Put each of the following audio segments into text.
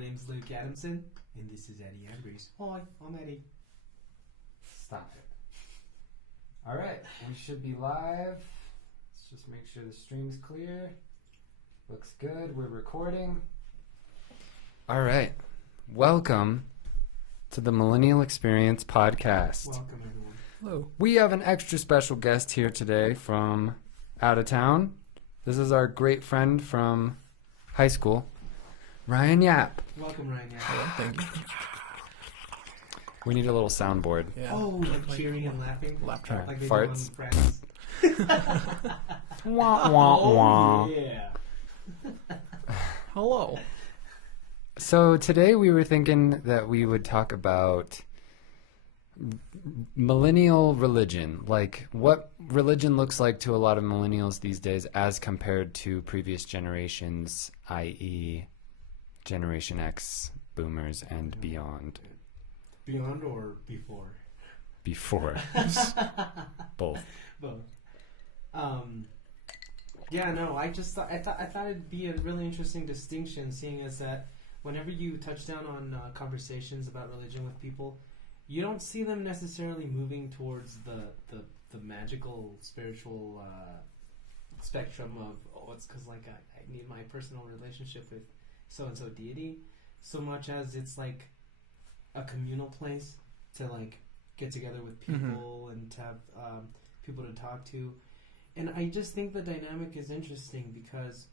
name's Luke Adamson, and this is Eddie Ambries. Hi, I'm Eddie. Stop it. Alright, we should be live. Let's just make sure the stream's clear. Looks good, we're recording. Alright, welcome to the Millennial Experience podcast. Welcome, everyone. Hello. We have an extra special guest here today from out of town. This is our great friend from high school, Ryan Yap. Welcome, Ryan. Hello, thank you. We need a little soundboard. Yeah. Oh, like cheering and laughing? Laugh track. Like they Farts. do on Friends. Wah, wah, wah. Oh, yeah. Hello. So today we were thinking that we would talk about millennial religion, like what religion looks like to a lot of millennials these days as compared to previous generations, i.e. Generation X, boomers, and beyond. Beyond or before? Before. Both. Both. Yeah, no, I thought it'd be a really interesting distinction, seeing as that whenever you touch down on conversations about religion with people, you don't see them necessarily moving towards the magical, spiritual spectrum of, oh, it's because like I need my personal relationship with so-and-so deity, so much as it's like a communal place to like get together with people and to have people to talk to. And I just think the dynamic is interesting because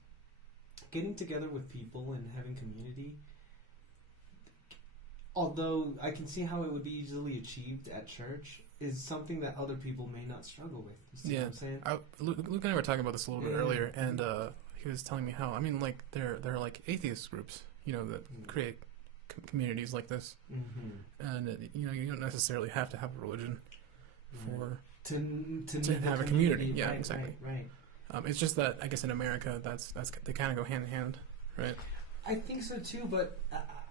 getting together with people and having community, although I can see how it would be easily achieved at church, is something that other people may not struggle with. You see what I'm saying? Luke and I were talking about this a little bit earlier, and he was telling me how, I mean, like, there are like atheist groups, you know, that create communities like this. And, you know, you don't necessarily have to have a religion for to have a community. Yeah, right, exactly. Right. It's just that, I guess, in America, that's they kind of go hand in hand, right? I think so too, but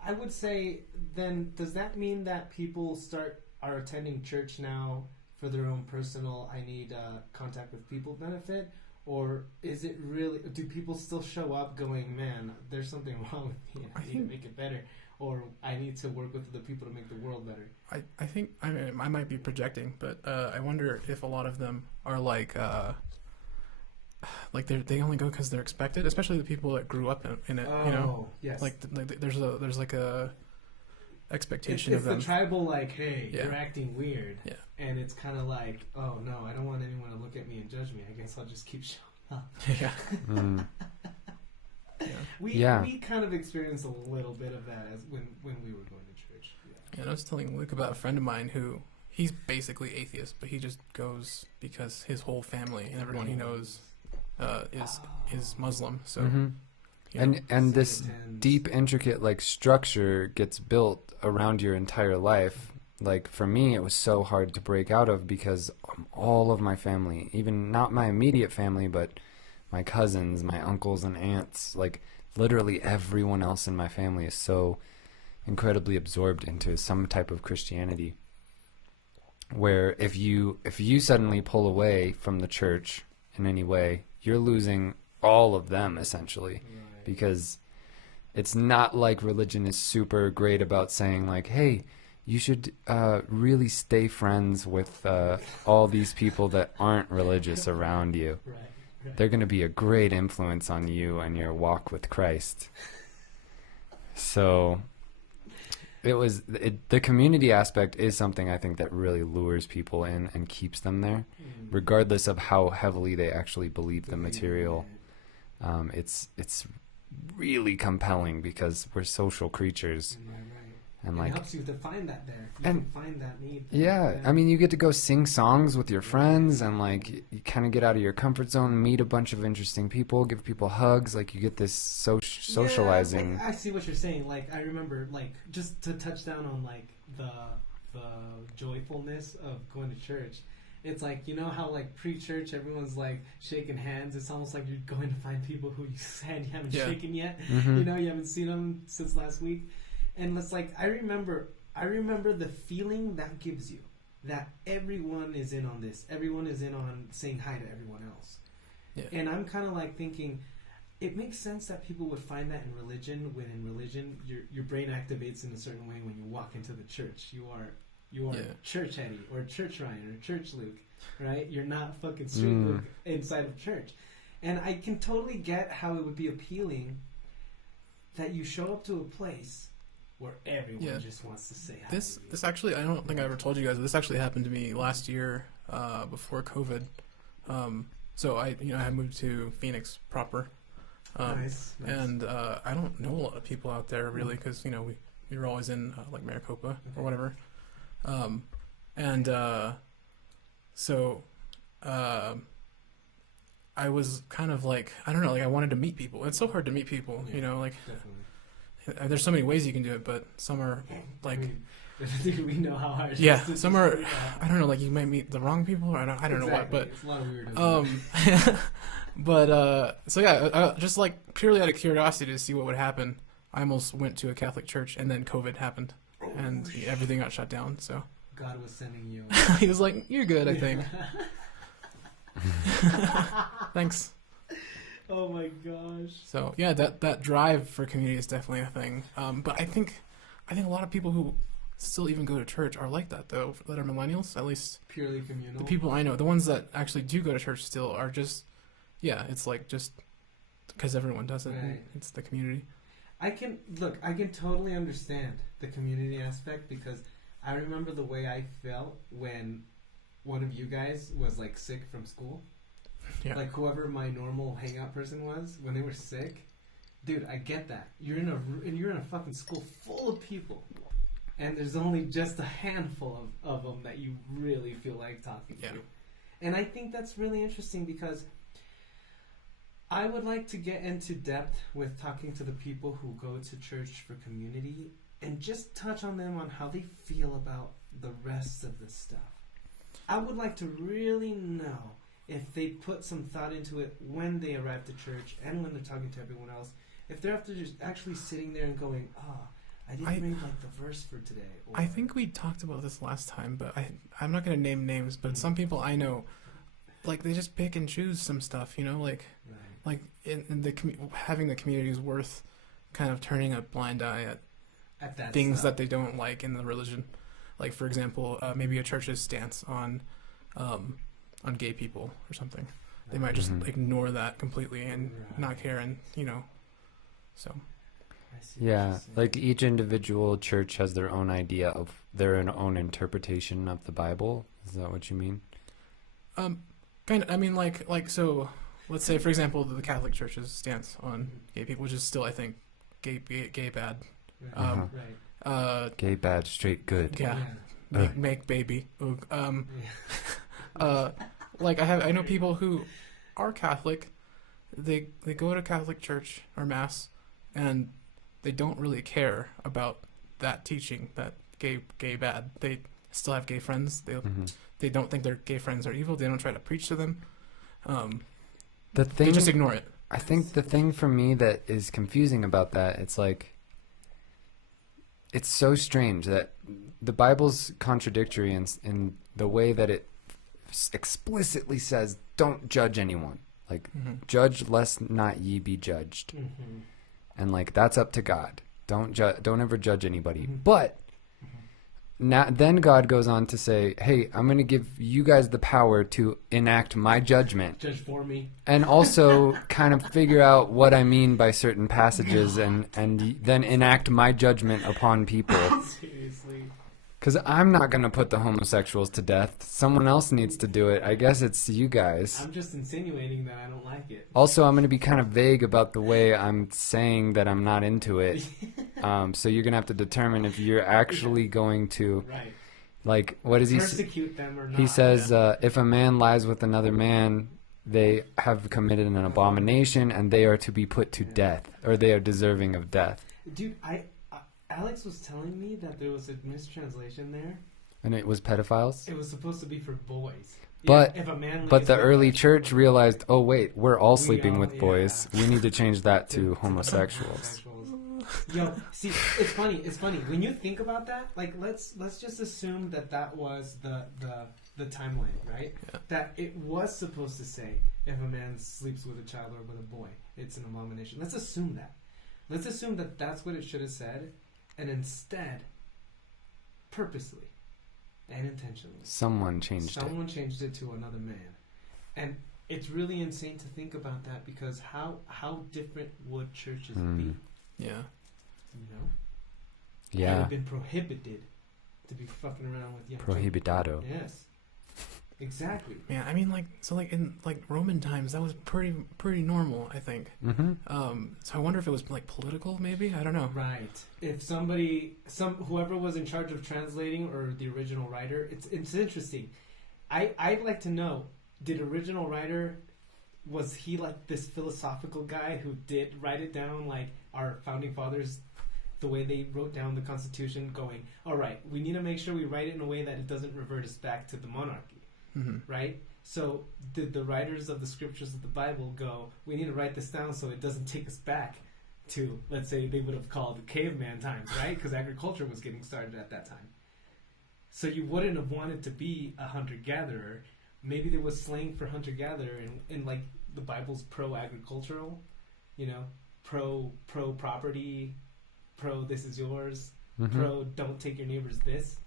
I would say then does that mean that people are attending church now for their own personal I need contact with people benefit, or is it really, do people still show up going, man, there's something wrong with me, I need to make it better, or I need to work with the people to make the world better? I think I might be projecting, but I wonder if a lot of them are like they only go because they're expected, especially the people that grew up in it. You know, yes. Like there's like a expectation it's of them. It's the tribal like, hey, Yeah. you're acting weird, Yeah. and it's kind of like, oh no, I don't want anyone to look at me and judge me. I guess I'll just keep showing up. Yeah. We kind of experienced a little bit of that as when we were going to church. Yeah, and I was telling Luke about a friend of mine who he's basically atheist, but he just goes because his whole family and everyone he knows is Muslim. So you know. And this deep, intricate like structure gets built around your entire life. Like for me, it was so hard to break out of because all of my family, even not my immediate family, but my cousins, my uncles and aunts, like literally everyone else in my family is so incredibly absorbed into some type of Christianity. Where if you suddenly pull away from the church in any way, you're losing all of them essentially. Right. Because it's not like religion is super great about saying like, hey, you should really stay friends with all these people that aren't religious around you. Right. They're going to be a great influence on you and your walk with Christ. So the community aspect is something I think that really lures people in and keeps them there, regardless of how heavily they actually believe the material. It's really compelling because we're social creatures. Right. And it helps you to find that there. You can find that need. Yeah, I mean, you get to go sing songs with your friends and, like, you kind of get out of your comfort zone, meet a bunch of interesting people, give people hugs. Like, you get this socializing. Yeah, like, I see what you're saying. Like, I remember, like, just to touch down on, like, the joyfulness of going to church. It's like, you know how, like, pre-church, everyone's, like, shaking hands. It's almost like you're going to find people who you said you haven't shaken yet. You know, you haven't seen them since last week. And it's like, I remember the feeling that gives you, that everyone is in on this. Everyone is in on saying hi to everyone else. Yeah. And I'm kind of like thinking, it makes sense that people would find that in religion, when in religion your brain activates in a certain way when you walk into the church. You are Church Eddie or Church Ryan or Church Luke, right? You're not fucking Street Luke inside of church. And I can totally get how it would be appealing that you show up to a place where everyone just wants to say hi. This actually, I don't think I ever told you guys, but this actually happened to me last year before COVID. So I moved to Phoenix proper. Nice. And I don't know a lot of people out there really, because we were always in like Maricopa or whatever. So I was kind of like, I don't know, like I wanted to meet people. It's so hard to meet people, like Definitely. there's so many ways you can do it, but some are like, we know how hard. yeah, some are, I don't know, like you might meet the wrong people, or I don't know what, but it's a lot of weird. but so yeah, just like purely out of curiosity to see what would happen, I almost went to a Catholic church, and then COVID happened, and everything got shut down. So God was sending you. he was like, "You're good, I think." Thanks. Oh my gosh. So yeah, that drive for community is definitely a thing. But I think a lot of people who still even go to church are like that though. That are millennials, at least Purely communal. the people I know, the ones that actually do go to church still are just, it's like just because everyone does it. Right. It's the community. I can totally understand the community aspect, because I remember the way I felt when one of you guys was like sick from school. Yeah. Like whoever my normal hangout person was, when they were sick, dude, I get that. You're in a fucking school full of people, and there's only just a handful of them that you really feel like talking to. And I think that's really interesting, because I would like to get into depth with talking to the people who go to church for community, and just touch on them on how they feel about the rest of the stuff. I would like to really know if they put some thought into it when they arrive to church and when they're talking to everyone else. If they're after just actually sitting there and going, I didn't read like the verse for today. Or, I think we talked about this last time, but I'm not going to name names, but some people I know, like they just pick and choose some stuff, like right. in the having the community is worth kind of turning a blind eye at that things stuff that they don't like in the religion. Like, for example, maybe a church's stance on gay people or something. They might just ignore that completely and not care, and so. I see Yeah, like each individual church has their own idea of their own interpretation of the Bible. Is that what you mean? Kind of. I mean, like so. Let's say, for example, the Catholic Church's stance on gay people, which is still, I think, gay bad. Right. Gay bad, straight good. Yeah. Make baby. Like I know people who are Catholic. They go to Catholic church or mass, and they don't really care about that teaching that gay bad. They still have gay friends. They don't think their gay friends are evil. They don't try to preach to them. They just ignore it. I think the thing for me that is confusing about that, it's like, it's so strange that the Bible's contradictory in the way that it explicitly says, don't judge anyone. Like, judge lest not ye be judged. And like, that's up to God. Don't ever judge anybody. But then God goes on to say, hey, I'm going to give you guys the power to enact my judgment. Judge for me. And also kind of figure out what I mean by certain passages and then enact my judgment upon people. Seriously. Because I'm not going to put the homosexuals to death. Someone else needs to do it. I guess it's you guys. I'm just insinuating that I don't like it. Also, I'm going to be kind of vague about the way I'm saying that I'm not into it. So you're going to have to determine if you're actually going to, like, what does he say? Persecute them or not. He says, if a man lies with another man, they have committed an abomination and they are to be put to death, or they are deserving of death. Dude, Alex was telling me that there was a mistranslation there. And it was pedophiles? It was supposed to be for boys. But if a man but the early church realized, oh wait, we're all sleeping with boys. We need to change that to homosexuals. Yo, see, it's funny. It's funny when you think about that. Like, let's just assume that was the timeline, right? Yeah. That it was supposed to say if a man sleeps with a child or with a boy, it's an abomination. Let's assume that. Let's assume that that's what it should have said, and instead, purposely and intentionally, someone changed it to another man, and it's really insane to think about that, because how different would churches be? Yeah. You know? It would Yeah. have been prohibited to be fucking around with young Prohibitado. children. Yes. Exactly. Yeah, I mean, like, so, like, in, like, Roman times, that was pretty normal, I think. Mm-hmm. So I wonder if it was, like, political, maybe? I don't know. Right. If whoever was in charge of translating, or the original writer, it's interesting. I'd like to know, did original writer, was he like this philosophical guy who did write it down like our founding fathers, the way they wrote down the Constitution, going, all right, we need to make sure we write it in a way that it doesn't revert us back to the monarchy. Right? So did the writers of the scriptures of the Bible go, we need to write this down so it doesn't take us back to, let's say they would have called caveman times, right? Because agriculture was getting started at that time. So you wouldn't have wanted to be a hunter-gatherer. Maybe there was slang for hunter-gatherer, and like the Bible's pro-agricultural, you know, pro-property, pro this is yours, pro don't take your neighbor's this.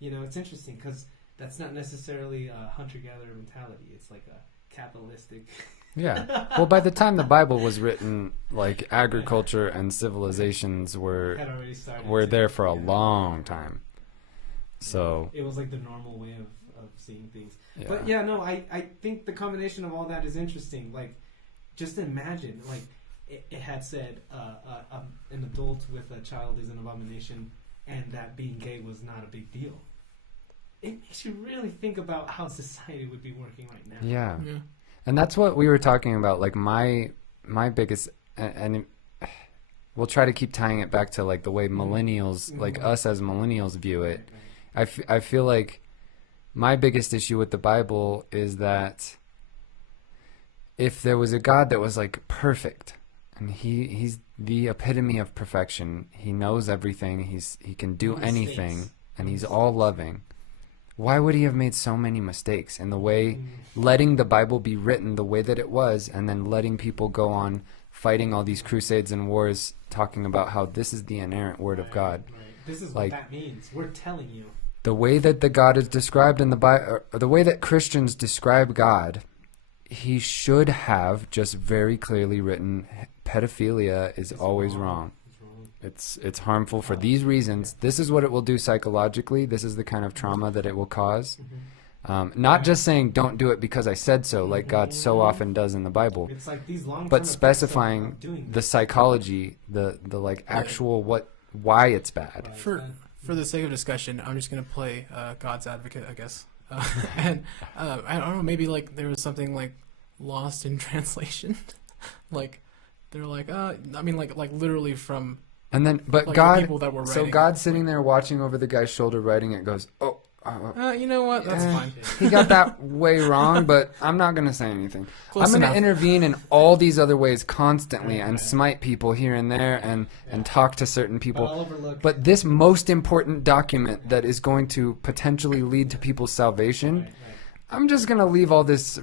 You know, it's interesting because that's not necessarily a hunter-gatherer mentality. It's like a capitalistic. Yeah. Well, by the time the Bible was written, like agriculture and civilizations were there for a long time. So it was like the normal way of seeing things. Yeah. But yeah, no, I think the combination of all that is interesting. Like, just imagine, like, it had said an adult with a child is an abomination, and that being gay was not a big deal. It makes you really think about how society would be working right now. Yeah. And that's what we were talking about. Like my biggest, and we'll try to keep tying it back to like the way millennials, like us as millennials view it. I feel like my biggest issue with the Bible is that if there was a God that was like perfect, and he's the epitome of perfection, he knows everything, he can do anything, and he's all loving, why would he have made so many mistakes in the way, letting the Bible be written the way that it was, and then letting people go on fighting all these crusades and wars, talking about how this is the inerrant word of God. This is like, what that means. We're telling you. The way that the God is described in the Bible, or the way that Christians describe God, he should have just very clearly written, pedophilia is always wrong. It's harmful for these reasons. This is what it will do psychologically. This is the kind of trauma that it will cause. Not just saying don't do it because I said so, like God so often does in the Bible. It's like these long-term but specifying the psychology, the like actual why it's bad. For the sake of discussion, I'm just gonna play God's advocate, I guess. And I don't know, maybe like there was something like lost in translation. Like they're like, I mean, like literally from. And then, but like God, the people that were writing, so God's sitting there watching over the guy's shoulder writing it, goes, you know what? That's fine. He got that way wrong, but I'm not going to say anything. Close I'm going enough. to intervene in all these other ways constantly and smite people here and there and talk to certain people. But this most important document that is going to potentially lead to people's salvation, I'm just going to leave all this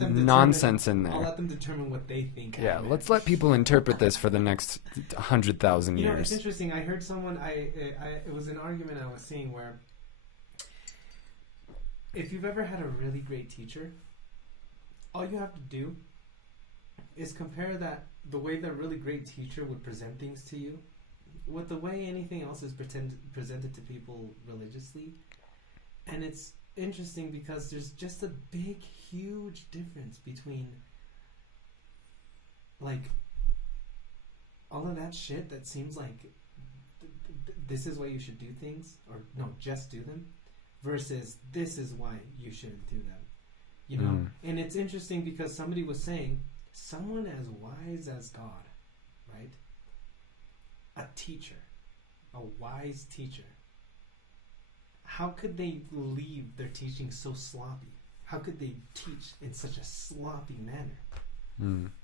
nonsense in there. I'll let them determine what they think. Yeah, let's let people interpret this for the next 100,000 years. You know, it's interesting. I heard someone. It was an argument I was seeing where, if you've ever had a really great teacher, all you have to do is compare the way that really great teacher would present things to you with the way anything else is presented to people religiously, and it's interesting because there's just a big, huge difference between like all of that shit that seems like this is why you should do things, or no, just do them, versus this is why you shouldn't do them, you know. And it's interesting because somebody was saying someone as wise as God, right, a teacher, a wise teacher, how could they leave their teaching so sloppy? How could they teach in such a sloppy manner?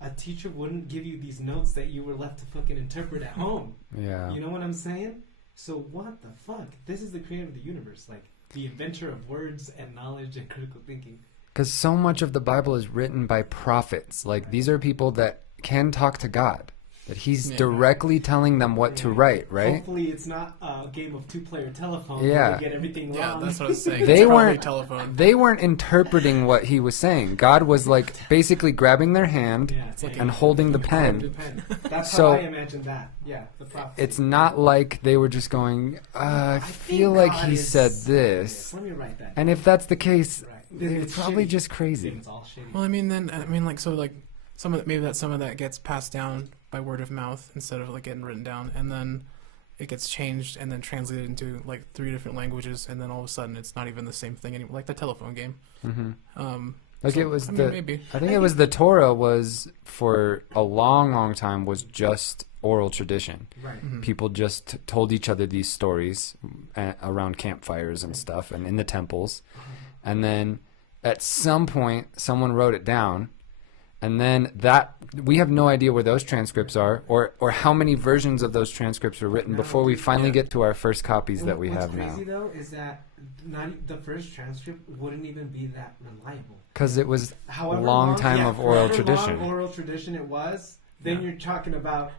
a teacher wouldn't give you these notes that you were left to fucking interpret at home. Yeah. You know what I'm saying? So what the fuck? This is the creator of the universe, like the inventor of words and knowledge and critical thinking. Because so much of the Bible is written by prophets. Like, these are people that can talk to God. That he's directly telling them what to write, right? Hopefully it's not a game of two-player telephone Yeah. where they get everything wrong. Yeah, that's what I was saying. They It's probably weren't telephone. They weren't interpreting what he was saying. God was like basically grabbing their hand and holding the pen. That's So- how I imagine that. Yeah, the prophecy. It's not like they were just going, I feel think like God he is said saying this. Let me write that. And if that's the case, Right. they're It's probably shitty. just crazy. It's all shitty. Well, like some of that gets passed down by word of mouth instead of like getting written down, and then it gets changed and then translated into like 3 different languages, and then all of a sudden it's not even the same thing anymore. Like the telephone game. Mm-hmm. Maybe. I think it was the Torah was for a long, long time was just oral tradition. Right. Mhm. People just told each other these stories around campfires and stuff and in the temples. And then at some point, someone wrote it down. And then we have no idea where those transcripts are or how many versions of those transcripts were written before we finally get to our first copies that we have now. What's crazy, though, is that the first transcript wouldn't even be that reliable. Because it was However long time of oral however tradition. long oral tradition it was, then you're talking about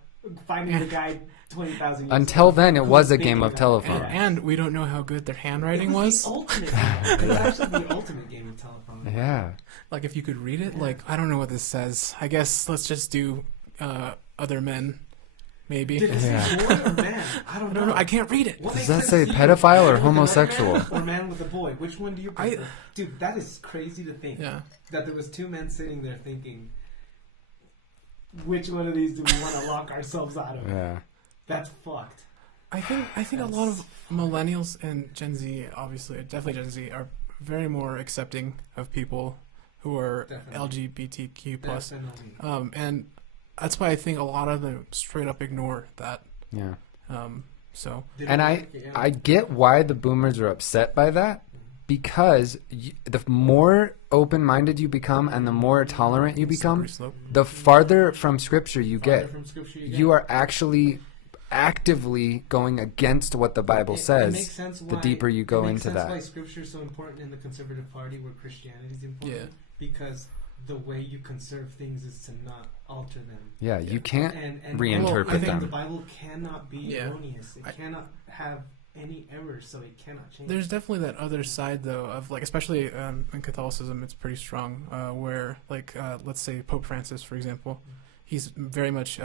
finding the guy 20,000 years Until ago then, it who's was a thinking game of about it. telephone. And we don't know how good their handwriting It was. the ultimate game. It was actually the ultimate game of telephone. Yeah. Like if you could read it, like I don't know what this says. I guess let's just do other men, maybe. Did it say Yeah. boy or man? I don't know. I can't read it. What Does makes that sense say to you? pedophile or Man with homosexual? another man or man with a boy? Which one do you prefer? Dude, that is crazy to think. Yeah. That there was 2 men sitting there thinking, which one of these do we want to lock ourselves out of? Yeah. That's fucked. I think a lot of millennials and Gen Z, obviously, definitely Gen Z, are very more accepting of people who are Definitely. LGBTQ plus, Definitely. and that's why I think a lot of them straight up ignore that. Yeah. So And I get why the boomers are upset by that, because the more open-minded you become and the more tolerant you become, slippery slope. the farther from Scripture you get. From scripture You are actually actively going against what the Bible It says. makes sense The why- deeper you go it makes into sense that. why scripture is so important in the conservative party where Christianity is important. Yeah. Because the way you conserve things is to not alter them. Yeah, you can't And reinterpret Well, I think them. The Bible cannot be Yeah. erroneous. It cannot have any errors, so it cannot change. There's definitely that other side, though, of like, especially in Catholicism, it's pretty strong. Where, like, let's say Pope Francis, for example, he's very much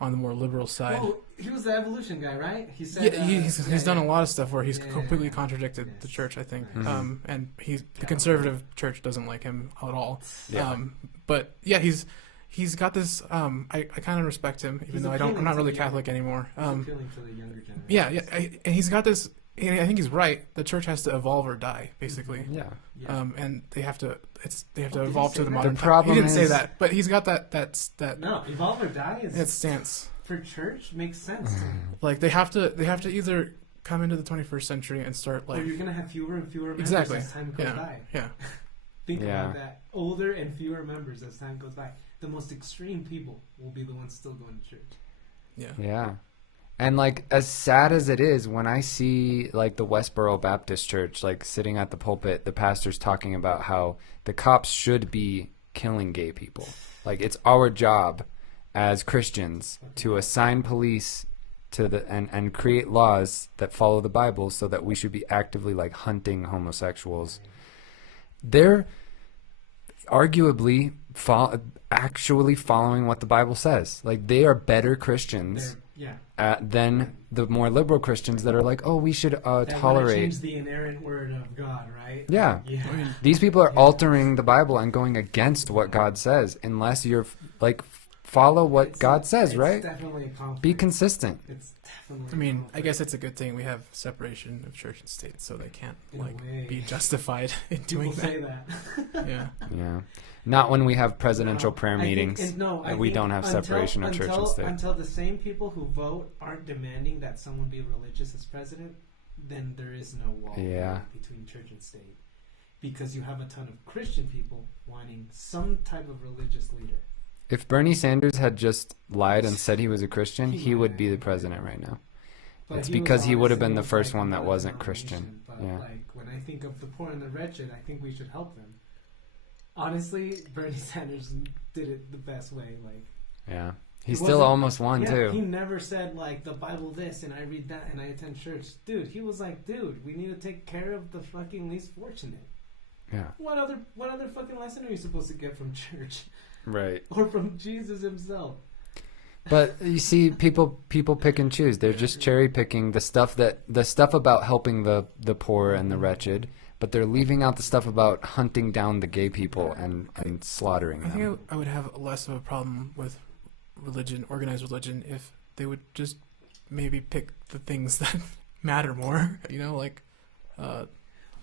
on the more liberal side. Well, he was the evolution guy, right? He said. Yeah, he's done a lot of stuff where he's completely contradicted Yes. the church, I think. Mhm. And the conservative church doesn't like him at all. Yeah. But yeah, he's got this. I kind of respect him, even He's though I'm appealing not to really the Catholic anymore. He's appealing to the younger generation. Yeah, and he's got this. And I think he's right. The church has to evolve or die, basically. Yeah. Yeah. And they have to. They have to Oh, did he evolve say to the that? modern. The problem he didn't say is- that, but he's got that No, evolve or die is that stance. for church makes sense. To me. Like they have to either come into the 21st century and start Or like you're gonna have fewer and fewer members Exactly. as time goes Yeah. by. yeah. Think Yeah. about that. Older and fewer members as time goes by. The most extreme people will be the ones still going to church. Yeah. Yeah. And like as sad as it is when I see like the Westboro Baptist Church like sitting at the pulpit, the pastor's talking about how the cops should be killing gay people. Like it's our job as Christians to assign police to the and create laws that follow the Bible so that we should be actively like hunting homosexuals. They're arguably actually following what the Bible says. Like they are better Christians than the more liberal Christians that are like, oh, we should tolerate. Change the inerrant word of God, right? Yeah. I mean, These people are altering the Bible and going against what God says, unless you're like follow what God says, it's right? Definitely a conflict. Be consistent. It's definitely. I mean, a conflict. I guess it's a good thing we have separation of church and state, so they can't In a like way. be justified in doing People that. say that. Yeah. Yeah. Not when we have presidential No, prayer I think- meetings. and no, I we think don't have separation of church and state. Until the same people who vote aren't demanding that someone be religious as president, then there is no wall between church and state. Because you have a ton of Christian people wanting some type of religious leader. If Bernie Sanders had just lied and said he was a Christian, he would be the president right now. But It's he was because he would have honest, been it the was first like one that another wasn't denomination, Christian. But Yeah. like when I think of the poor and the wretched, I think we should help them. Honestly, Bernie Sanders did it the best way. Like, Yeah. He It still wasn't- almost won, yeah, too. he never said like the Bible this and I read that and I attend church. Dude, he was like, dude, we need to take care of the fucking least fortunate. Yeah. What other fucking lesson are you supposed to get from church Right. or from Jesus himself? But you see, people pick and choose. They're just cherry picking the stuff about helping the poor and the wretched, but they're leaving out the stuff about hunting down the gay people and slaughtering I them. think I would have less of a problem with religion, organized religion, if they would just maybe pick the things that matter more. You know, like.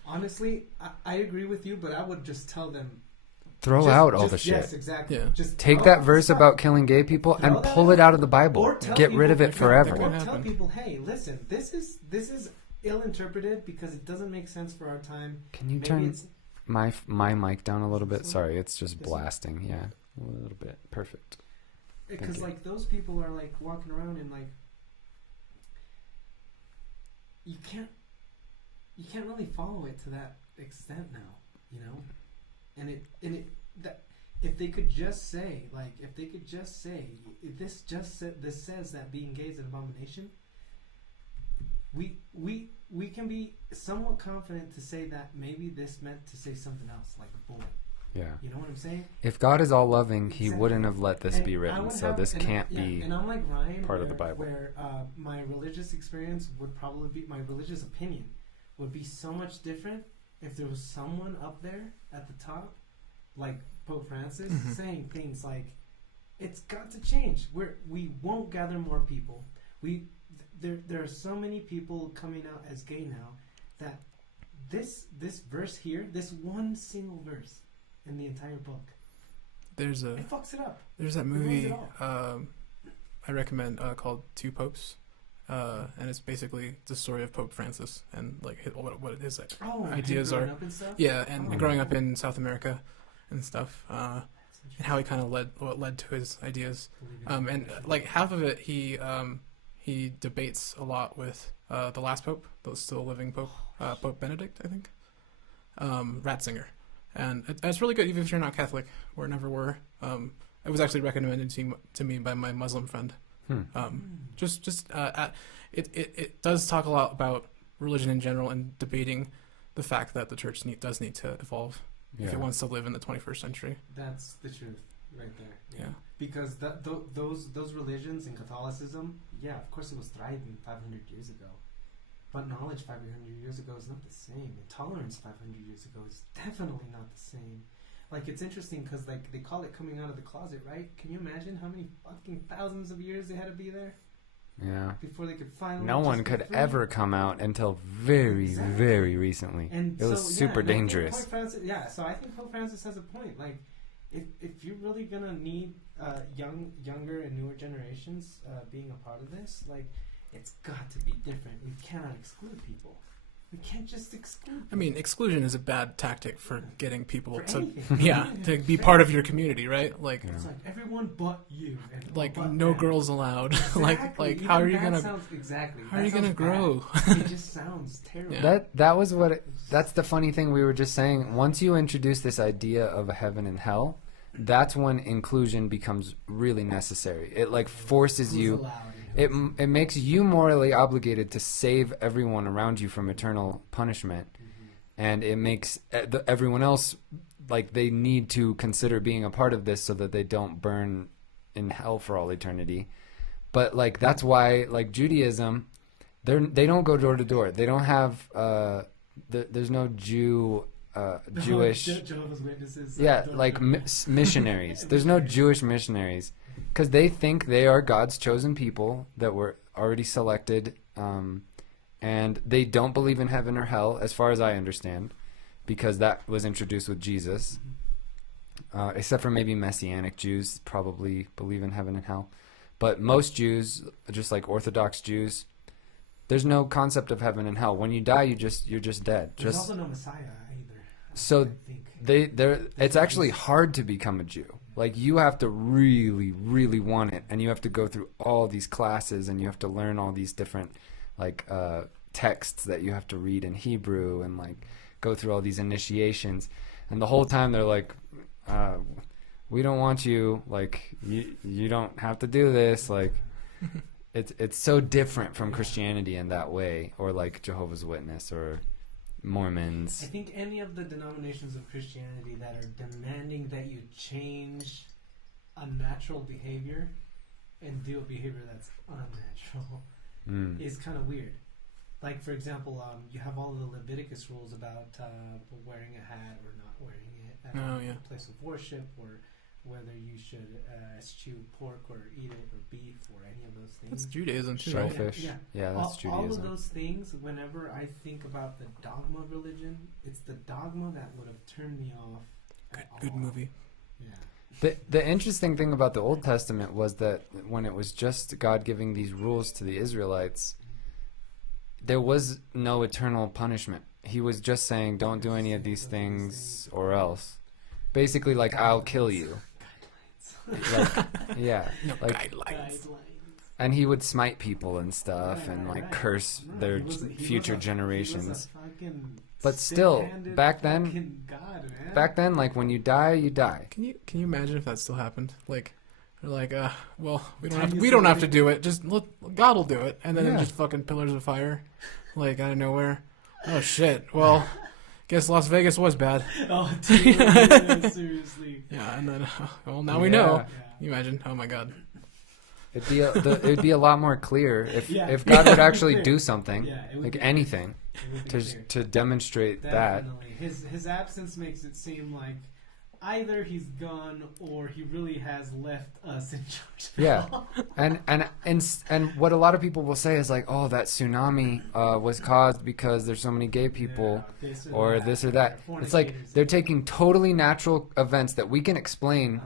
Honestly, I agree with you, but I would just tell them. Throw out all the shit. Yes, exactly. Yeah. Just Take throw that out the verse stuff. about killing gay people Throw and that pull out. it out of the Bible. Or tell Get people- rid of it that forever. could Or happen. tell people, hey, listen, this is ill-interpreted because it doesn't make sense for our time. Can you Maybe turn it's my mic down a little bit? This one? Sorry, it's just This one? blasting. Yeah, a little bit. Perfect. because you. like those people are like walking around and like you can't really follow it to that extent now, you know, and it that if they could just say this says that being gay is an abomination, we can be somewhat confident to say that maybe this meant to say something else, like a bullet. Yeah. You know what I'm saying? If God is all loving, He Exactly. wouldn't have let this And be I written. would So have- this and can't yeah, be. And I'm like Ryan, part of the where- Bible. Where my religious experience would probably be, my religious opinion would be so much different if there was someone up there at the top, like Pope Francis, saying things like, "It's got to change. We won't gather more people. There are so many people coming out as gay now that this verse here, this one single verse in the entire book, There's it fucks it up." that ruins movie it all. I recommend called Two Popes, and it's basically the story of Pope Francis and like what his ideas growing are. up and stuff? Yeah, and Oh. growing up in South America and stuff, and how he kind of led to his ideas. And like half of it, he debates a lot with the last pope, the still living pope, Pope Benedict, I think, Ratzinger, and it's really good even if you're not Catholic or never were. It was actually recommended to me by my Muslim friend. It does talk a lot about religion in general and debating the fact that the church does need to evolve if it wants to live in the 21st century. That's the truth right there. Yeah. Because those religions in Catholicism, yeah, of course it was thriving 500 years ago. But knowledge 500 years ago is not the same. And tolerance 500 years ago is definitely not the same. Like, it's interesting because, like, they call it coming out of the closet, right? Can you imagine how many fucking thousands of years they had to be there Yeah. before they could finally No just one be could free? ever come out until very, Exactly. very recently. And it was so, super and I think dangerous. Pope Francis, so I think Pope Francis has a point. Like, if you're really gonna need younger and newer generations being a part of this, like, it's got to be different. We cannot exclude people. We can't just exclude people. I mean, exclusion is a bad tactic for getting people For to anything. to be part of your community, right? Like Yeah. It's like everyone but you. And like but no them. girls allowed. Exactly. like Even how are you that gonna sounds, exactly. how are That you gonna sounds grow? bad. It just sounds terrible. Yeah. That was what. That's the funny thing we were just saying. Once you introduce this idea of a heaven and hell, that's when inclusion becomes really necessary. It like forces Who's you. allowed It and who's- it makes you morally obligated to save everyone around you from eternal punishment, and it makes everyone else like they need to consider being a part of this so that they don't burn in hell for all eternity. But like that's why like Judaism, they don't go door to door. They don't have there's no Jewish. Jehovah's Witnesses. Yeah, like missionaries. There's no Jewish missionaries because they think they are God's chosen people that were already selected, and they don't believe in heaven or hell, as far as I understand, because that was introduced with Jesus. Except for maybe Messianic Jews, probably believe in heaven and hell. But most Jews, just like Orthodox Jews, there's no concept of heaven and hell. When you die, you're just dead. There's just also no Messiah either. so I think. it's actually hard to become a Jew. Like, you have to really, really want it, and you have to go through all these classes, and you have to learn all these different, like, texts that you have to read in Hebrew, and, like, go through all these initiations. And the whole time they're like, we don't want you, like, you don't have to do this. Like, it's so different from Christianity in that way, or like Jehovah's Witness or Mormons. I think any of the denominations of Christianity that are demanding that you change unnatural behavior and do a behavior that's unnatural is kind of weird. Like, for example, you have all of the Leviticus rules about wearing a hat or not wearing it at a place of worship, or whether you should eschew pork or eat it, or beef, or any of those things. That's Judaism too. Shellfish. Yeah, that's Judaism. All of those things, whenever I think about the dogma of religion, it's the dogma that would have turned me off. Good movie. Yeah. The interesting thing about the Old Testament was that when it was just God giving these rules to the Israelites, there was no eternal punishment. He was just saying, don't do any of these things or else. Basically, like, I'll kill you. Like, yeah. No like, guidelines. and he would smite people and stuff, and like curse their future generations. But still, back then, like, when you die, you die. Can you imagine if that still happened? Like, they're like, well, we don't have to do it. Just look, God will do it, and then just fucking pillars of fire, like, out of nowhere. Oh shit. Well, guess Las Vegas was bad. Oh, dude, yeah, seriously. Yeah, and then well, now we know. Can you imagine? Oh my God. It'd be a lot more clear if God would actually do something, like anything, to demonstrate Definitely. That. His absence makes it seem like either he's gone or he really has left us in charge. Yeah, and what a lot of people will say is like, oh, that tsunami was caused because there's so many gay people, or this or that. It's like they're taking totally natural events that we can explain.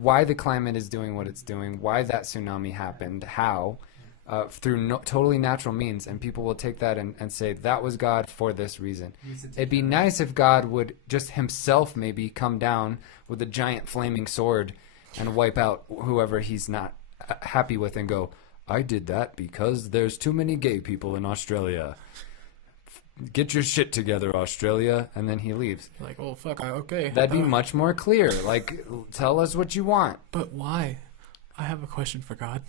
Why the climate is doing what it's doing, why that tsunami happened, how, through totally natural means, and people will take that and say, that was God for this reason. It'd be nice if God would just himself maybe come down with a giant flaming sword and wipe out whoever he's not happy with and go, I did that because there's too many gay people in Australia. Get your shit together, Australia, and then he leaves. Like, oh, fuck, okay. That'd be much more clear. Like, tell us what you want. But why? I have a question for God.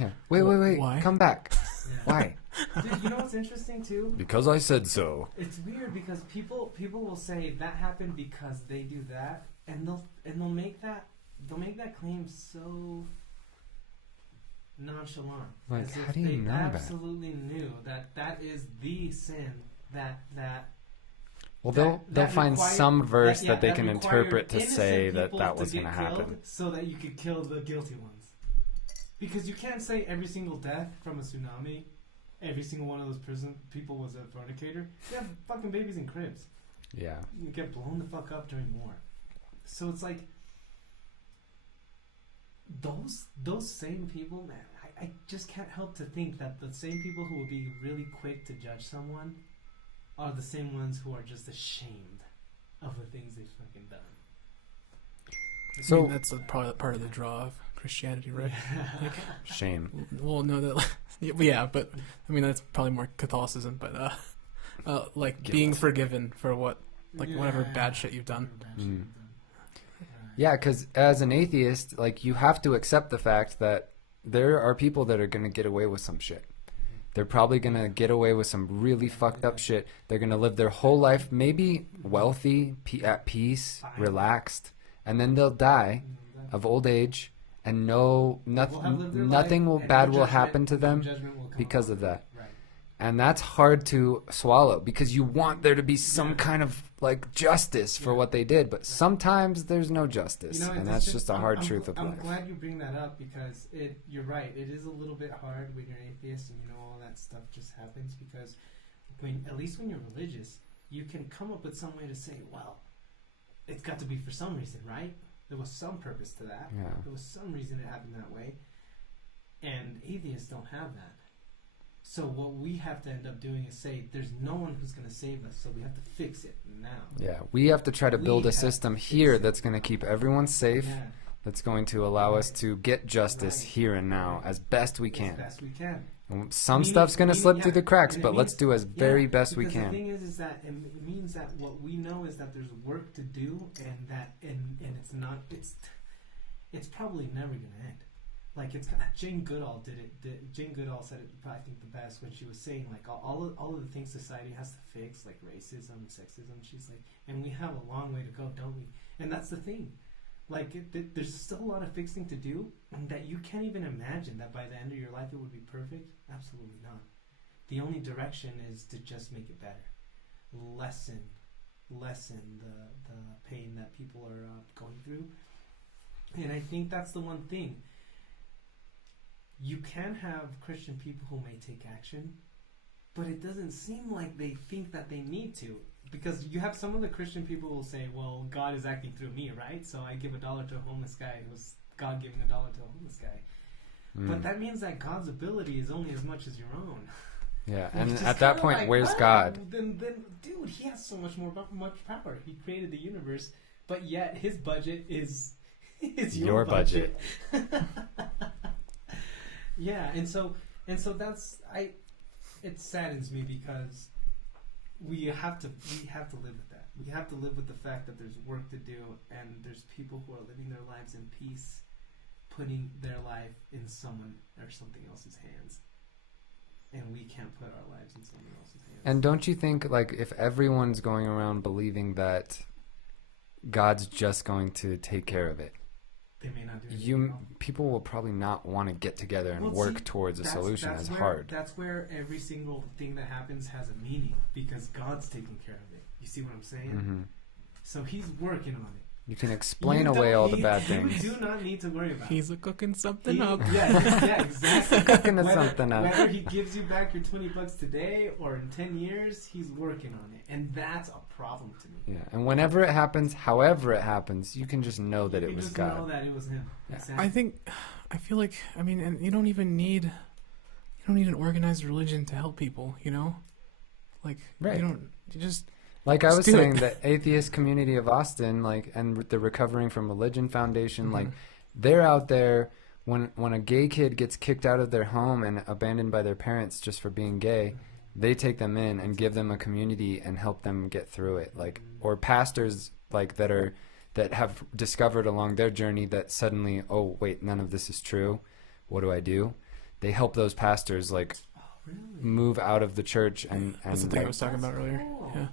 Yeah. Wait. Why? Come back. Why? Dude, you know what's interesting, too? Because I said so. It's weird because people will say that happened because they do that, and they'll make that claim so nonchalant. Like, as how if do you they know that? absolutely knew that is the sin that well, they'll find some verse that they can required interpret to say that innocent was people going to get killed happen. so that you could kill the guilty ones. Because you can't say every single death from a tsunami, every single one of those prison people was a fornicator. You have fucking babies in cribs. Yeah. You get blown the fuck up during war. So it's like those same people, man, I just can't help to think that the same people who will be really quick to judge someone are the same ones who are just ashamed of the things they've fucking done. So I mean, that's part of the draw of Christianity, right? Like, shame. Well, no, that yeah, but I mean that's probably more Catholicism, but like guilt. Being forgiven for whatever bad shit you've done. Mm. Yeah, because as an atheist, like, you have to accept the fact that there are people that are going to get away with some shit. They're probably going to get away with some really fucked up shit. They're going to live their whole life maybe wealthy, at peace, relaxed, and then they'll die of old age, and nothing bad will happen to them because of that. And that's hard to swallow because you want there to be some kind of like justice for what they did, but sometimes there's no justice, and that's just a hard truth of life. I'm glad you bring that up because you're right. It is a little bit hard when you're an atheist and all that stuff just happens because at least when you're religious, you can come up with some way to say, well, it's got to be for some reason, right? There was some purpose to that. Yeah. There was some reason it happened that way, and atheists don't have that. So what we have to end up doing is say, there's no one who's going to save us, so we have to fix it now. Yeah, we have to try to build a system here that's going to keep everyone safe that's going to allow us to get justice here and now as best we can. As best we can. Some stuff's going to slip through the cracks, but let's do as very best we can. The thing is that it means that what we know is that there's work to do, and that and it's not it's probably never going to end. Like Jane Goodall Jane Goodall said it, I think, the best when she was saying like all of the things society has to fix, like racism and sexism. She's like, and we have a long way to go, don't we? And that's the thing. Like there's still a lot of fixing to do, and that you can't even imagine that by the end of your life it would be perfect. Absolutely not. The only direction is to just make it better, lessen the pain that people are going through. And I think that's the one thing. You can have Christian people who may take action, but it doesn't seem like they think that they need to. Because you have some of the Christian people who will say, well, God is acting through me, right? So I give $1 to a homeless guy. It was God giving $1 to a homeless guy. But that means that God's ability is only as much as your own. Yeah, and at that point, like, where's God? Then, dude, he has so much power. He created the universe, but yet his budget is your budget. Yeah, and so that's it saddens me because we have to live with that. We have to live with the fact that there's work to do, and there's people who are living their lives in peace, putting their life in someone or something else's hands. And we can't put our lives in someone else's hands. And don't you think, like, if everyone's going around believing that God's just going to take care of it, they may not do anything people will probably not want to get together and work towards a solution as hard. That's where every single thing that happens has a meaning, because God's taking care of it. You see what I'm saying? Mm-hmm. So he's working on it. You can explain away all the bad things. You do not need to worry about it. He's cooking something up. Yeah, exactly. Cooking something up. Whether he gives you back your $20 today or in 10 years, he's working on it. And that's a problem to me. Yeah, and whenever it happens, however it happens, you can just know that it was God. You just know that it was him. Yeah. Exactly. I feel like, I mean, and you don't need an organized religion to help people, you know? Like, right. you just... Like I was saying, the atheist community of Austin, like, and the Recovering from Religion Foundation, Mm-hmm. like, they're out there when a gay kid gets kicked out of their home and abandoned by their parents just for being gay, they take them in and give them a community and help them get through it. Like, or pastors, like, that have discovered along their journey that suddenly, oh wait, none of this is true. What do? They help those pastors, like, move out of the church and that's the thing I was talking about earlier. Cool. Yeah.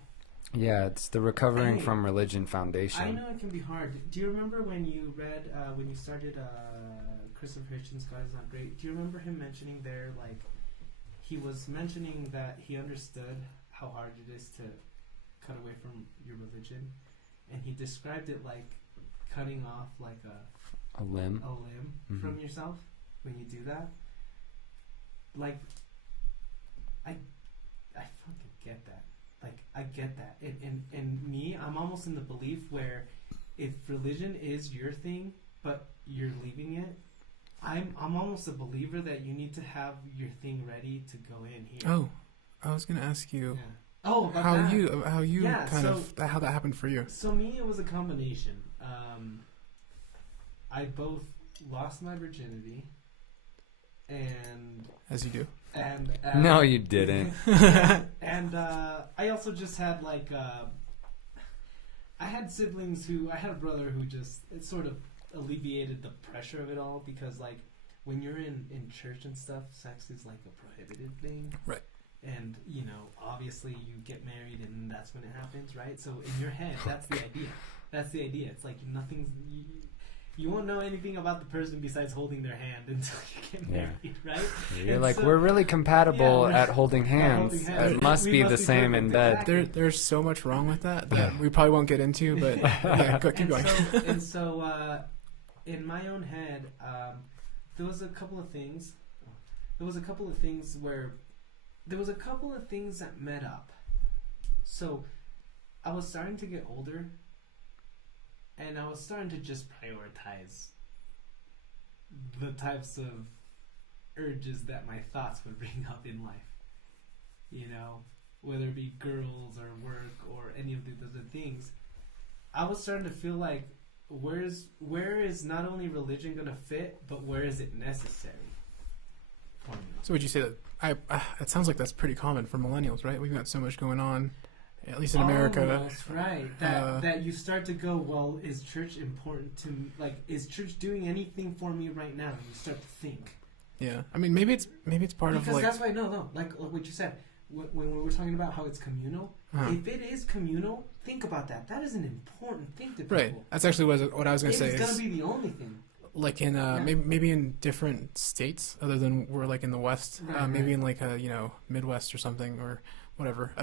Yeah, it's the Recovering from Religion Foundation. I know it can be hard. Do you remember when you read, when you started Christopher Hitchens' God is Not Great? Do you remember him mentioning there, like, he was mentioning that he understood how hard it is to cut away from your religion, and he described it like cutting off like a limb mm-hmm. from yourself when you do that. Like, I fucking get that. Like, I get that. And me, I'm almost in the belief where if religion is your thing, but you're leaving it, I'm almost a believer that you need to have your thing ready to go in here. Oh, I was going to ask you about how that. you how that happened for you. So me, it was a combination. I both lost my virginity and... As you do. And no, you didn't. and I also just had like I had siblings I had a brother who just it sort of alleviated the pressure of it all, because like when you're in church and stuff, sex is like a prohibited thing, right? And you know, obviously you get married and that's when it happens, right? So in your head, that's the idea. It's like nothing's. You won't know anything about the person besides holding their hand until you get married, right? You're and like, so, we're really compatible at holding hands. It must be the same in bed. Exactly. There's so much wrong with that we probably won't get into, but keep going. So, in my own head, there was a couple of things. There was a couple of things that met up. So, I was starting to get older. And I was starting to just prioritize the types of urges that my thoughts would bring up in life. You know, whether it be girls or work or any of the other things. I was starting to feel like where is not only religion going to fit, but where is it necessary? So would you say that it sounds like that's pretty common for millennials, right? We've got so much going on, at least in America. That's right. That you start to go, well, is church important to me? Like, is church doing anything for me right now? And you start to think. Yeah, I mean, maybe it's part of like. Because that's why like what you said when we were talking about how it's communal. If it is communal, think about that. That is an important thing to people. Right. That's actually what I was going to say. It's going to be the only thing. Like in maybe in different states other than we're like in the West, maybe in like a Midwest or something or whatever.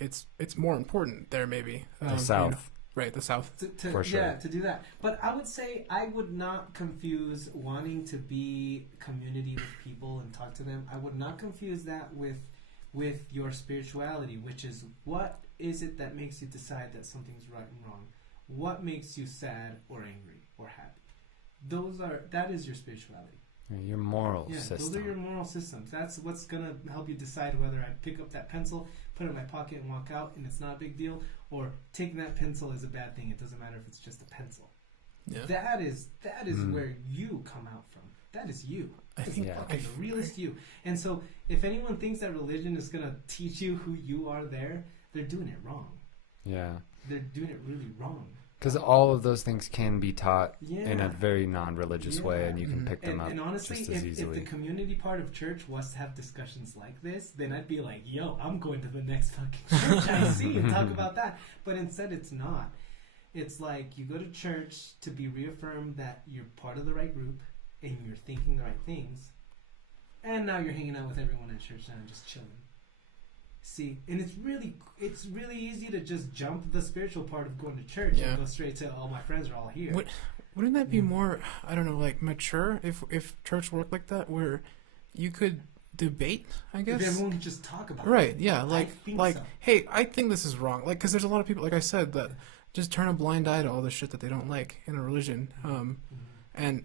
It's more important there maybe. The South. Right, the South. For sure. Yeah, to do that. But I would say I would not confuse wanting to be community with people and talk to them. I would not confuse that with your spirituality, which is what is it that makes you decide that something's right and wrong? What makes you sad or angry or happy? That is your spirituality. Your moral system. Those are your moral systems. That's what's going to help you decide whether I pick up that pencil, put it in my pocket and walk out and it's not a big deal, or taking that pencil is a bad thing. It doesn't matter if it's just a pencil. Yeah. That is where you come out from. That is you. It's fucking the realest you. And so if anyone thinks that religion is going to teach you who you are there, they're doing it wrong. Yeah. They're doing it really wrong. Because all of those things can be taught in a very non-religious way, and you can pick them up honestly, just as easily. If the community part of church was to have discussions like this, then I'd be like, yo, I'm going to the next fucking church I see and talk about that. But instead, it's not. It's like you go to church to be reaffirmed that you're part of the right group and you're thinking the right things, and now you're hanging out with everyone at church now and just chilling. See, and it's really easy to just jump the spiritual part of going to church and go straight to, all my friends are all here. Wouldn't that be more, I don't know, like mature if church worked like that, where you could debate, I guess? If everyone could just talk about it. Right, yeah, hey, I think this is wrong. Like, because there's a lot of people, like I said, that just turn a blind eye to all the shit that they don't like in a religion. And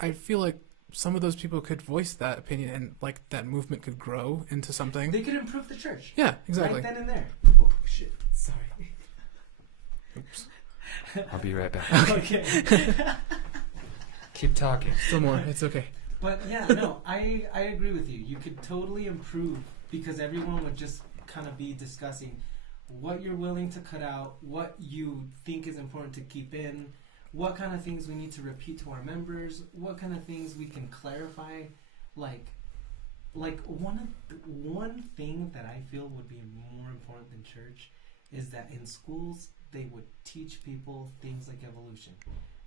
I feel like some of those people could voice that opinion and like that movement could grow into something. They could improve the church. Yeah, exactly. Right then and there. Oh, shit. Sorry. Oops. I'll be right back. Okay. Keep talking. Still more. It's okay. But yeah, no, I agree with you. You could totally improve because everyone would just kind of be discussing what you're willing to cut out, what you think is important to keep in, what kind of things we need to repeat to our members, what kind of things we can clarify. Like one thing that I feel would be more important than church is that in schools they would teach people things like evolution.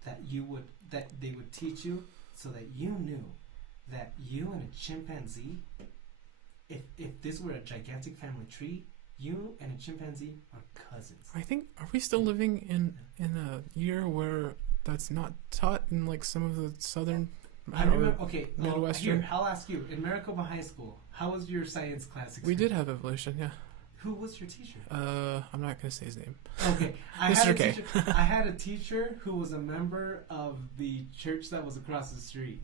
That they would teach you so that you knew that you and a chimpanzee, if this were a gigantic family tree, you and a chimpanzee are cousins. I think, are we still living in a year where that's not taught in like some of the southern Midwestern? Here, I'll ask you. In Maricopa High School, how was your science class experience? We did have evolution, yeah. Who was your teacher? I'm not going to say his name. Okay. I had a teacher who was a member of the church that was across the street.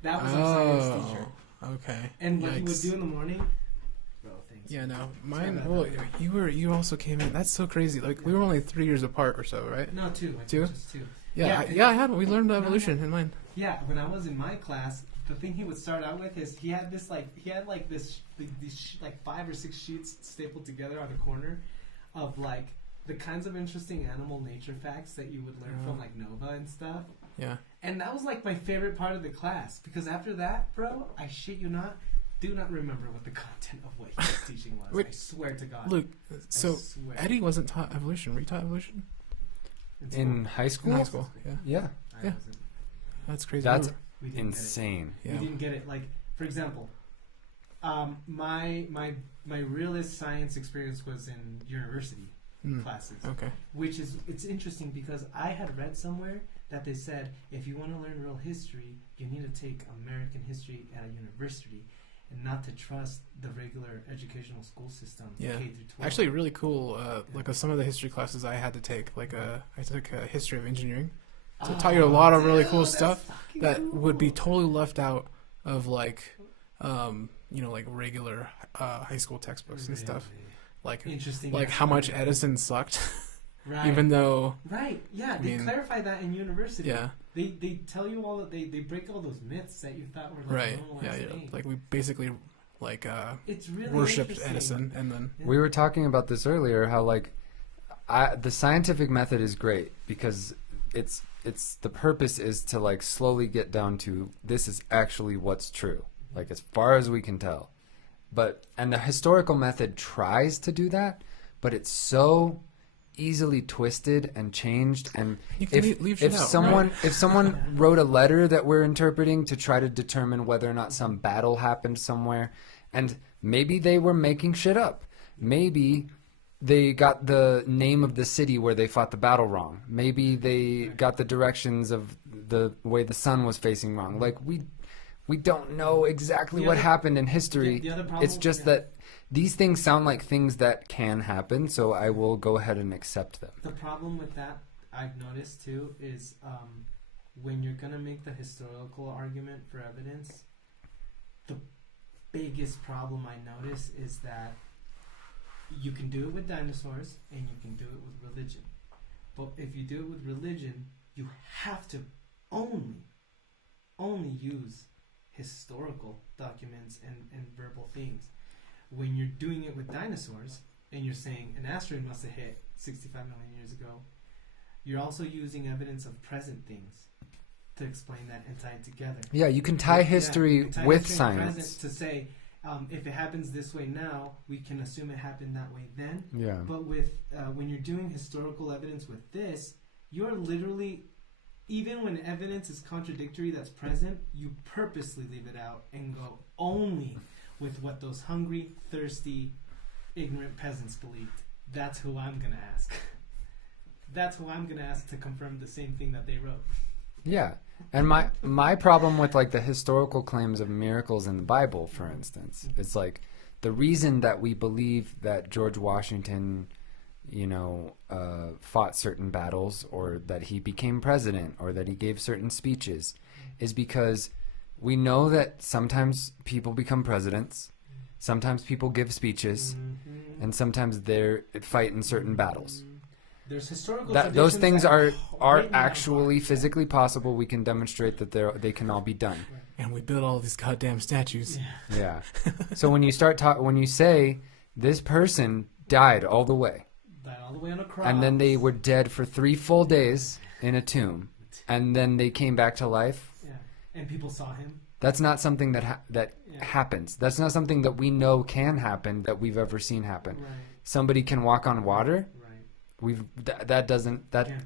That was our science teacher. Okay. And what he would do in the morning... Bro, thanks. Yeah, no. Mine... Well, you also came in. That's so crazy. Like, we were only 3 years apart or so, right? No, 2. Just 2. Yeah, I had... We learned evolution in mine. Yeah, when I was in my class... The thing he would start out with is he had these 5 or 6 sheets stapled together on a corner of like the kinds of interesting animal nature facts that you would learn from like Nova and stuff. Yeah. And that was like my favorite part of the class because after that, bro, I shit you not, do not remember what the content of what he was teaching was. Wait, I swear to God. Luke, so Eddie wasn't taught evolution. Were you taught evolution? In high school? In high school, yeah. Yeah. That's crazy. That's insane. We didn't get it. Like, for example, my realist science experience was in university classes. Okay. Which is, it's interesting because I had read somewhere that they said if you want to learn real history, you need to take American history at a university and not to trust the regular educational school system. Yeah. K through 12. Actually, really cool. Like some of the history classes I had to take, like I took a history of engineering. So it taught you a lot of really cool stuff that would be totally left out of like, like regular high school textbooks and stuff. Like, interesting. Like how much Edison sucked. Right. Even though... Right, yeah, they clarify that in university. Yeah. They tell you all that, they break all those myths that you thought were like normalized things. Like we basically it's really worshipped Edison, and then... We were talking about this earlier, how like the scientific method is great because it's the purpose is to like slowly get down to this is actually what's true, like as far as we can tell. And the historical method tries to do that, but it's so easily twisted and changed. And if someone wrote a letter that we're interpreting to try to determine whether or not some battle happened somewhere, and maybe they were making shit up, maybe they got the name of the city where they fought the battle wrong, maybe they got the directions of the way the sun was facing wrong. Like we don't know exactly what happened in history. It's just that these things sound like things that can happen, so I will go ahead and accept them. The problem with that, I've noticed too, is when you're going to make the historical argument for evidence, the biggest problem I notice is that you can do it with dinosaurs and you can do it with religion. But if you do it with religion, you have to only use historical documents and verbal things. When you're doing it with dinosaurs and you're saying an asteroid must have hit 65 million years ago, you're also using evidence of present things to explain that and tie it together. Yeah, you can tie history with science. Present to say, if it happens this way now, we can assume it happened that way then. Yeah. But with when you're doing historical evidence with this, you're literally, even when evidence is contradictory that's present, you purposely leave it out and go only with what those hungry, thirsty, ignorant peasants believed. That's who I'm going to ask. That's who I'm going to ask to confirm the same thing that they wrote. Yeah. And my problem with like the historical claims of miracles in the Bible, for instance, it's like the reason that we believe that George Washington, fought certain battles, or that he became president, or that he gave certain speeches, is because we know that sometimes people become presidents, sometimes people give speeches, and sometimes they fight in certain battles. There's historical those things are right actually physically possible. We can demonstrate that they can all be done. And we build all these goddamn statues. Yeah. So when you when you say this person died all the way on a cross, and then they were dead for 3 full days in a tomb, and then they came back to life. Yeah. And people saw him. That's not something that happens. That's not something that we know can happen, that we've ever seen happen. Right. Somebody can walk on water. That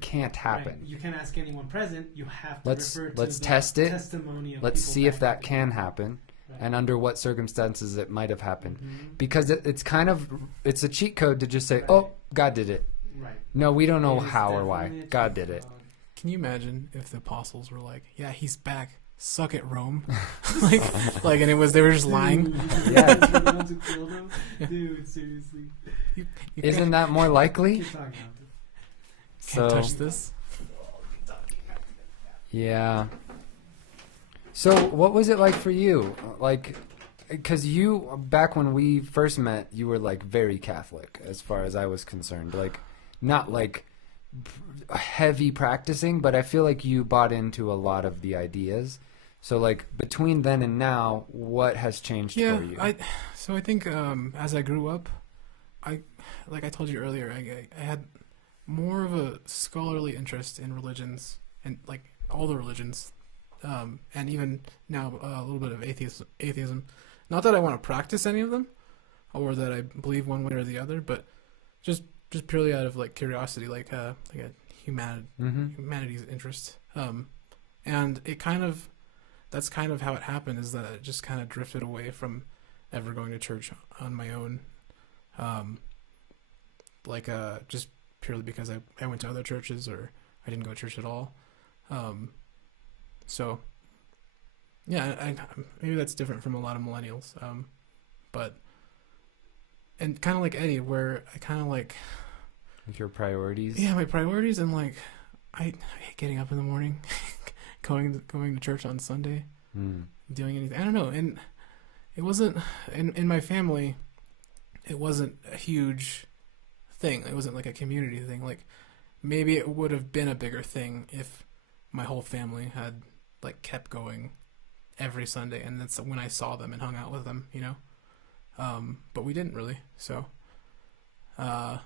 can't happen. Right. You can't ask anyone present. You have to refer to let's the test it. Testimony of let's people see if that can happen, and under what circumstances it might have happened. Because it's a cheat code to just say, oh, God did it. Right. No, we don't know how or why. God did it. Can you imagine if the apostles were like, yeah, he's back. Suck it, Rome. like, and they were just lying. Yeah. Dude, seriously. Isn't that more likely? Can't touch this. Yeah. So what was it like for you? Like, because you, back when we first met, you were like very Catholic as far as I was concerned. Like, not like heavy practicing, but I feel like you bought into a lot of the ideas. So like between then and now, what has changed for you? I think as I grew up, like I told you earlier, I had more of a scholarly interest in religions, and like all the religions, and even now a little bit of atheism. Not that I want to practice any of them, or that I believe one way or the other, but just purely out of like curiosity, like a humanity's interest. And that's kind of how it happened, is that it just kind of drifted away from ever going to church on my own. Just purely because I went to other churches, or I didn't go to church at all. So yeah, maybe that's different from a lot of millennials. And kind of like Eddie, where I kind of like your priorities. Yeah, my priorities, and like I hate getting up in the morning, going to church on Sunday, doing anything. I don't know, and it wasn't in my family. It wasn't a huge thing. It wasn't like a community thing. Like maybe it would have been a bigger thing if my whole family had like kept going every Sunday, and that's when I saw them and hung out with them, you know. But we didn't really, so yeah,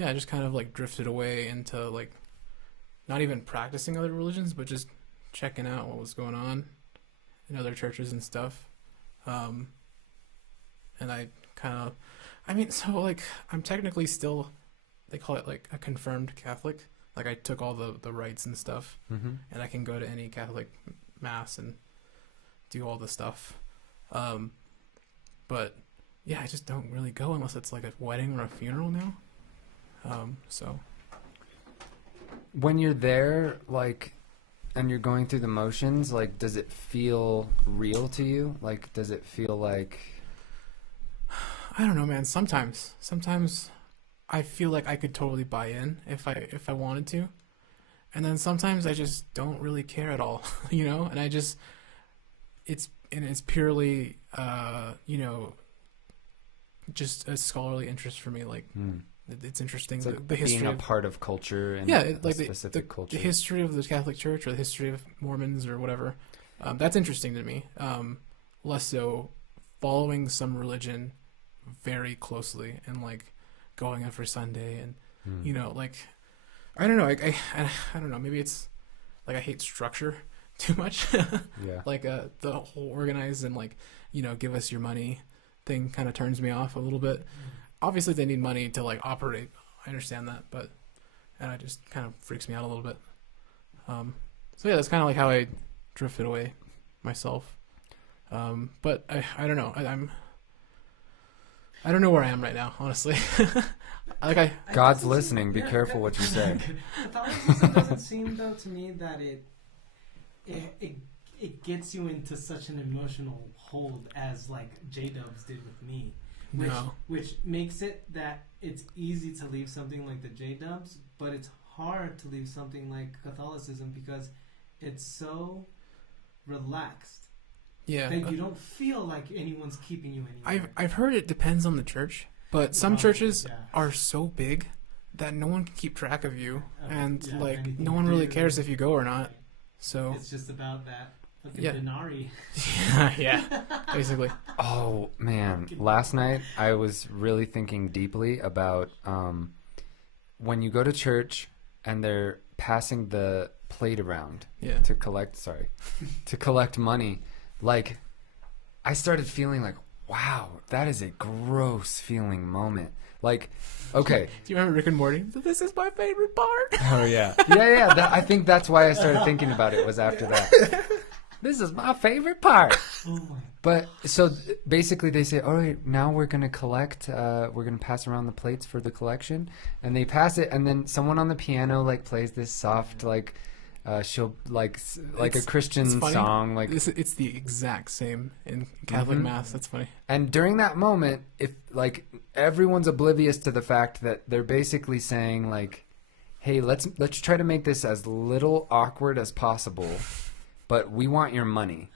I just kind of like drifted away into like not even practicing other religions, but just checking out what was going on in other churches and stuff. And I kind of, I mean, so like I'm technically still, they call it like a confirmed Catholic. Like I took all the rites and stuff, and I can go to any Catholic mass and do all the stuff. But yeah, I just don't really go unless it's like a wedding or a funeral now. So when you're there, like, and you're going through the motions, like, does it feel real to you? Like, does it feel like... I don't know, man. Sometimes I feel like I could totally buy in if I wanted to, and then sometimes I just don't really care at all, you know. And it's purely you know, just a scholarly interest for me. Like it's interesting, it's like the history being a of part of culture and like specific culture. The history of the Catholic Church or the history of Mormons or whatever. That's interesting to me. Less so following some religion very closely and like going every Sunday and you know, like I don't know, I don't know, maybe it's like I hate structure too much. Yeah. Like the whole organize and like, you know, give us your money thing kind of turns me off a little bit. Obviously they need money to like operate, I understand that, but and it just kind of freaks me out a little bit. So yeah, that's kind of like how I drifted away myself. But I don't know, I don't know where I am right now, honestly. God's listening. Be careful what you say. Catholicism doesn't seem, though, to me that it gets you into such an emotional hold as like J-Dubs did with me, which makes it that it's easy to leave something like the J-Dubs, but it's hard to leave something like Catholicism because it's so relaxed. Yeah, that you don't feel like anyone's keeping you anywhere. I've heard it depends on the church, but some churches are so big that no one can keep track of you, and like no one really cares if you go or not. So it's just about that denari. Yeah, basically. Oh man, last night I was really thinking deeply about when you go to church and they're passing the plate around to collect money. Like, I started feeling like, wow, that is a gross feeling moment. Like, okay. Do you remember Rick and Morty? This is my favorite part. Oh, yeah. Yeah. I think that's why I started thinking about it, was after that. This is my favorite part. But, so, basically they say, all right, now we're going to collect, we're going to pass around the plates for the collection. And they pass it, and then someone on the piano, like, plays this soft, like... she'll like a Christian song, like it's the exact same in Catholic Mass. That's funny. And during that moment, if like everyone's oblivious to the fact that they're basically saying like, "Hey, let's try to make this as little awkward as possible, but we want your money."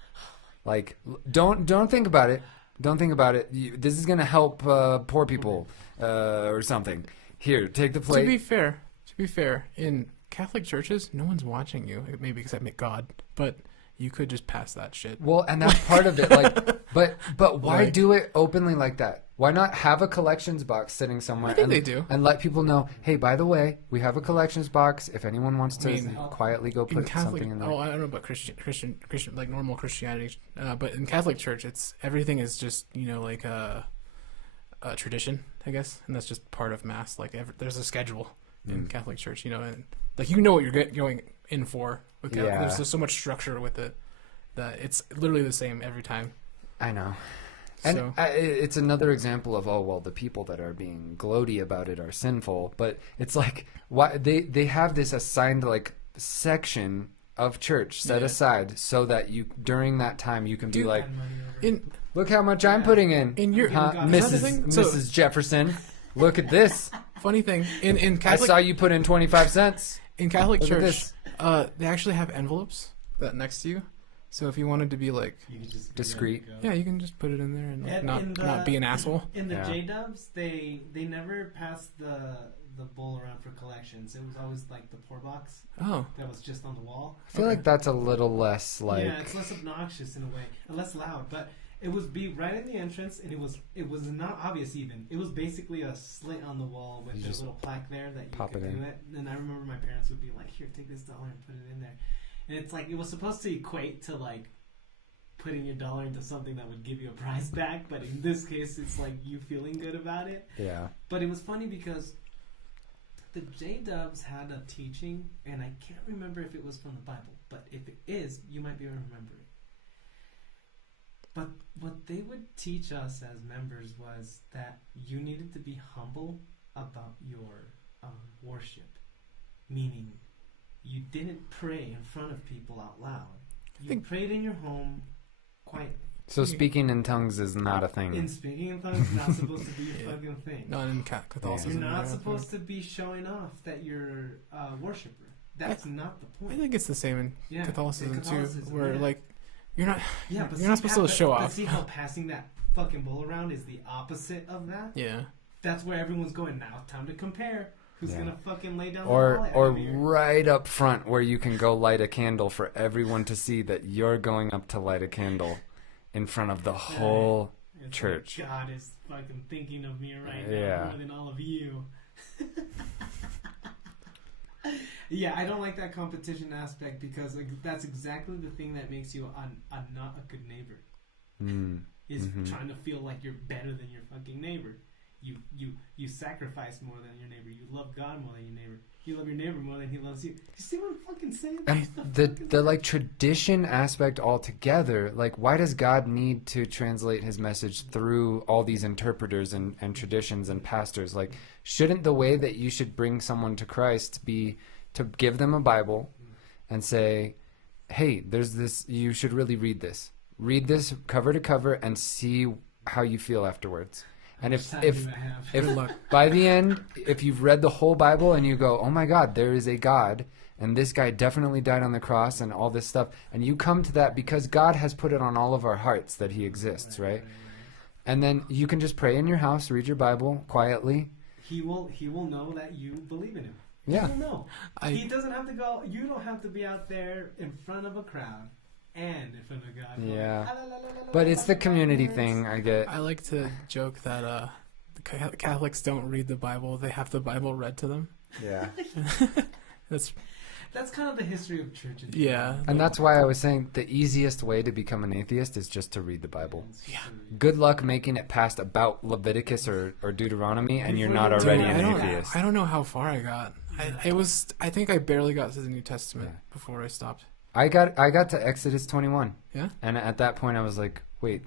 Like, don't think about it. Don't think about it. This is gonna help poor people or something. Here, take the plate. To be fair, in Catholic churches, no one's watching you, maybe except God, but you could just pass that shit. Well, and that's part of it. Like, but why do it openly like that? Why not have a collections box sitting somewhere? I think they do, and let people know. Hey, by the way, we have a collections box. If anyone wants to quietly go put something in there. Oh, I don't know about Christian, like normal Christianity, but in Catholic Church, everything is just like a tradition, I guess, and that's just part of Mass. Like there's a schedule in Catholic Church, and like what you're going in for with Catholic. There's just so much structure with it that it's literally the same every time. I know. And it's another example of the people that are being gloaty about it are sinful, but it's like why they have this assigned like section of church set aside so that you during that time you can be like, look how much I'm putting in your Mrs. Jefferson. Look at this. Funny thing, in Catholic, I saw you put in 25 cents. In Catholic Church, they actually have envelopes that next to you. So if you wanted to be like discreet, you can just put it in there and not be an asshole. In the J-Dubs, they never pass the the bowl around for collections. It was always like the poor box Oh, that was just on the wall. I feel like that's a little less like. Yeah, it's less obnoxious in a way, and less loud. But it was be right in the entrance, and it was not obvious even. It was basically a slit on the wall with a little plaque there that you pop could it do in. it. And I remember my parents would be like, "Here, take this dollar and put it in there." And it's like it was supposed to equate to like putting your dollar into something that would give you a prize back, but in this case, it's like you feeling good about it. Yeah. But it was funny because the J-Dubs had a teaching, and I can't remember if it was from the Bible, but if it is, you might be able to remember it. But what they would teach us as members was that you needed to be humble about your worship, meaning you didn't pray in front of people out loud. You prayed in your home quietly. So speaking in tongues is not a thing. In speaking in tongues is not supposed to be a fucking thing. not in Catholicism. You're not supposed to be showing off that you're a worshiper. That's not the point. I think it's the same in Catholicism too, where like you're not. Yeah, but you're not supposed to show off. But see how passing that fucking bowl around is the opposite of that? Yeah. That's where everyone's going now. Time to compare. Who's gonna fucking lay down or the wallet or over here? right up front where you can go light a candle for everyone to see that you're going up to light a candle in front of the whole It's church. Like God is fucking thinking of me right Yeah. now more than all of you. Yeah, I don't like that competition aspect because that's exactly the thing that makes you a not a good neighbor. Is trying to feel like you're better than your fucking neighbor. You sacrifice more than your neighbor. You love God more than your neighbor. You love your neighbor more than he loves you. You see what I'm fucking saying? And the like tradition aspect altogether, like why does God need to translate his message through all these interpreters and traditions and pastors? Like, shouldn't the way that you should bring someone to Christ be to give them a Bible and say, hey, there's this, you should really read this. Read this cover to cover and see how you feel afterwards. And if by the end, if you've read the whole Bible and you go, oh my God, there is a God, and this guy definitely died on the cross and all this stuff, and you come to that because God has put it on all of our hearts that he exists, right? And then you can just pray in your house, read your Bible quietly. He will know that you believe in him. Yeah. He will know. He doesn't have to go, you don't have to be out there in front of a crowd. And in front of God. Yeah. But it's the community thing, I get. I like to joke that the Catholics don't read the Bible. They have the Bible read to them. Yeah. That's kind of the history of churches. Yeah. And that's why I was saying the easiest way to become an atheist is just to read the Bible. Yeah. Good luck making it past about Leviticus or Deuteronomy and you're not already an atheist. I don't know how far I got. I think I barely got to the New Testament before I stopped. I got to Exodus 21. Yeah. And at that point I was like, wait,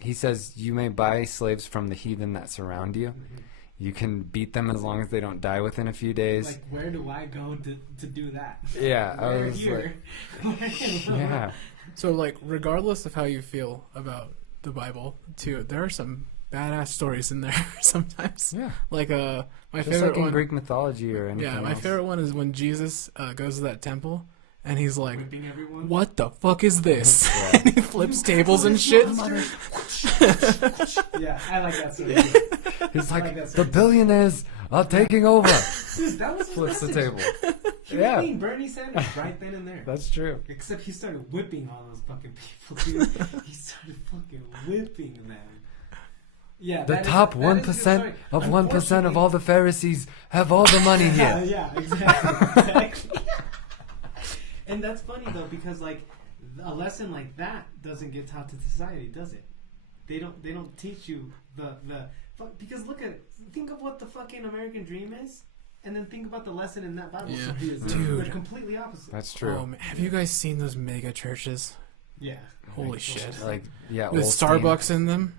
he says you may buy slaves from the heathen that surround you. Mm-hmm. You can beat them as long as they don't die within a few days. Like, where do I go to do that? Yeah. I was here. yeah. So, like, regardless of how you feel about the Bible, too, there are some badass stories in there sometimes. Yeah. Like, my just favorite like in one, Greek mythology or anything Yeah, my else. favorite one is when Jesus goes to that temple. And he's like, Whipping everyone. what the fuck is this? And he flips tables and shit. Yeah, I like that story. He's like, the billionaires are taking over. Dude, that was his Flips the message. table. He was being Bernie Sanders right then and there. That's true. Except he started whipping all those fucking people, dude. He started fucking whipping them. Yeah, The top 1% of 1% of all the Pharisees have all the money here. Yeah, exactly. And that's funny though, because like a lesson like that doesn't get taught to society, does it? They don't teach you because think of what the fucking American dream is, and then think about the lesson in that Bible story is. Dude. They're completely opposite. That's true. Have you guys seen those mega churches? Yeah. Holy shit! Like, yeah, With Olstein. Starbucks in them.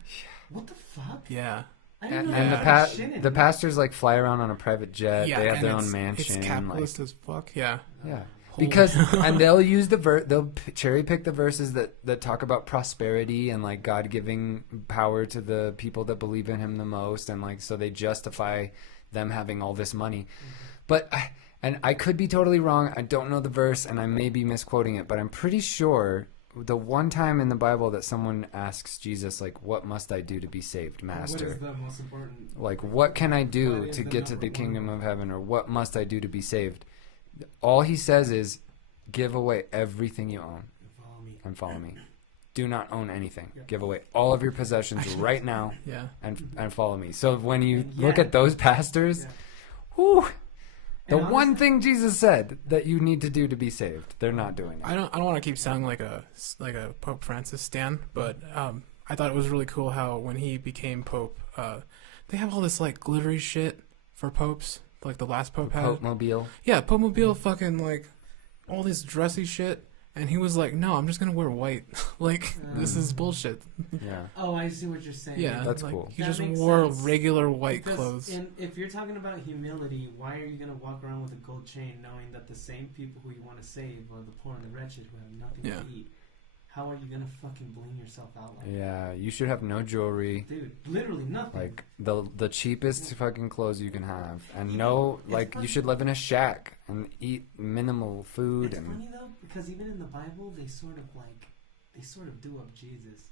What the fuck? Yeah. I didn't know And that the pastors like fly around on a private jet. Yeah, they have and their own mansion. It's capitalist as fuck. Yeah. Yeah. Because and they'll use they'll cherry pick the verses that talk about prosperity and like God giving power to the people that believe in him the most, and like so they justify them having all this money. But I could be totally wrong. I don't know the verse and I may be misquoting it, but I'm pretty sure the one time in the Bible that someone asks Jesus, like, what must I do to be saved, What Master? is the most important? Like, what can I do What is to the get to number the one kingdom rule? of heaven? Or what must I do to be saved? All he says is, give away everything you own Follow me. and follow me. Do not own anything. Yep. Give away all of your possessions right now Yeah. and follow me. So when you And look yeah. at those pastors, Yeah. whew, the And one honestly- thing Jesus said that you need to do to be saved, they're not doing it. I don't want to keep sounding like a Pope Francis stan, but I thought it was really cool how when he became Pope, they have all this like glittery shit for popes, like the last Pope had. Pope Mobile. Yeah, Pope Mobile, fucking like all this dressy shit, and he was like, "No, I'm just gonna wear white. Like this is bullshit." Yeah. Oh, I see what you're saying. Yeah, That's like, cool. He That just makes wore sense. regular white Because clothes. if you're talking about humility, why are you going to walk around with a gold chain knowing that the same people who you want to save are the poor and the wretched who have nothing Yeah. to eat? How are you going to fucking bling yourself out like that? Yeah, you should have no jewelry. Dude, literally nothing. Like the cheapest fucking clothes you can have, and Even- no, it's like funny- you should live in a shack and eat minimal food. It's And funny though, because even in the Bible, they sort of do up Jesus.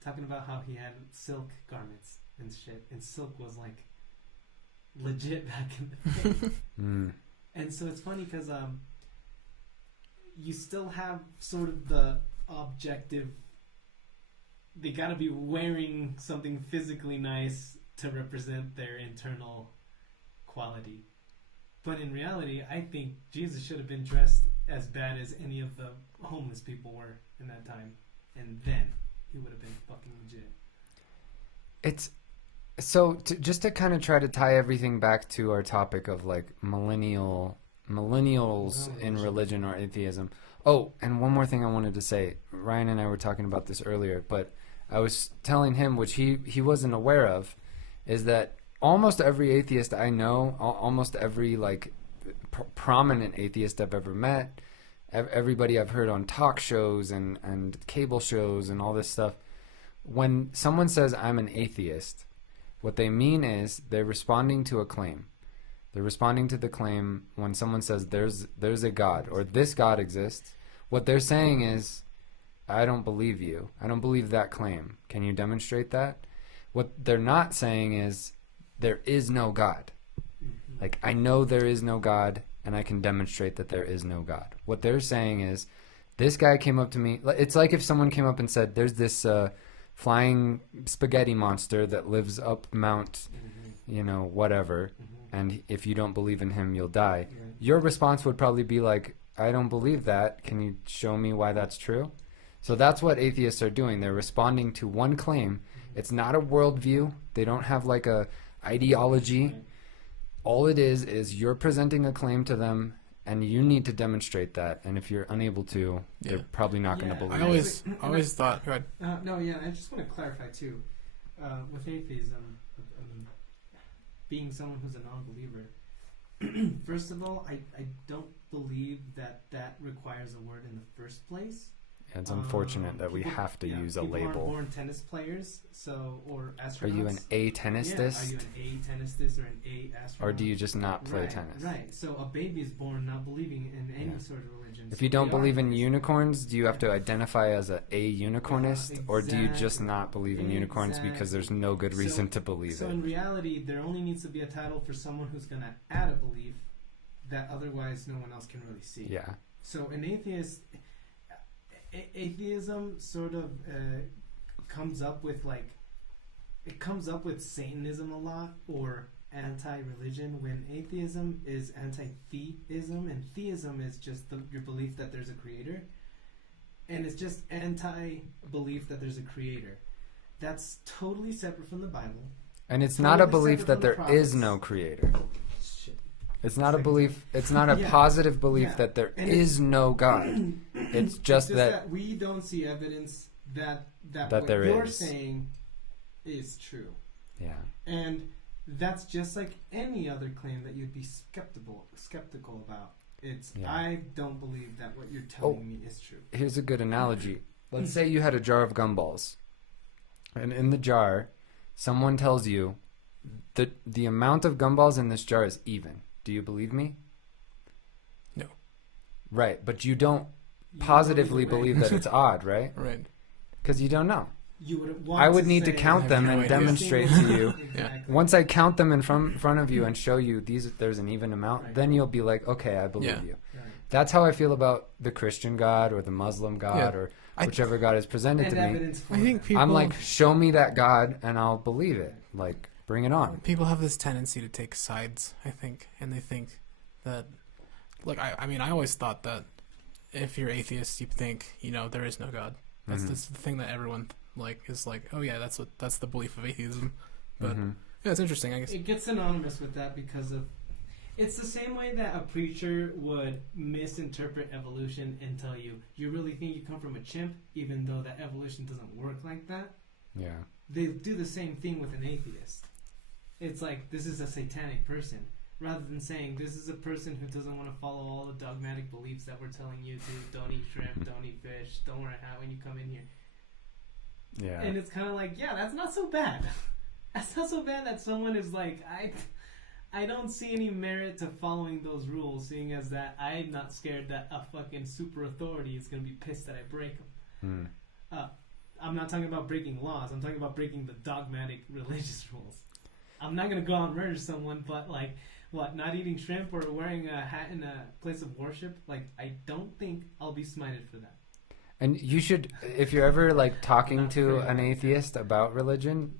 Talking about how he had silk garments and shit, and silk was like legit back in the day. mm, And so it's funny because you still have sort of the objective. They gotta be wearing something physically nice to represent their internal quality. But in reality, I think Jesus should have been dressed as bad as any of the homeless people were in that time. And then he would have been fucking legit. it's so just to kind of try to tie everything back to our topic of like millennials in religion or atheism. Oh, and one more thing I wanted to say. Ryan and I were talking about this earlier, but I was telling him, which he wasn't aware of, is that almost every atheist I know, almost every like prominent atheist I've ever met, everybody I've heard on talk shows and cable shows and all this stuff, when someone says I'm an atheist, what they mean is they're responding to a claim. They're responding to the claim when someone says there's a God or this God exists. What they're saying is, I don't believe you. I don't believe that claim. Can you demonstrate that? What they're not saying is there is no God. Mm-hmm. Like, I know there is no God, and I can demonstrate that there is no God. What they're saying is, this guy came up to me. It's like if someone came up and said, there's this flying spaghetti monster that lives up Mount, whatever, and if you don't believe in him, you'll die. Yeah. Your response would probably be like, I don't believe that. Can you show me why that's true? So that's what atheists are doing. They're responding to one claim. It's not a worldview. They don't have like a ideology. All it is you're presenting a claim to them, and you need to demonstrate that. And if you're unable to, they're Yeah. probably not going to Yeah. believe I it. always thought. Go ahead. No, yeah, I just want to clarify too. With atheism, being someone who's a non-believer, first of all, I don't believe that requires a word in the first place. It's unfortunate that we People- have to use a people aren't label. born tennis players, or astronauts. Are you an Yeah, are you atenistist? an A-tennisist or an A-astronaut? Or do you just not play right, tennis? Right. So a baby is born not believing in any Yeah. sort of religion. If So you don't they are believe in atheists. unicorns, do you have to identify as a unicornist? Yeah, Or do you just exactly. not believe in unicorns because there's no good reason to believe So it? in reality, there only needs to be a title for someone who's going to add a belief that otherwise no one else can really see. Yeah. So an atheist, atheism sort of comes up with Satanism a lot, or anti-religion, when atheism is anti-theism, and theism is just your belief that there's a creator, and it's just anti-belief that there's a creator. That's totally separate from the Bible. And it's not a Totally belief separate that from there the is prophets. no creator. Shit. It's not a belief. It's not a Yeah. positive belief Yeah. that there And is no God. It's just that we don't see evidence that That what there you're is. saying is true. yeah. And that's just like any other claim that you'd be skeptical about. It's Yeah. I don't believe that what you're telling me is true. Here's a good analogy. Let's say you had a jar of gumballs, and in the jar, someone tells you that the amount of gumballs in this jar is even. Do you believe me? No. Right, but you don't positively right. believe that it's odd, right? Right. Because you don't know. You would want I would to need to say, count I them have no and idea. demonstrate to you. Exactly. Once I count them in front of you and show you there's an even amount, Right. then you'll be like, okay, I believe Yeah. you. Right. That's how I feel about the Christian God or the Muslim God Yeah. or I- whichever God is presented And to me. evidence for I think that. people. I'm like, show me that God and I'll believe it. Like, bring it on. People have this tendency to take sides, I think, and they think that, like, I mean, I always thought that if you're atheist, you think, there is no God. That's Mhm. that's the thing that everyone is like, oh yeah, that's the belief of atheism. But Mhm. yeah, it's interesting, I guess. It gets synonymous with that because of it's the same way that a preacher would misinterpret evolution and tell you really think you come from a chimp, even though that evolution doesn't work like that. Yeah. They do the same thing with an atheist. It's like this is a satanic person, rather than saying this is a person who doesn't want to follow all the dogmatic beliefs that we're telling you to. Don't eat shrimp, don't eat fish, don't wear a hat when you come in here. Yeah. And it's kind of like, yeah, that's not so bad. That's not so bad that someone is like, I don't see any merit to following those rules, seeing as that I'm not scared that a fucking super authority is going to be pissed that I break them. I'm not talking about breaking laws. I'm talking about breaking the dogmatic religious rules. I'm not going to go out and murder someone, but like, what, not eating shrimp or wearing a hat in a place of worship? Like, I don't think I'll be smited for that. And you should, if you're ever like talking Not to afraid an of it. atheist about religion,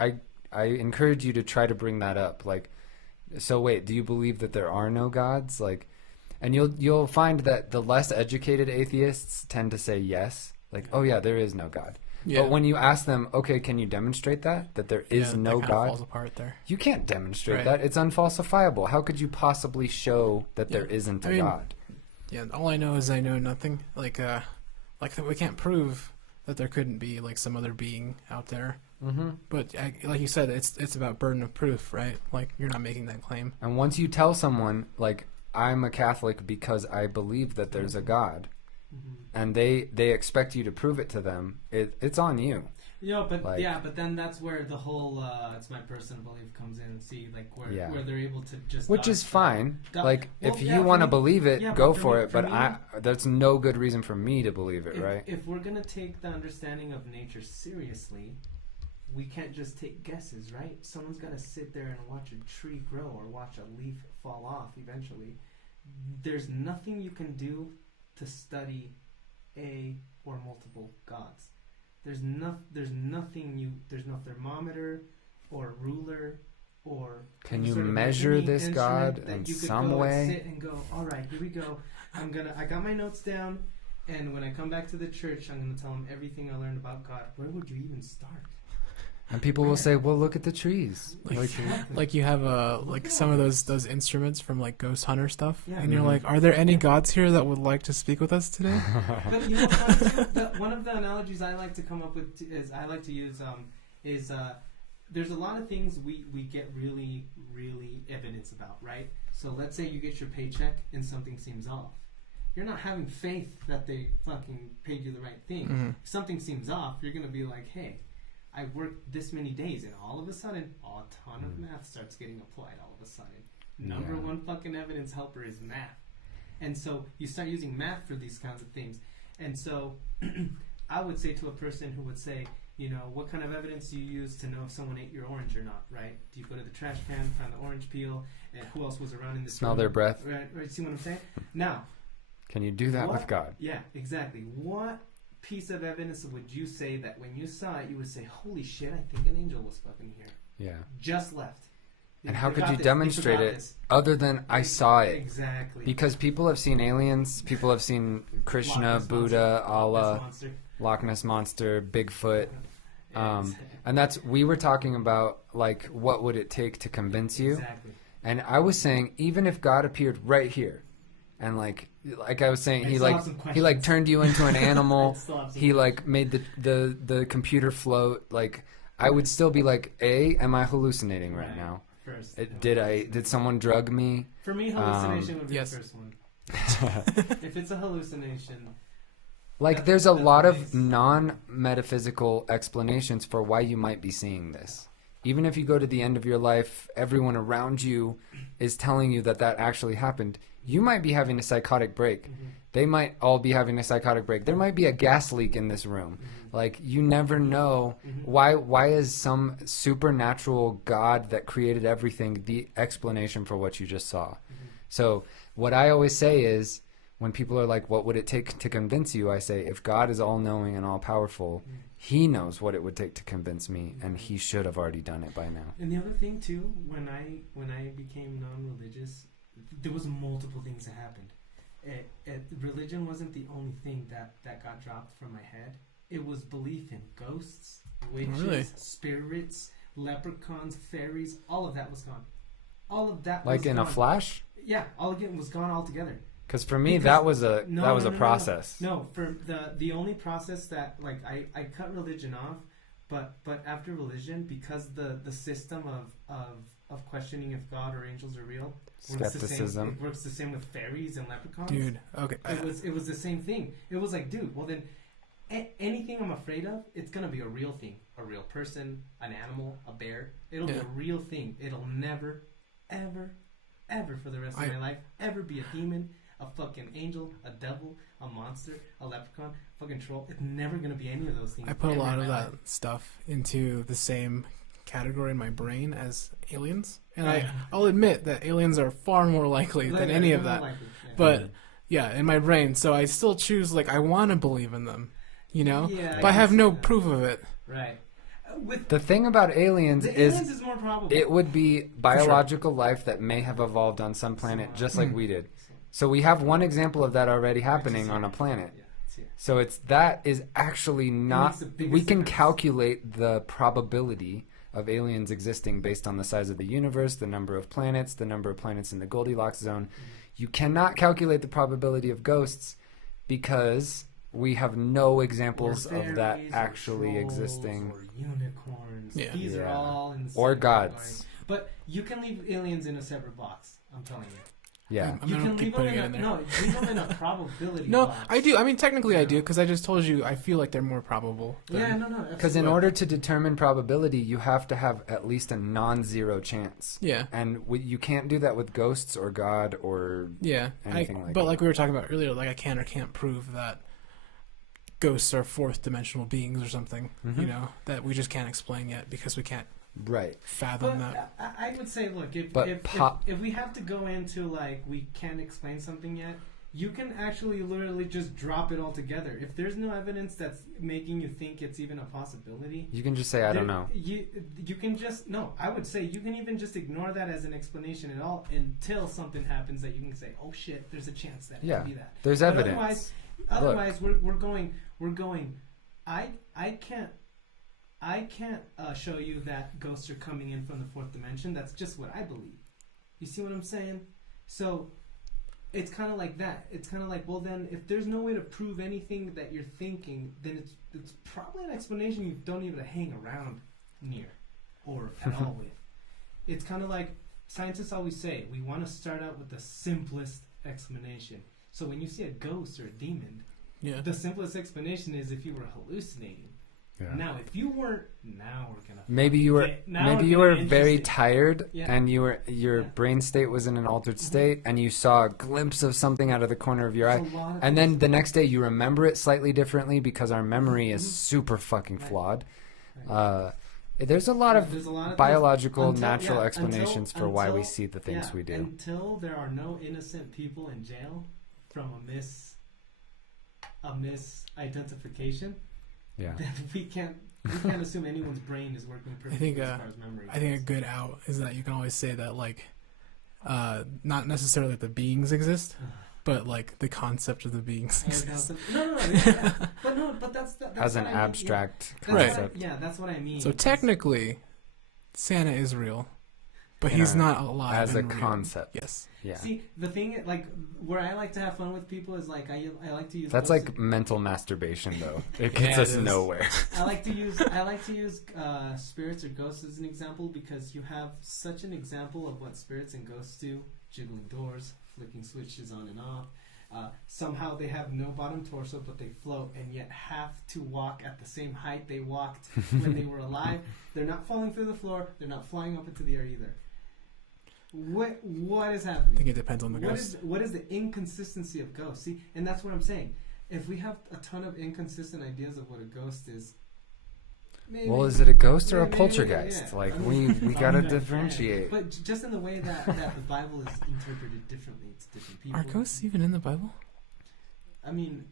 I encourage you to try to bring that up. Like, so wait, do you believe that there are no gods? Like, and you'll find that the less educated atheists tend to say yes, like, oh yeah, there is no God. Yeah. But when you ask them, okay, can you demonstrate that there is Yeah, no that kinda God? falls apart there. You can't demonstrate Right. that. It's unfalsifiable. How could you possibly show that there Yeah. isn't I a mean, God? Yeah, all I know is I know nothing. Like that we can't prove that there couldn't be like some other being out there. Mm-hmm. But like you said, it's about burden of proof, right? Like you're not making that claim. And once you tell someone, like, I'm a Catholic because I believe that there's a God, and they expect you to prove it to them, it's on you. But then that's where the whole it's my personal belief comes in. See, like where they're able to just Which is fine. Like, Well, if yeah, you for want to me- believe it, yeah, go but for me- it. But me- that's no good reason for me to believe it, if, right? If we're gonna take the understanding of nature seriously, we can't just take guesses, right? Someone's got to sit there and watch a tree grow or watch a leaf fall off eventually. There's nothing you can do to study a or multiple gods. There's no thermometer or ruler or Can you sort of measure any this God instrument that in you could some go and way? sit and go, all right, here we go. I got my notes down, and when I come back to the church, I'm gonna tell them everything I learned about God. Where would you even start? And people will say, well, look at the trees. Like you have like some of those instruments from like Ghost Hunter stuff, Yeah. and you're Mhm. like, are there any gods here that would like to speak with us today? But one of the analogies I like to come up with is I like to use there's a lot of things we get really, really evidence about, right? So let's say you get your paycheck and something seems off. You're not having faith that they fucking paid you the right thing. Mhm. If something seems off, you're going to be like, hey, I worked this many days, and all of a sudden, a ton of math starts getting applied all of a sudden. Number Yeah. one fucking evidence helper is math. And so you start using math for these kinds of things. And so I would say to a person who would say, what kind of evidence do you use to know if someone ate your orange or not, right? Do you go to the trash can, find the orange peel, and who else was around in this Smell room? their breath. Right, see what I'm saying? Now, Can you do that What? with God? yeah, exactly. What piece of evidence would you say that when you saw it, you would say, holy shit, I think an angel was fucking here. Yeah. Just left. And They how could forgot you this, they demonstrate forgot it this. other than I saw it? Exactly. Because people have seen aliens, people have seen Krishna, Loch Ness Buddha, Monster. Allah, Monster. Loch Ness Monster, Bigfoot. Yeah, And we were talking about, like, what would it take to convince you? exactly. And I was saying, even if God appeared right here, and like I was saying, I he still like have some he like questions. turned you into an animal. I still have some He like made the computer float. Like, I would still be like, am I hallucinating right now? First. Did someone drug me? For me, hallucination would be yes. the first one. If it's a hallucination, Like, That's- there's a that's lot the of base. non-metaphysical explanations for why you might be seeing this. Even if you go to the end of your life, everyone around you is telling you that actually happened. You might be having a psychotic break. Mm-hmm. They might all be having a psychotic break. There might be a gas leak in this room. Mm-hmm. Like, you never know. Mm-hmm. Why is some supernatural God that created everything the explanation for what you just saw? Mm-hmm. So what I always say is, when people are like, what would it take to convince you? I say, if God is all-knowing and all-powerful, Mm-hmm. he knows what it would take to convince me, and he should have already done it by now. And the other thing too, when I became non-religious, there was multiple things that happened. Religion wasn't the only thing that got dropped from my head. It was belief in ghosts, witches, Really? spirits, leprechauns, fairies. All of that was gone. All of that Like was in gone. a flash? Yeah, all of it was gone altogether. Because for me, Because- that was a No. process. No, for the only process that, like, I cut religion off, but after religion, because the system of questioning if God or angels are real works the same. Skepticism. It works the same with fairies and leprechauns. Dude, okay. It was the same thing. It was like, dude, well then, anything I'm afraid of, it's gonna be a real thing, a real person, an animal, a bear. It'll be Yeah. a real thing. It'll never, ever, ever for the rest of my life ever be a demon, a fucking angel, a devil, a monster, a leprechaun, fucking troll. It's never gonna be any of those things. I put a ever lot in of my that life. stuff into the same category in my brain as aliens, and Yeah. I'll admit that aliens are far more likely than any of that. Yeah. But yeah, in my brain, so I still choose, like, I want to believe in them, you know, Yeah, but I have can no see that. proof of it. Right. With The thing about aliens the is aliens is more probable. it would be biological life that may have evolved on some planet just like we did. So we have one example of that already happening on a planet. Yeah, it's here. So that is actually not, makes the biggest we can difference. calculate the probability of aliens existing based on the size of the universe, the number of planets in the Goldilocks zone. Mm-hmm. You cannot calculate the probability of ghosts because we have no examples Or of that fairies, or actually trolls, existing. or unicorns. Yeah. These are Yeah. all in the same Or category. gods. But you can leave aliens in a separate box. I'm telling you. Yeah. I'm You gonna can keep leave them putting in it in a there. leave them in a probability No, box. I do. I mean, technically, I Yeah. do, because I just told you I feel like they're more probable. Yeah, no. Because in absolutely. order to determine probability, you have to have at least a non-zero chance. Yeah. And you can't do that with ghosts or God or Yeah, anything like but that. like we were talking about earlier, like I can or can't prove that ghosts are fourth dimensional beings or something, Mhm. you know, that we just can't explain yet because we can't right. fathom But that. I would say, look, But if we have to go into, like, we can't explain something yet, you can actually literally just drop it all together. If there's no evidence that's making you think it's even a possibility, You can just say, I don't know. You can just, no, I would say you can even just ignore that as an explanation at all until something happens that you can say, oh shit, there's a chance that it Yeah. could be that. There's But evidence. Otherwise, we're going. I can't show you that ghosts are coming in from the fourth dimension. That's just what I believe. You see what I'm saying? So it's kind of like that. It's kind of like, well, then if there's no way to prove anything that you're thinking, then it's probably an explanation you don't even hang around near or at all with. It's kind of like scientists always say, we want to start out with the simplest explanation. So when you see a ghost or a demon, Yeah. the simplest explanation is if you were hallucinating. Yeah. Now, if you weren't, now we're gonna. Maybe you were Okay, now maybe it's you were getting very interesting. tired Yeah. and your Yeah. brain state was in an altered state and you saw a glimpse of something out of the corner of your eye. There's a lot of And then things- the next day you remember it slightly differently because our memory is Mhm. super fucking Right. flawed. Right. There's a lot of There's a lot of biological, things natural until- explanations for why we until- see the things yeah, we do. Until there are no innocent people in jail from a misidentification, Yeah. then we can't assume anyone's brain is working perfectly think, as far as memory I think a goes. good out is that you can always say that, like, not necessarily that the beings exist, but like the concept of the beings exist. But that's As an what I mean, abstract yeah. That's concept. what I, yeah, that's what I mean. So technically, Santa is real, but In he's a- not alive as a and real. concept. Yes. Yeah. See, the thing, like, where I like to have fun with people is, like, I like to use. That's ghosts- like mental masturbation though. It Yeah, gets it us is. nowhere. I like to use spirits or ghosts as an example because you have such an example of what spirits and ghosts do: jiggling doors, flicking switches on and off. Somehow they have no bottom torso, but they float and yet have to walk at the same height they walked when they were alive. They're not falling through the floor. They're not flying up into the air either. What is I happening? think it depends on the ghost. What is the inconsistency of ghosts? See, and that's what I'm saying. If we have a ton of inconsistent ideas of what a ghost is, maybe, Well, is it a ghost or a maybe, poltergeist? yeah. Like I mean, we gotta differentiate. But just in the way that the Bible is interpreted differently, it's different people. Are ghosts even in the Bible? I mean,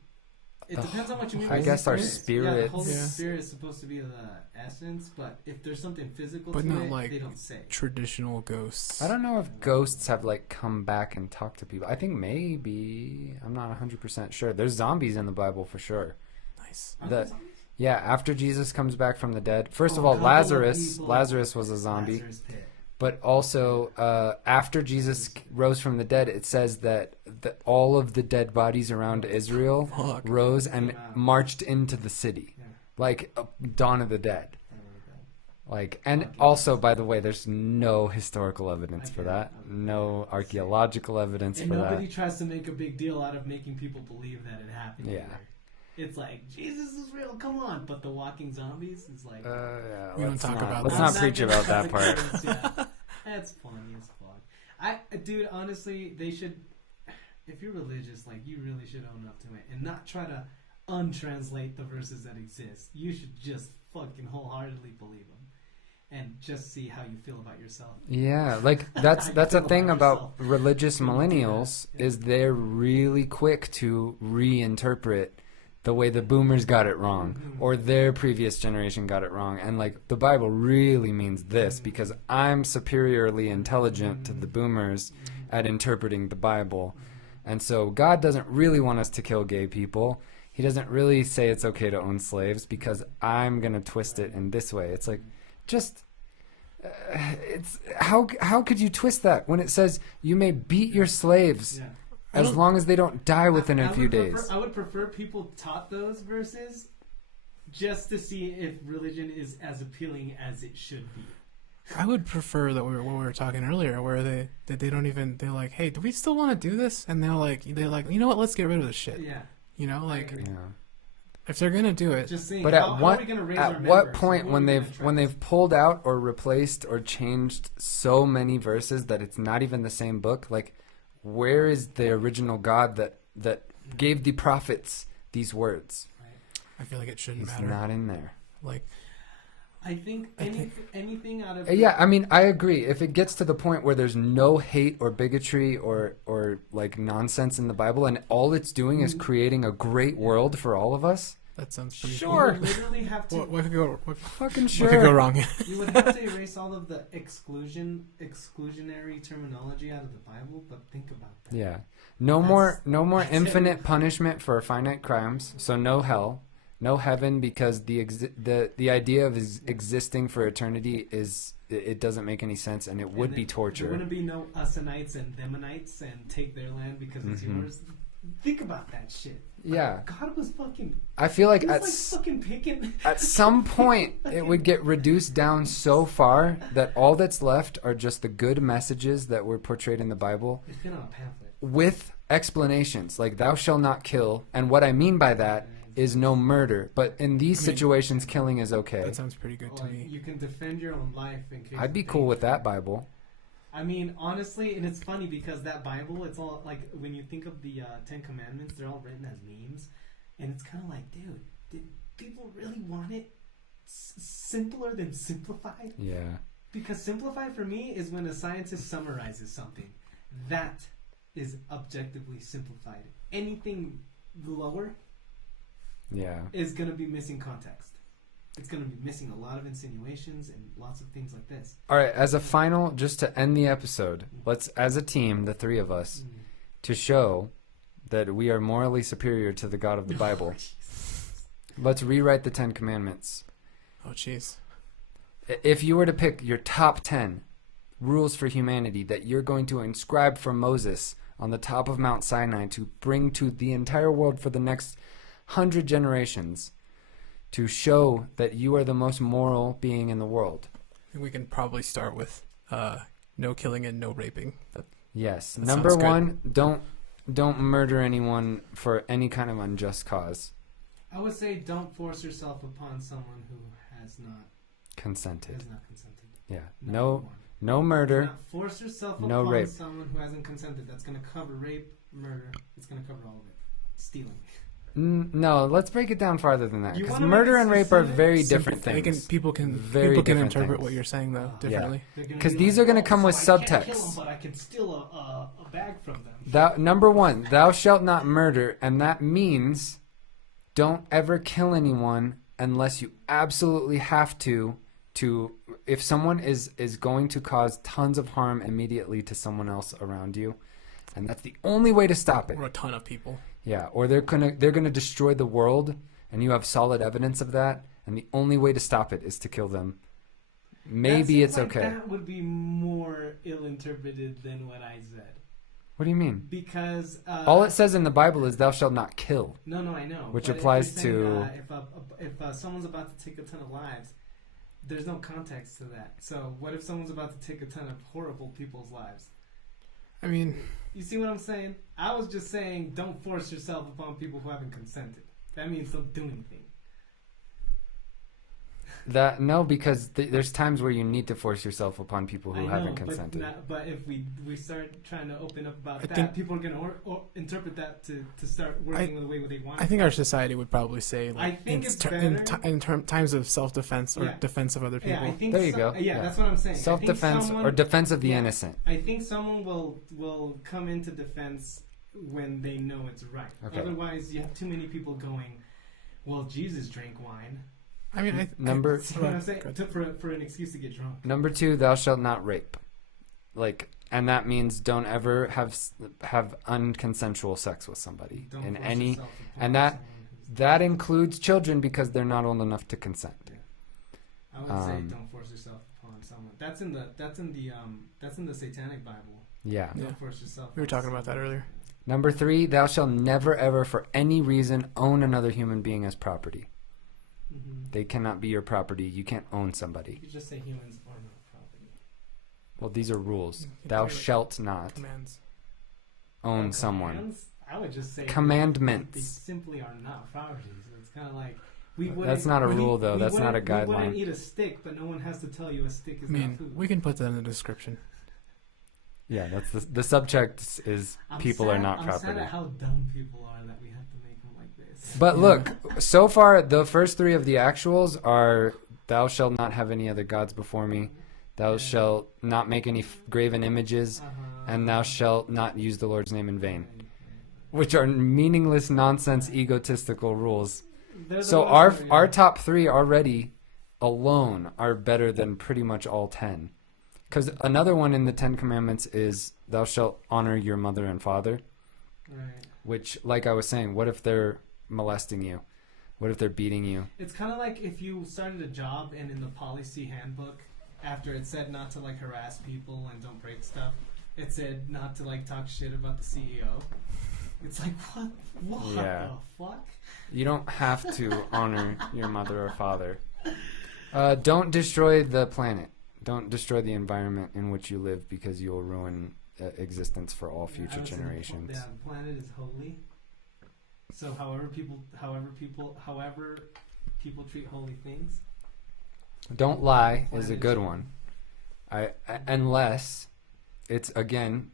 it depends on what you mean. I by guess our spirit. Yeah, the Holy spirits. Spirit is supposed to be the essence, but if there's something physical But to not it, like they don't say. traditional ghosts. I don't know if ghosts have like come back and talked to people. I think maybe. I'm not 100% sure. There's zombies in the Bible for sure. Nice. Are The- there zombies? Yeah, after Jesus comes back from the dead. First of Oh, all, couple of Lazarus people. was a zombie. Lazarus Pit. But also, after Jesus rose from the dead, it says that all of the dead bodies around Israel Fuck. rose and marched into the city, Yeah. like Dawn of the Dead. I remember that. Like, and Okay. also, by the way, there's no historical evidence for Okay. that, no archaeological evidence And for nobody that. tries to make a big deal out of making people believe that it happened. Yeah. either. It's like, Jesus is real, come on. But the walking zombies is like... Yeah, We don't let's talk not- about Let's that. not I'm preach gonna about have that the part. curtains, yeah. That's funny as fuck. Dude, honestly, they should... If you're religious, like, you really should own up to it. And not try to untranslate the verses that exist. You should just fucking wholeheartedly believe them. And just see how you feel about yourself. Yeah, like that's I a feel thing about about religious when you do that, millennials yeah. is they're really quick to reinterpret the way the boomers got it wrong Mhm. or their previous generation got it wrong, and like the Bible really means this because I'm superiorly intelligent to the boomers at interpreting the Bible. And so God doesn't really want us to kill gay people. He doesn't really say it's okay to own slaves because I'm going to twist it in this way. It's like, just it's how could you twist that when it says you may beat your slaves Yeah. as long as they don't die within I a few would days? I would prefer people taught those verses just to see if religion is as appealing as it should be. I would prefer that what we were talking earlier, where they don't even, they're like, hey, do we still want to do this? And they're like, you know what? Let's get rid of this shit. Yeah. You know, like agree. Yeah. if they're gonna do it, Just saying, But how are at we gonna raise what our members? point What when are we they've gonna when trust? they've pulled out or replaced or changed so many verses that it's not even the same book, like where is the original God that gave the prophets these words? I feel like it shouldn't He's matter. not in there. Like, I think anything out of Yeah, I mean, I agree. If it gets to the point where there's no hate or bigotry or like nonsense in the Bible, and all it's doing is creating a great world for all of us, that sounds pretty. Sure. You would literally have to. What could go? What fucking could go sure. wrong? You would have to erase all of the exclusionary terminology out of the Bible. But think about that. Yeah, no more that's infinite punishment for finite crimes. So no hell, no heaven, because the idea of existing for eternity it doesn't make any sense, and it would be There torture. wouldn't be no Usanites and Themanites and take their land because it's yours. Think about that shit. Yeah. God was fucking. I feel like He was at like fucking picking. At some point, it would get reduced down so far that all that's left are just the good messages that were portrayed in the Bible It's been on a pamphlet. with explanations, like thou shalt not kill. And what I mean by that is no murder. But in these situations, killing is okay. That sounds pretty good to Like, me. you can defend your own life in case. I'd be of cool with danger. that Bible. I mean, honestly, and it's funny because that Bible, it's all like when you think of the Ten Commandments, they're all written as memes, and it's kind of like, dude, did people really want it simpler than simplified? Yeah. Because simplified for me is when a scientist summarizes something. That is objectively simplified. Anything lower Yeah. is going to be missing context. It's going to be missing a lot of insinuations and lots of things like this. All right. As a final, just to end the episode, let's, as a team, the three of us, to show that we are morally superior to the God of the Bible, let's rewrite the Ten Commandments. Oh, jeez. If you were to pick your top 10 rules for humanity that you're going to inscribe from Moses on the top of Mount Sinai to bring to the entire world for the next 100 generations to show that you are the most moral being in the world. I think we can probably start with no killing and no raping. Yes. That Number sounds good. one, don't murder anyone for any kind of unjust cause. I would say don't force yourself upon someone who has not Consented. consented. Yeah. Number No one. No murder. Do not force yourself No upon rape. someone who hasn't consented. That's going to cover rape, murder. It's going to cover all of it. Stealing. No, let's break it down farther than that. You Because wanna murder make and it rape are specific? very different They can, things. people can Very people can different interpret things. what you're saying though differently. They're gonna 'Cause be these like, are gonna come with so I can't subtext. kill 'em, but I can steal a bag from them. Number one, thou shalt not murder, and that means don't ever kill anyone unless you absolutely have to if someone is going to cause tons of harm immediately to someone else around you, and that's the only way to stop it. Or a ton of people. Yeah, or they're gonna destroy the world, and you have solid evidence of that, and the only way to stop it is to kill them. Maybe it's okay. That would be more ill-interpreted than what I said. What do you mean? Because All it says in the Bible is thou shalt not kill. No, I know. Which but applies if you're to- saying, if someone's about to take a ton of lives, there's no context to that. So what if someone's about to take a ton of horrible people's lives? I mean, You see what I'm saying? I was just saying don't force yourself upon people who haven't consented. That means don't do anything. No, because there's times where you need to force yourself upon people who haven't consented. But if we start trying to open up about I that, think- people are going to interpret that to start working the way they want. I think our society would probably say, like, I think it's in times of self-defense or Yeah. defense of other people. Yeah, I think There you go. Yeah, that's what I'm saying. I think Self-defense someone- or defense of the yeah. innocent. I think someone will come into defense when they know it's right. Okay. Otherwise, you have too many people going, well, Jesus drank wine. I mean, Number See what I'm saying? For an excuse to get drunk. Number 2, thou shalt not rape. And that means don't ever have unconsensual sex with somebody Don't in force any, yourself upon and that someone who's- that includes children because they're not old enough to consent. I would say don't force yourself upon someone. That's in the Satanic Bible. Yeah. Yeah. Don't force yourself. we were on talking about that someone. earlier. Number 3, thou shalt never ever for any reason own another human being as property. Mhm. They cannot be your property. You can't own somebody. You could just say humans are not property. Well, these are rules. You can Thou say, like, shalt not Commands. own someone. Commands? I would just say Commandments. They simply are not property. So it's kind of like we wouldn't. That's not a rule, though. we That's not a wouldn't- We guideline. wouldn't eat a stick, but no one has to tell you a stick I is mean, not food. we can put that in the description. Yeah, that's the subject is people are not I'm property. sad at how dumb people are that we have to make them like this. But look, so far the first 3 of the actuals are thou shalt not have any other gods before me, thou shalt not make any graven images, and thou shalt not use the Lord's name in vain, which are meaningless, nonsense, egotistical rules. They're the So ones that our top 3 already alone are better than pretty much all 10. Because another one in the 10 Commandments is thou shalt honor your mother and father. Right. Which, like I was saying, what if they're molesting you? What if they're beating you? It's kind of like if you started a job and in the policy handbook, after it said not to like harass people and don't break stuff, it said not to like talk shit about the CEO. It's like what Yeah. the fuck? You don't have to honor your mother or father. Don't destroy the planet. Don't destroy the environment in which you live because you'll ruin existence for all future generations. The planet is holy. So however people treat holy things. Don't lie is a Planet good is- one. Unless it's again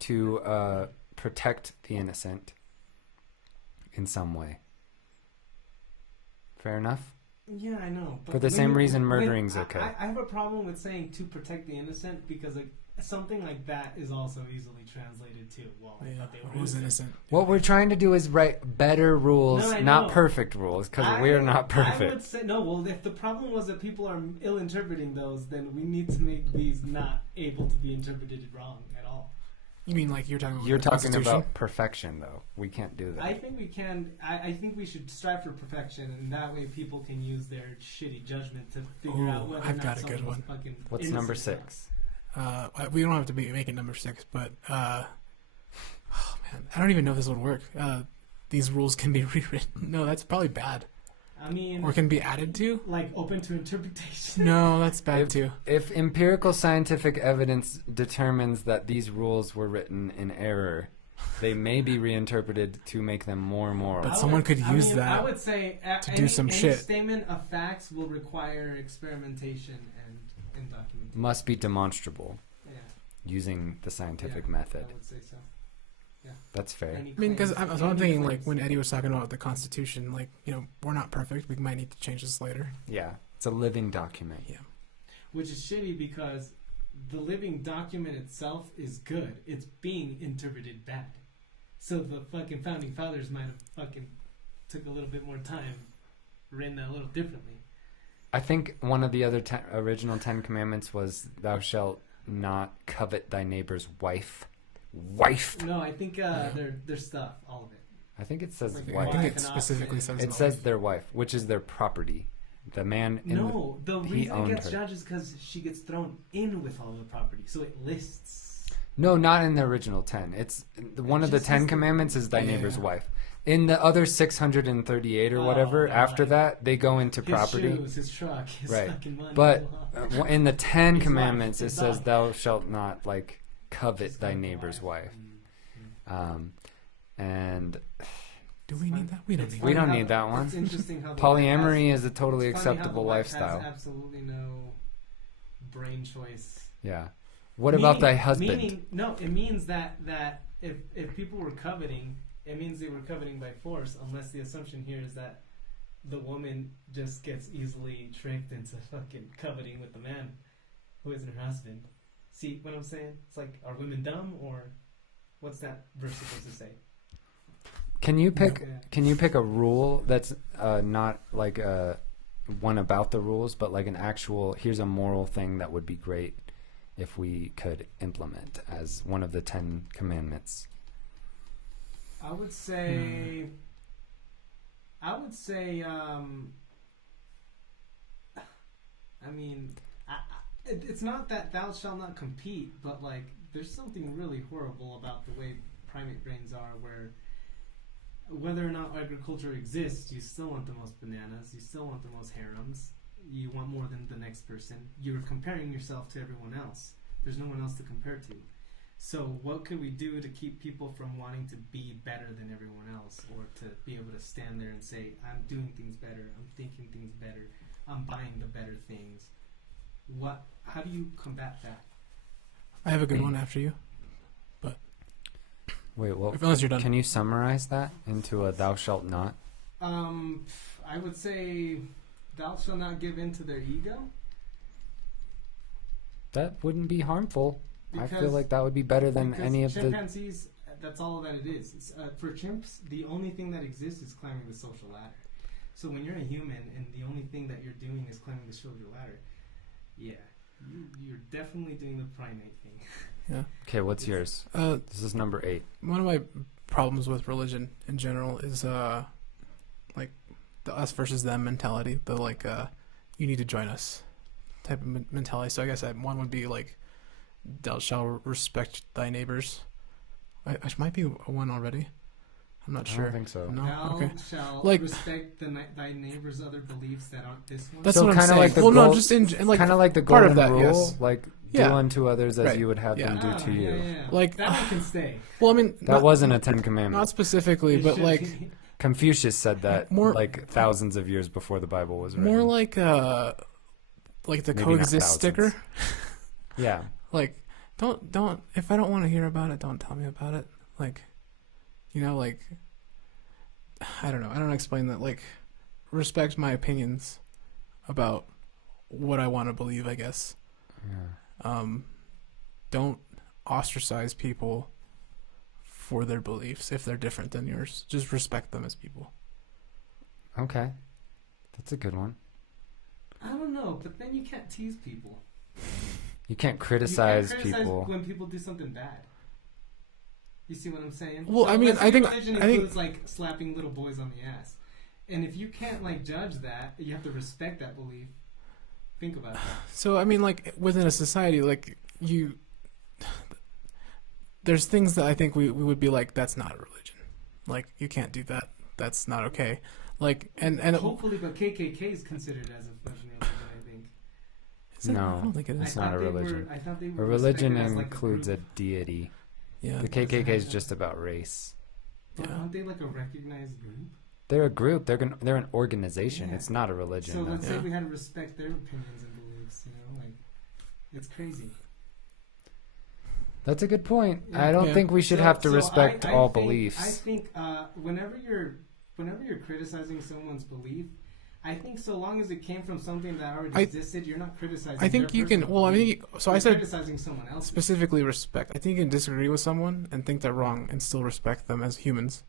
to protect the innocent in some way. Fair enough? Yeah, I know. But For the when same you- reason when- murdering's okay. I have a problem with saying to protect the innocent because like something like that is also easily translated to well, I Yeah, thought they were who's innocent? What we're trying to do is write better rules, No, I not know. perfect rules, because we're not I would perfect. say no. Well, if the problem was that people are ill-interpreting those, then we need to make these not able to be interpreted wrong at all. You mean like you're talking about You're the talking Constitution? about perfection, though. We can't do that. I think we can. I think we should strive for perfection, and that way people can use their shitty judgment to figure Ooh, out whether I've or not got a good someone's one. fucking What's innocent number or not. 6? We don't have to make it number 6, but oh man, I don't even know if this would work. These rules can be rewritten. No, that's probably bad. I mean, Or can be added to. like open to interpretation. No, that's bad too. If empirical scientific evidence determines that these rules were written in error, they may be reinterpreted to make them more moral. But someone could use that I would say to do some any shit. statement of facts will require experimentation and and documented. Must be demonstrable Yeah. using the scientific Yeah, method. I would say so. Yeah. That's fair. Any I mean, because claims- I'm any thinking, like, claims- when Eddie was talking about the Constitution, like, you know, we're not perfect. We might need to change this later. Yeah, it's a living document. Yeah. Which is shitty because the living document itself is good. It's being interpreted bad. So the fucking founding fathers might have fucking took a little bit more time, written that a little differently. I think one of the other original 10 commandments was thou shalt not covet thy neighbor's wife. Wife. No, I think their stuff, all of it. I think it says Like I wife. think wife it and specifically offspring. says It says their wife, which is their property. The man in No, the he reason owned it gets her. judged is because she gets thrown in with all the property, so it lists. No, not in the original 10. It's one of the just 10 says- commandments is thy Yeah. neighbor's wife. In the other 638 or Oh, whatever, yeah, after like that, they go into His property. shoes, his truck, his Right. fucking money. But blah. in the 10 His commandments, wife, it his says dog. thou shalt not like covet His thy fucking neighbor's wife. Mm. And Do we need that? We don't It's need we funny don't how need that one. It's interesting how the Polyamory wife is a totally it's funny how the acceptable wife lifestyle. Has absolutely no brain choice. Yeah. What about thy husband? It means that if people were coveting, it means they were coveting by force, unless the assumption here is that the woman just gets easily tricked into fucking coveting with the man who isn't her husband. See what I'm saying? It's like, are women dumb, or what's that verse supposed to say? Can you pick? Yeah. Can you pick a rule that's not like one about the rules, but like an actual? Here's a moral thing that would be great if we could implement as one of the 10 commandments. I would say. I mean, it's not that thou shalt not compete, but like, there's something really horrible about the way primate brains are, where whether or not agriculture exists, you still want the most bananas, you still want the most harems, you want more than the next person. You're comparing yourself to everyone else. There's no one else to compare to. So what could we do to keep people from wanting to be better than everyone else, or to be able to stand there and say, I'm doing things better, I'm thinking things better, I'm buying the better things? How do you combat that? I have a good one after you. Wait, well, Unless you're done. can you summarize that into a thou shalt not? I would say, thou shalt not give in to their ego. That wouldn't be harmful. I feel Because- like that would be better than because any of the. chimpanzees, that's all that it is. It's, for chimps, the only thing that exists is climbing the social ladder. So when you're a human and the only thing that you're doing is climbing the social ladder, yeah, you're definitely doing the primate thing. Yeah. Okay, what's yours? This is number 8. One of my problems with religion in general is like the us versus them mentality. The like you need to join us type of mentality. So I guess one would be like, thou shalt respect thy neighbors. I might be one already. I'm not I sure. don't think so. No. Thou Okay. shalt Like- respect thy neighbor's other beliefs that aren't this one. That's So what I'm kinda saying. like the well, no, gold- just in like Kind of like the part golden of that, rule, yes. like Yeah. do unto others as Right. you would have Yeah. them do to you. Yeah. Like- that one can stay. well, I mean, That wasn't a 10 Commandments. not specifically, It but should like be. Confucius said that More- like thousands of years before the Bible was written. more like the Maybe not coexist sticker. thousands. Yeah. Like, don't if I don't want to hear about it, don't tell me about it. Like, you know, like, I don't know. I don't explain that. Like, respect my opinions about what I want to believe, I guess. Yeah. Don't ostracize people for their beliefs if they're different than yours. Just respect them as people. Okay. That's a good one. I don't know, but then you can't tease people. You can't You criticize can't criticize people. when people do something bad. You see what I'm saying? Well, I mean, let's say I think- religion I think- includes like slapping little boys on the ass, and if you can't like judge that, you have to respect that belief. Think about that. So, I mean, like, within a society, like, there's things that I think we would be like, that's not a religion. Like, you can't do that. That's not okay. Like, and Hopefully, but KKK is considered as a fucking religion. I think. is it? No. I don't think it It's is. not a they were- religion. I thought they A were religion respected as, like, includes a group. deity. Yeah. The KKK is just about race. But Yeah. aren't they like a recognized group? They're a group. They're an organization. Yeah. It's not a religion. So let's Yeah. say we had to respect their opinions and beliefs. You know, like It's crazy. That's a good point. Yeah. I don't Yeah. think we should have to respect all beliefs. I think whenever you're criticizing someone's belief, I think so long as it came from something that already existed, you're not criticizing. I think their you can. personal Well, I belief. mean, so You're I said criticizing someone else. specifically respect. I think you can disagree with someone and think they're wrong and still respect them as humans,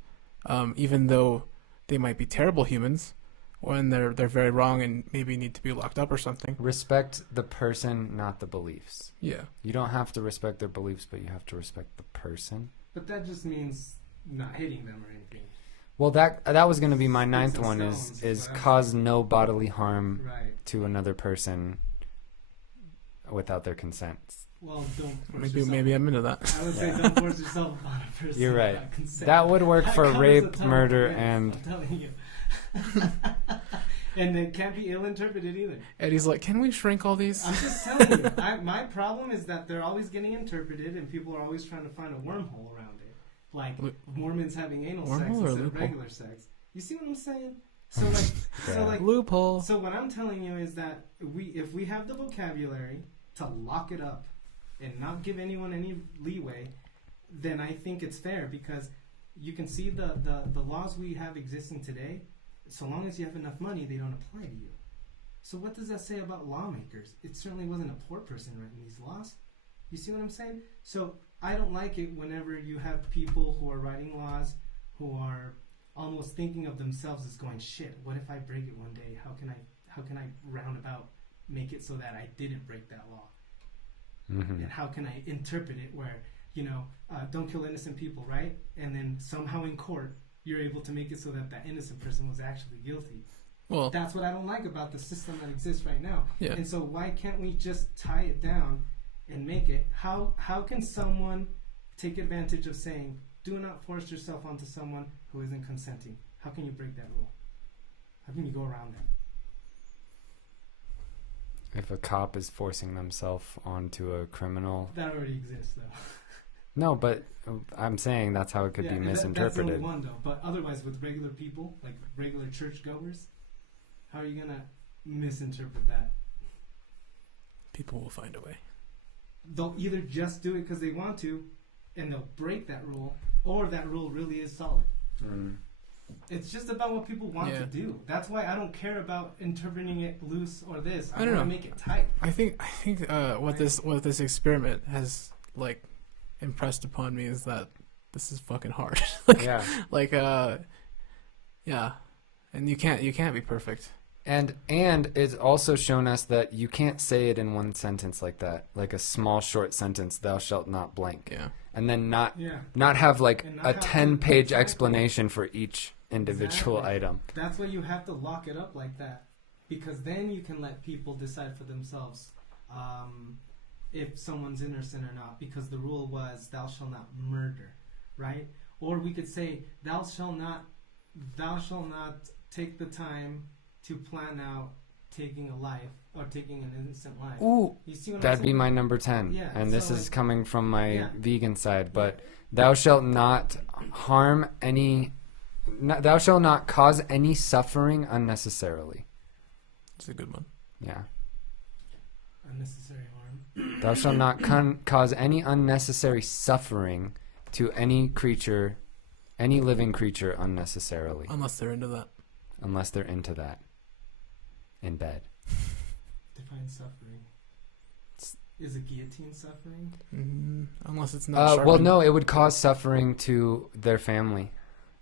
even though they might be terrible humans, when they're very wrong and maybe need to be locked up or something. Respect the person, not the beliefs. Yeah. You don't have to respect their beliefs, but you have to respect the person. But that just means not hitting them or anything. Well, that was going to be my ninth and one stones, is but- cause no bodily harm Right. to another person without their consent. Well, don't force Maybe I'm into that. I would say don't force yourself upon a person. You're right. without consent. That would work That for covers a rape, ton of murder, things, and I'm telling you. And it can't be ill-interpreted either. Eddie's like, can we shrink all these? I'm just telling you. My problem is that they're always getting interpreted, and people are always trying to find a wormhole around it. Like Mormons having anal sex Wormhole or instead of loophole? regular sex. You see what I'm saying? So like, Yeah. Loophole. So what I'm telling you is that if we have the vocabulary to lock it up and not give anyone any leeway, then I think it's fair, because you can see the laws we have existing today. So long as you have enough money, they don't apply to you. So what does that say about lawmakers? It certainly wasn't a poor person writing these laws. You see what I'm saying? So I don't like it whenever you have people who are writing laws who are almost thinking of themselves as going, shit, what if I break it one day? How can I roundabout make it so that I didn't break that law? Mhm. And how can I interpret it where, don't kill innocent people, right? And then somehow in court, you're able to make it so that that innocent person was actually guilty. Well, That's what I don't like about the system that exists right now. yeah. And so why can't we just tie it down and make it? How can someone take advantage of saying, do not force yourself onto someone who isn't consenting? How can you break that rule? How can you go around that? If a cop is forcing themselves onto a criminal. That already exists, though. No, but I'm saying that's how it could be and that's the misinterpreted. only one, though. But otherwise, with regular people, like regular churchgoers, how are you going to misinterpret that? People will find a way. They'll either just do it because they want to, and they'll break that rule, or that rule really is solid. Mm. It's just about what people want to do. That's why I don't care about interpreting it loose or this. I don't want to know. make it tight. I think what this experiment has like impressed upon me is that this is fucking hard. Yeah. Yeah, and you can't be perfect. And it's also shown us that you can't say it in one sentence like that, like a small short sentence, thou shalt not blank. Yeah. And then not Yeah. have like And not a have 10-page exactly. explanation for each individual Exactly. item. That's why you have to lock it up like that, because then you can let people decide for themselves if someone's innocent or not, because the rule was thou shalt not murder, right? Or we could say thou shalt not take the time to plan out taking a life or taking an innocent life. Ooh, You see what I'm that'd saying? be my number 10. Yeah, And this so, is like- coming from my Yeah. vegan side, but thou shalt not harm any, thou shalt not cause any suffering unnecessarily. It's a good one. Yeah. Unnecessary harm. Thou shalt not cause any unnecessary suffering to any creature, any living creature unnecessarily, Unless they're into that. unless they're into that. In bed. Define suffering. Is a guillotine suffering? Unless it's not. Well, sharpened. no, it would cause suffering to their family,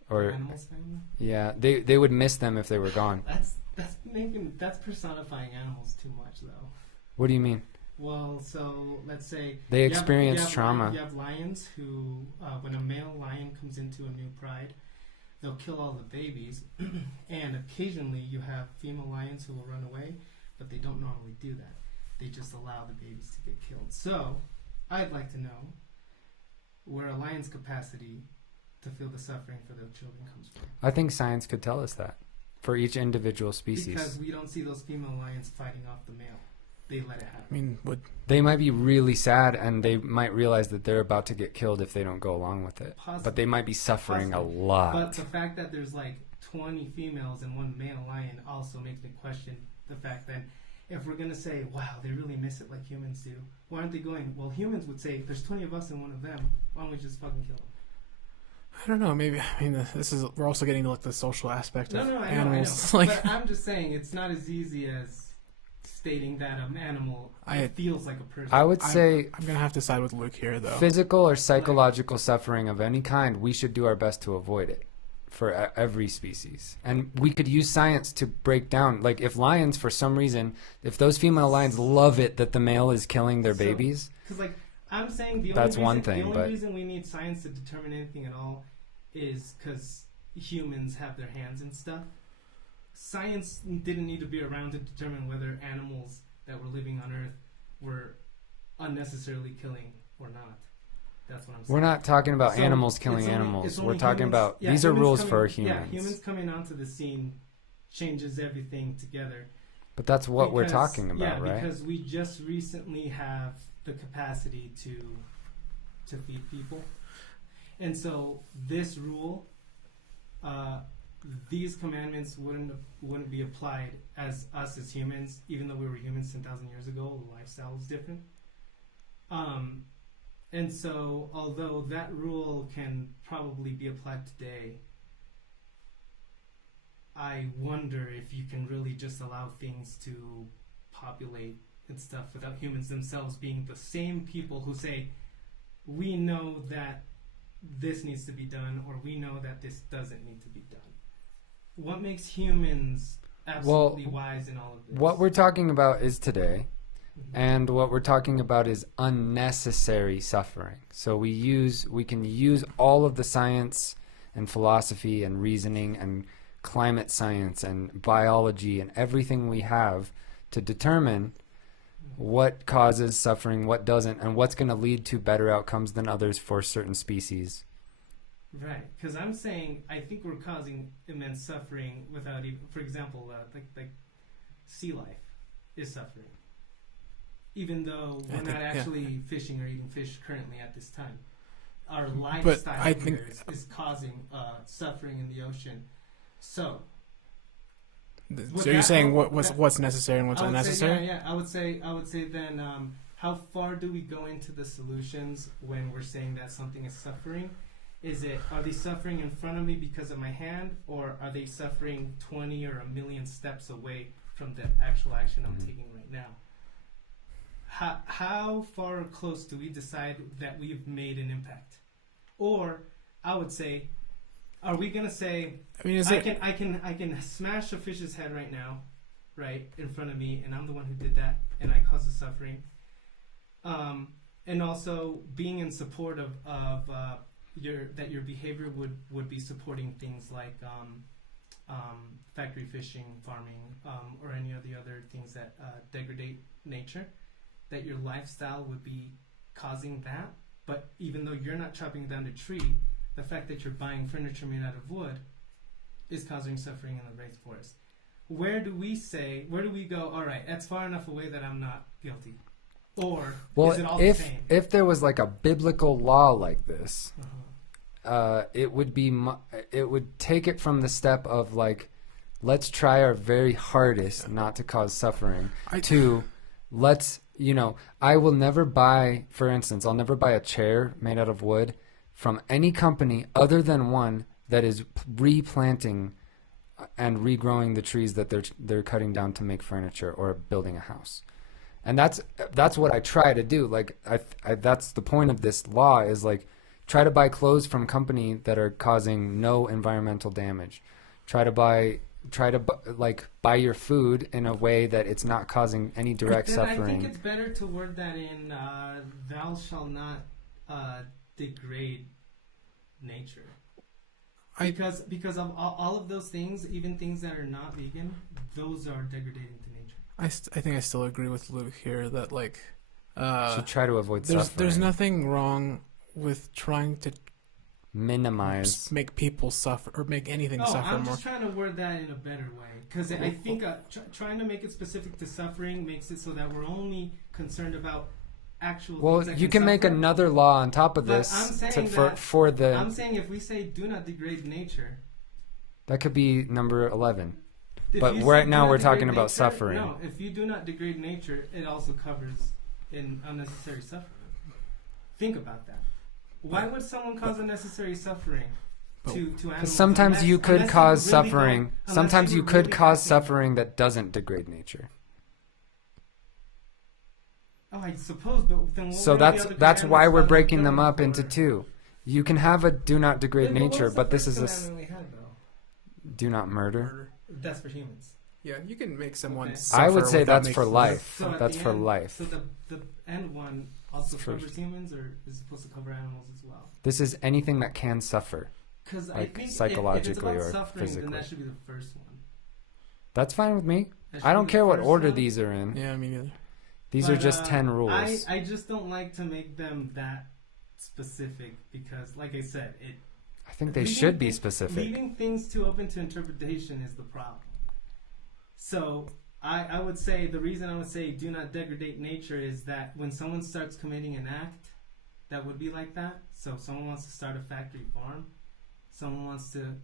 or Animals family? yeah, they would miss them if they were gone. That's personifying animals too much, though. What do you mean? Well, so let's say They you have- experience you have trauma. You have lions who, when a male lion comes into a new pride, they'll kill all the babies, and occasionally you have female lions who will run away, but they don't normally do that. They just allow the babies to get killed. So, I'd like to know where a lion's capacity to feel the suffering for their children comes from. I think science could tell us that for each individual species. Because we don't see those female lions fighting off the male. They let it happen. I mean, would They might be really sad, and they might realize that they're about to get killed if they don't go along with it. But they might be suffering a lot. But the fact that there's like 20 females and one male lion also makes me question the fact that if we're going to say, wow, they really miss it like humans do, why aren't they going, well, humans would say, there's 20 of us and one of them. Why don't we just fucking kill them? I don't know. Maybe, I mean, we're also getting to like the social aspect of I animals. know. Like, but I'm just saying, it's not as easy as stating that an animal feels like a person. I would say I'm going to have to side with Luke here, though. physical or psychological suffering of any kind, we should do our best to avoid it for every species. And we could use science to break down, like if lions, for some reason, if those female lions love it that the male is killing their babies. Because like, I'm saying the only reason we need science to determine anything at all is because humans have their hands and stuff. Science didn't need to be around to determine whether animals that were living on Earth were unnecessarily killing or not. That's what I'm saying. We're not talking about animals killing animals. We're talking about, these are rules for humans. Yeah, humans coming onto the scene changes everything together. But that's what we're talking about, right? Yeah, because we just recently have the capacity to feed people. And so this rule, these commandments wouldn't be applied as us as humans, even though we were humans 10,000 years ago. The lifestyle was different. And so, although that rule can probably be applied today, I wonder if you can really just allow things to populate and stuff without humans themselves being the same people who say, we know that this needs to be done, or we know that this doesn't need to be done. What makes humans absolutely wise in all of this? What we're talking about is today, and what we're talking about is unnecessary suffering. So we can use all of the science and philosophy and reasoning and climate science and biology and everything we have to determine what causes suffering, what doesn't, and what's going to lead to better outcomes than others for certain species. Right, because I'm saying I think we're causing immense suffering without even, for example, like sea life is suffering, even though we're not actually fishing or eating fish currently at this time. Our lifestyle is causing suffering in the ocean. So you're saying what's necessary and what's unnecessary? I would say then how far do we go into the solutions when we're saying that something is suffering? Are they suffering in front of me because of my hand, or are they suffering 20 or a million steps away from the actual action I'm taking right now? How far or close do we decide that we've made an impact? Or I would say, are we gonna say, I can smash a fish's head right now, right in front of me, and I'm the one who did that, and I caused the suffering. And also being in support of your behavior would be supporting things like factory fishing, farming, or any of the other things that degrade nature. That your lifestyle would be causing that, but even though you're not chopping down the tree, the fact that you're buying furniture made out of wood is causing suffering in the rainforest. Where do we go, all right, that's far enough away that I'm not guilty? Or is it all the same? If there was like a biblical law like this, it would take it from the step of like, let's try our very hardest not to cause suffering, to let's, I will never buy, for instance, I'll never buy a chair made out of wood from any company other than one that is replanting and regrowing the trees that they're cutting down to make furniture or building a house. And that's what I try to do. Like that's the point of this law, is like, try to buy clothes from companies that are causing no environmental damage. Try to buy your food in a way that it's not causing any direct suffering. I think it's better to word that in thou shalt not degrade nature. Because of all of those things, even things that are not vegan, those are degrading to nature. I think I still agree with Luke here that should try to avoid suffering. There's nothing wrong with trying to minimize, make people suffer or make anything suffer more. I'm just trying to word that in a better way, because I think trying to make it specific to suffering makes it so that we're only concerned about actual. Well, you can make another law on top of this. I'm saying if we say do not degrade nature, that could be number 11. But you right say now do we're not talking degrade about nature, suffering. No, if you do not degrade nature, it also covers in unnecessary suffering. Think about that. Why would someone cause unnecessary suffering to animals? Sometimes you could unless cause would really suffering. go- unless Sometimes you would could really cause go- suffering that doesn't degrade nature. Oh, I suppose, but then what So were the other that's why commandments we're about breaking not them killing up into for? two. You can have a do not degrade What was nature, the but this first is a commandment we had, though? do not murder. Murder. That's for humans. Yeah, you can make someone Okay. suffer I would say without that's for making- life. So at That's the for end- life. So the end one also For- covers humans, or is it supposed to cover animals as well? This is anything that can suffer. Because I Like think if it's psychologically about or suffering, then physically. that should be the first one. That's fine with me. That I should don't be care the what first order one. these are in. Yeah, me neither. These But, are just 10 rules. I just don't like to make them that specific because, like I said, I think they leaving should be things- specific. Leaving things too open to interpretation is the problem. So I would say the reason I would say do not degrade nature is that when someone starts committing an act that would be like that, so someone wants to start a factory farm, someone wants to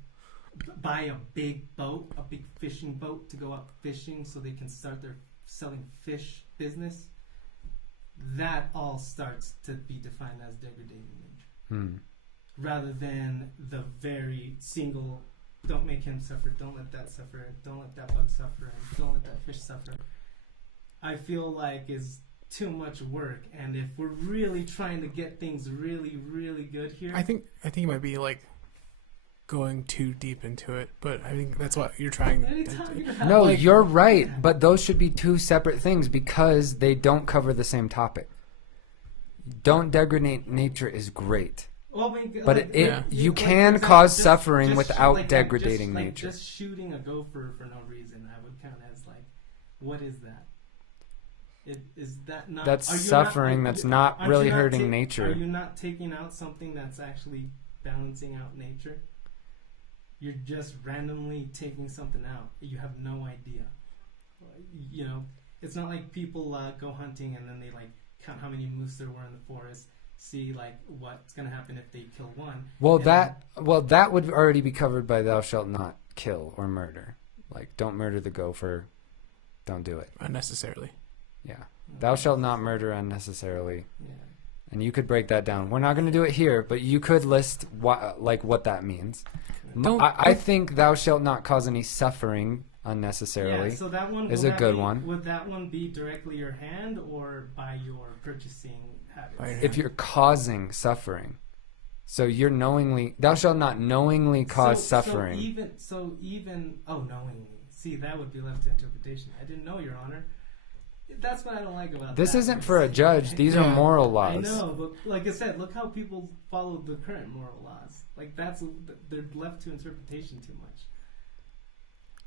buy a big boat, a big fishing boat to go out fishing so they can start their selling fish business, that all starts to be defined as degrading nature. Hmm. Rather than the very single, don't make him suffer, don't let that suffer, don't let that bug suffer, and don't let that fish suffer, I feel like is too much work. And if we're really trying to get things really, really good here, I think you might be like going too deep into it, but I think that's what you're trying what are you to talking do. about? No, Like- you're right, but those should be two separate things because they don't cover the same topic. Don't degrade nature is great, Well, I mean, but like, Yeah. you like, can for example, cause just- suffering just without like that, degrading just, nature. Just shooting a gopher for no reason, I would count as like, what is that? Is that not? That's are you suffering. Not, That's not aren't really you not hurting Are nature. you not taking out something that's actually balancing out nature? You're just randomly taking something out. You have no idea. You know, it's not like people go hunting and then they like count how many moose there were in the forest, see like what's gonna happen if they kill one. Well, and that would already be covered by thou shalt not kill or murder. Like, don't murder the gopher. Don't do it. Unnecessarily. Yeah. Thou shalt not murder unnecessarily. Yeah. And you could break that down. We're not going to do it here, but you could list what that means. I think thou shalt not cause any suffering unnecessarily. Yeah, so that one is will a that good be- one. Would that one be directly your hand or by your purchasing habits? By your If you're causing suffering. So you're knowingly, thou shalt not knowingly cause suffering. So even knowingly. See, that would be left to interpretation. I didn't know, Your Honor. That's what I don't like about This that. isn't for a judge. These are Yeah. moral I laws. know, but like I said, look how people follow the current moral laws. Like they're left to interpretation too much.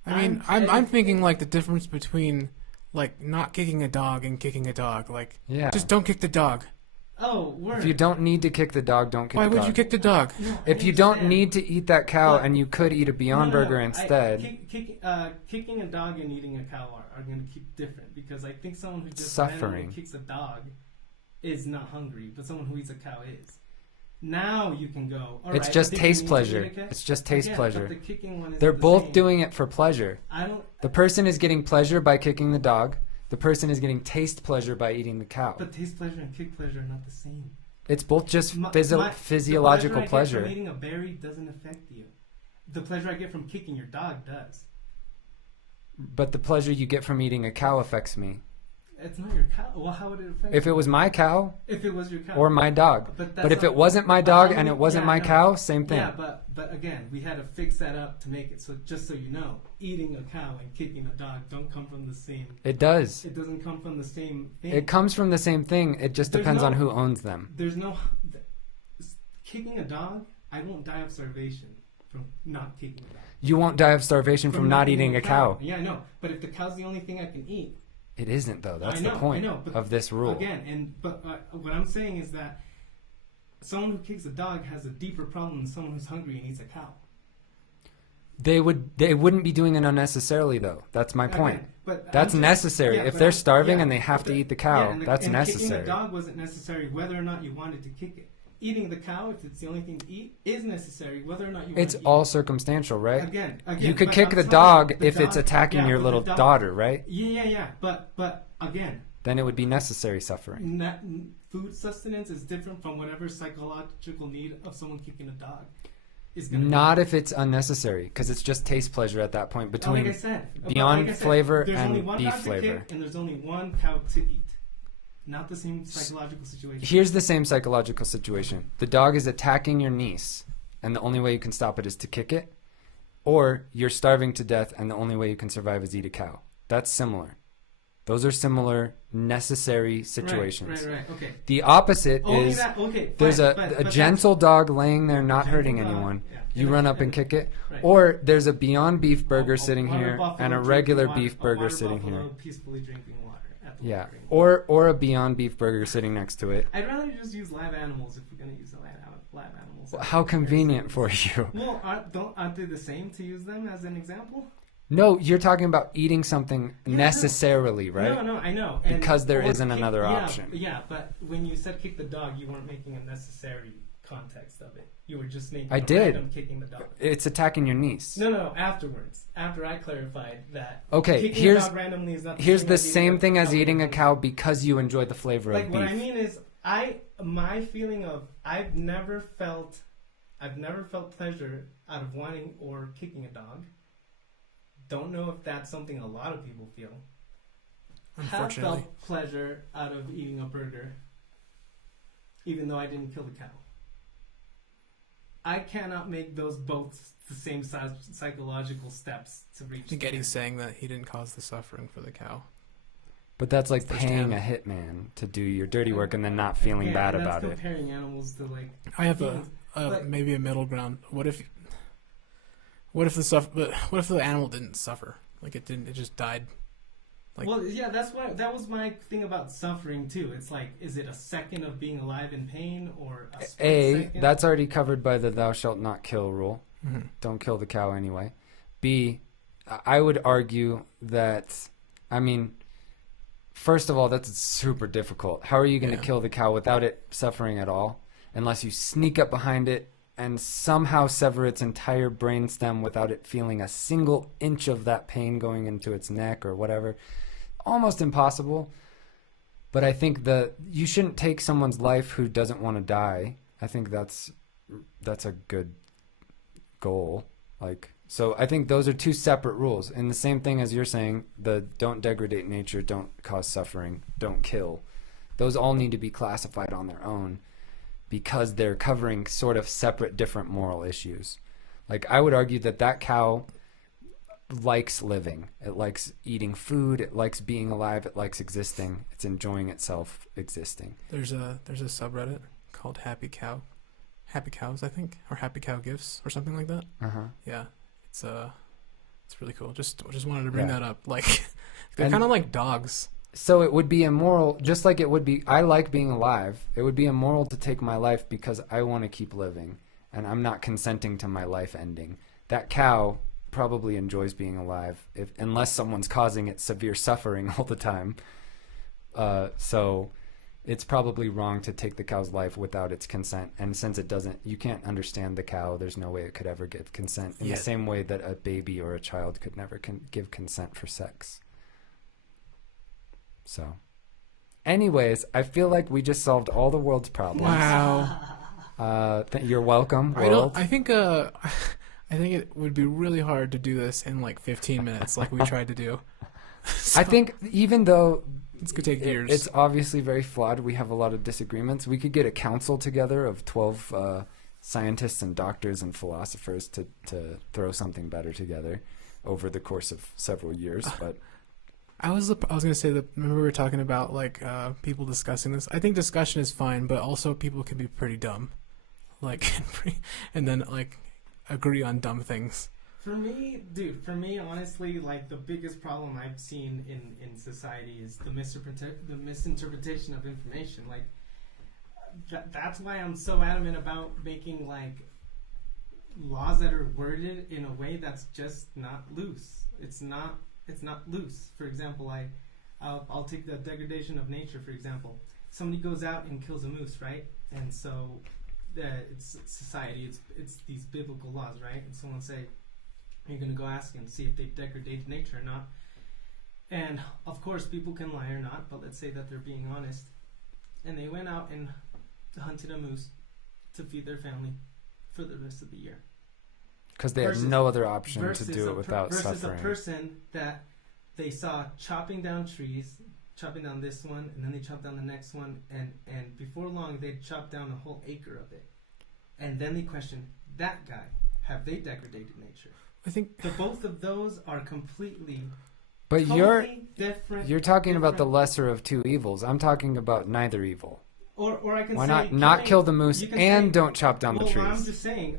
I mean, I'm thinking like the difference between like not kicking a dog and kicking a dog. Like, Yeah. just don't kick the dog. Oh, word. If you don't need to kick the dog, don't kick Why the would dog. you kick the dog? No, If I you don't understand. need to eat that cow But- and you could eat a Beyond No, Burger instead, Kicking a dog and eating a cow are going to keep different because I think someone who just Suffering. randomly kicks a dog is not hungry, but someone who eats a cow is. Now you can go. All it's right, just I think taste you need to pleasure. eat a cow." It's just taste Again, pleasure. But the kicking one is They're the both same. doing it for pleasure. I don't. The person is getting pleasure by kicking the dog. The person is getting taste pleasure by eating the cow. But taste pleasure and kick pleasure are not the same. It's both just My- physiological the pleasure I get pleasure. from eating a berry doesn't affect you. The pleasure I get from kicking your dog does. But the pleasure you get from eating a cow affects me. It's not your cow. Well, how would it affect If you? it was my cow If it was your cow. or my dog. But But if not- it wasn't my but dog how and would- it wasn't yeah, my no. cow, same thing. Yeah, but again, we had to fix that up to make it so. Just so you know, eating a cow and kicking a dog don't come from the same. It does. It doesn't come from the same thing. It comes from the same thing. It just There's depends no- on who owns them. There's no kicking a dog. I won't die of starvation from not kicking a dog. You won't die of starvation from not eating a cow. Yeah, I know. But if the cow's the only thing I can eat, It isn't, though. That's I know, the point I know, but of this rule. again, but what I'm saying is that someone who kicks a dog has a deeper problem than someone who's hungry and eats a cow. They wouldn't be doing it unnecessarily, though. That's my point. Okay, but That's I'm saying- necessary. yeah, If but they're I'm- starving yeah, and they have but to eat the cow, and that's and necessary. Kicking a dog wasn't necessary whether or not you wanted to kick it. eating the cow, if it's the only thing to eat, is necessary, whether or not you. It's all circumstantial, right? Again, you could but kick I'm the telling dog you, the if dog- it's attacking yeah, your but little the dog- daughter, right? Yeah. But again, Then it would be necessary suffering. food sustenance is different from whatever psychological need of someone kicking a dog. Is gonna Not if it's unnecessary, because it's just taste pleasure at that point between like I said, beyond like I said, flavor there's only and one beef dog to flavor. kick, and there's only one cow to eat. Not the same psychological situation. Here's the same psychological situation. The dog is attacking your niece, and the only way you can stop it is to kick it. Or you're starving to death, and the only way you can survive is eat a cow. That's similar. Those are similar, necessary situations. Right. Okay. The opposite Only is that. Okay. there's fine, a but gentle dog laying there not gentle hurting dog, anyone. yeah. You run up and kick it. Right. Or there's a Beyond Beef burger A sitting water here buffalo and a drinking regular water- beef a burger water sitting buffalo here. peacefully drinking water at the Yeah. watering hole. Or a Beyond Beef burger sitting next to it. I'd rather just use live animals if we're gonna use live animals. Well, how convenient for you. Well, aren't they the same to use them as an example? No, you're talking about eating something necessarily, right? No, I know. Because there or isn't another option. Yeah, but when you said kick the dog, you weren't making a necessary context of it. You were just making I did. random kicking the dog. It's attacking your niece. No, afterwards. After I clarified that Okay, kicking a dog randomly is not here's the same same thing as eating a randomly. cow because you enjoy the flavor Like of what beef. I mean is my feeling of I've never felt pleasure out of wanting or kicking a dog. Don't know if that's something a lot of people feel. Have Unfortunately. felt pleasure out of eating a burger, even though I didn't kill the cow. I cannot make those both the same psychological steps to reach. I think Eddie's saying that he didn't cause the suffering for the cow. But that's like First paying hand. a hitman to do your dirty work and then not feeling bad that's about it. comparing animals to like. I have humans. Like- maybe a middle ground. What if the animal didn't suffer? Like it didn't. It just died. Like, well, yeah, that was my thing about suffering too. It's like, is it a second of being alive in pain or a split second? That's already covered by the thou shalt not kill rule. mm-hmm. Don't kill the cow anyway. B, I would argue that, I mean, first of all, that's super difficult. How are you going to kill the cow without it suffering at all? Unless you sneak up behind it and somehow sever its entire brainstem without it feeling a single inch of that pain going into its neck or whatever. Almost impossible. But I think you shouldn't take someone's life who doesn't want to die. I think that's a good goal. So I think those are two separate rules. And the same thing as you're saying, the don't degrade nature, don't cause suffering, don't kill. Those all need to be classified on their own because they're covering sort of separate, different moral issues. Like I would argue that cow likes living. It likes eating food. It likes being alive. It likes existing. It's enjoying itself existing. There's a subreddit called Happy Cows, I think, or Happy Cow Gifts or something like that. Yeah, it's really cool. Just wanted to bring that up. Like they're kind of like dogs. So it would be immoral, just like it would be. I like being alive. It would be immoral to take my life because I want to keep living, and I'm not consenting to my life ending. That cow probably enjoys being alive, unless someone's causing it severe suffering all the time. So it's probably wrong to take the cow's life without its consent. And since it doesn't, you can't understand the cow. There's no way it could ever give consent in the same way that a baby or a child could never give consent for sex. So, anyways, I feel like we just solved all the world's problems. Wow. You're welcome, world. I think it would be really hard to do this in like 15 minutes, like we tried to do. So, I think even though this could take years, it's obviously very flawed. We have a lot of disagreements. We could get a council together of 12 scientists and doctors and philosophers to throw something better together over the course of several years, but. I was gonna say that. Remember we were talking about like people discussing this. I think discussion is fine, but also people can be pretty dumb, like, and then like agree on dumb things. For me, honestly, like the biggest problem I've seen in society is the misinterpretation of information. Like that's why I'm so adamant about making like laws that are worded in a way that's just not loose. It's not loose. For example, I'll take the degradation of nature, for example. Somebody goes out and kills a moose, right? And so it's society, it's these biblical laws, right? And someone say, you're going to go ask and see if they've degraded nature or not. And of course, people can lie or not, but let's say that they're being honest. And they went out and hunted a moose to feed their family for the rest of the year. Because they had no other option to do it without versus suffering. Versus a person that they saw chopping down trees, chopping down this one, and then they chopped down the next one, and before long they'd chop down a whole acre of it. And then they questioned, that guy, have they degraded nature? I think the both of those are completely But totally different. You're talking about the lesser of two evils. I'm talking about neither evil. Or I can Why say not kill the moose and say, don't chop down the trees? Well, I'm just saying,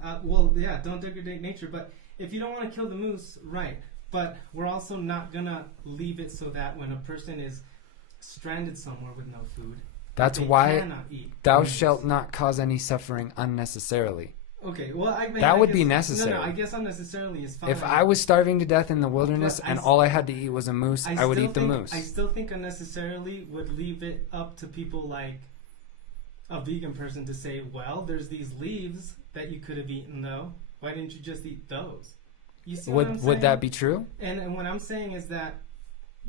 don't degrade nature. But if you don't want to kill the moose, right. But we're also not going to leave it so that when a person is stranded somewhere with no food, that's they why cannot eat. Thou shalt not cause any suffering unnecessarily. Okay, well, that would guess, be necessary. No, I guess unnecessarily is fine. If I was starving to death in the wilderness and all I had to eat was a moose, I would eat the moose. I still think unnecessarily would leave it up to people like a vegan person to say, well, there's these leaves that you could have eaten, though. Why didn't you just eat those? You see what I'm saying? Would that be true? And what I'm saying is that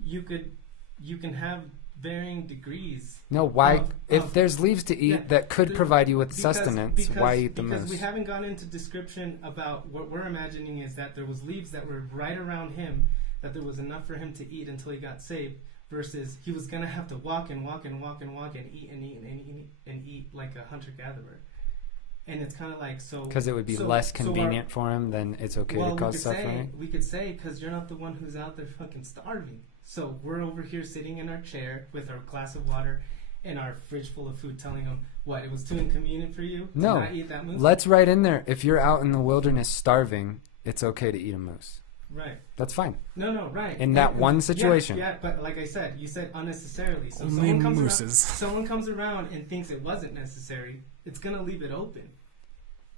you can have varying degrees. No, why? If there's leaves to eat that could provide you with sustenance, why eat the moose? Because we haven't gone into description about what we're imagining is that there was leaves that were right around him, that there was enough for him to eat until he got saved, versus he was going to have to walk and walk and walk and walk and eat and eat and eat and eat like a hunter-gatherer. And it's kind of like, so... Because it would be less convenient for him, then it's okay to cause suffering? We could say, because you're not the one who's out there fucking starving. So we're over here sitting in our chair with our glass of water and our fridge full of food, telling them, what, it was too inconvenient for you to not eat that moose? Let's write in there, if you're out in the wilderness starving, it's okay to eat a moose. Right. That's fine. No, right. In that one situation. Yeah, but like I said, you said unnecessarily. So only mooses. Someone comes around and thinks it wasn't necessary, it's going to leave it open.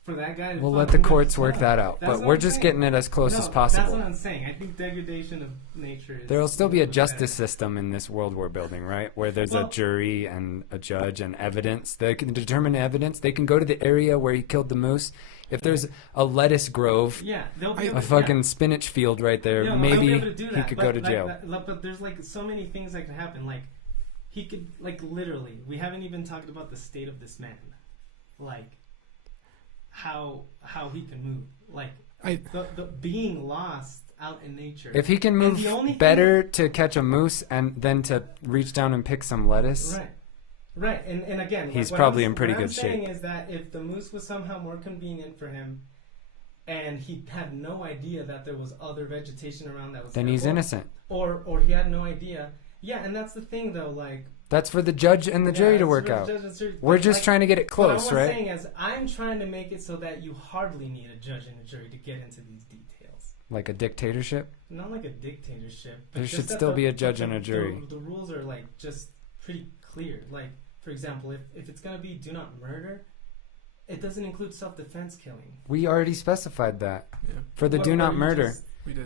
For that guy to we'll let the courts work that out. But we're just getting it as close as possible. That's what I'm saying. I think degradation of nature is... There'll still be a justice system in this world we're building, right? Where there's a jury and a judge and evidence. They can determine evidence. They can go to the area where he killed the moose. If there's a lettuce grove, they'll be able a fucking spinach field right there, maybe he could go to jail. But there's like so many things that could happen. Like, he could, like, literally, we haven't even talked about the state of this man. Like... How he can move, like the being lost out in nature. If he can move better to catch a moose and then to reach down and pick some lettuce, right, and again, he's probably in pretty good shape. What I'm saying is that if the moose was somehow more convenient for him, and he had no idea that there was other vegetation around that was, then he's innocent, or he had no idea. Yeah, and that's the thing though, like. That's for the judge and the jury to work out. We're just trying to get it close, right? What I'm saying is, I'm trying to make it so that you hardly need a judge and a jury to get into these details. Like a dictatorship? Not like a dictatorship. There should still be a judge and a jury. The rules are like just pretty clear. Like, for example, if it's going to be do not murder, it doesn't include self-defense killing. We already specified that. Yeah. For the do not murder.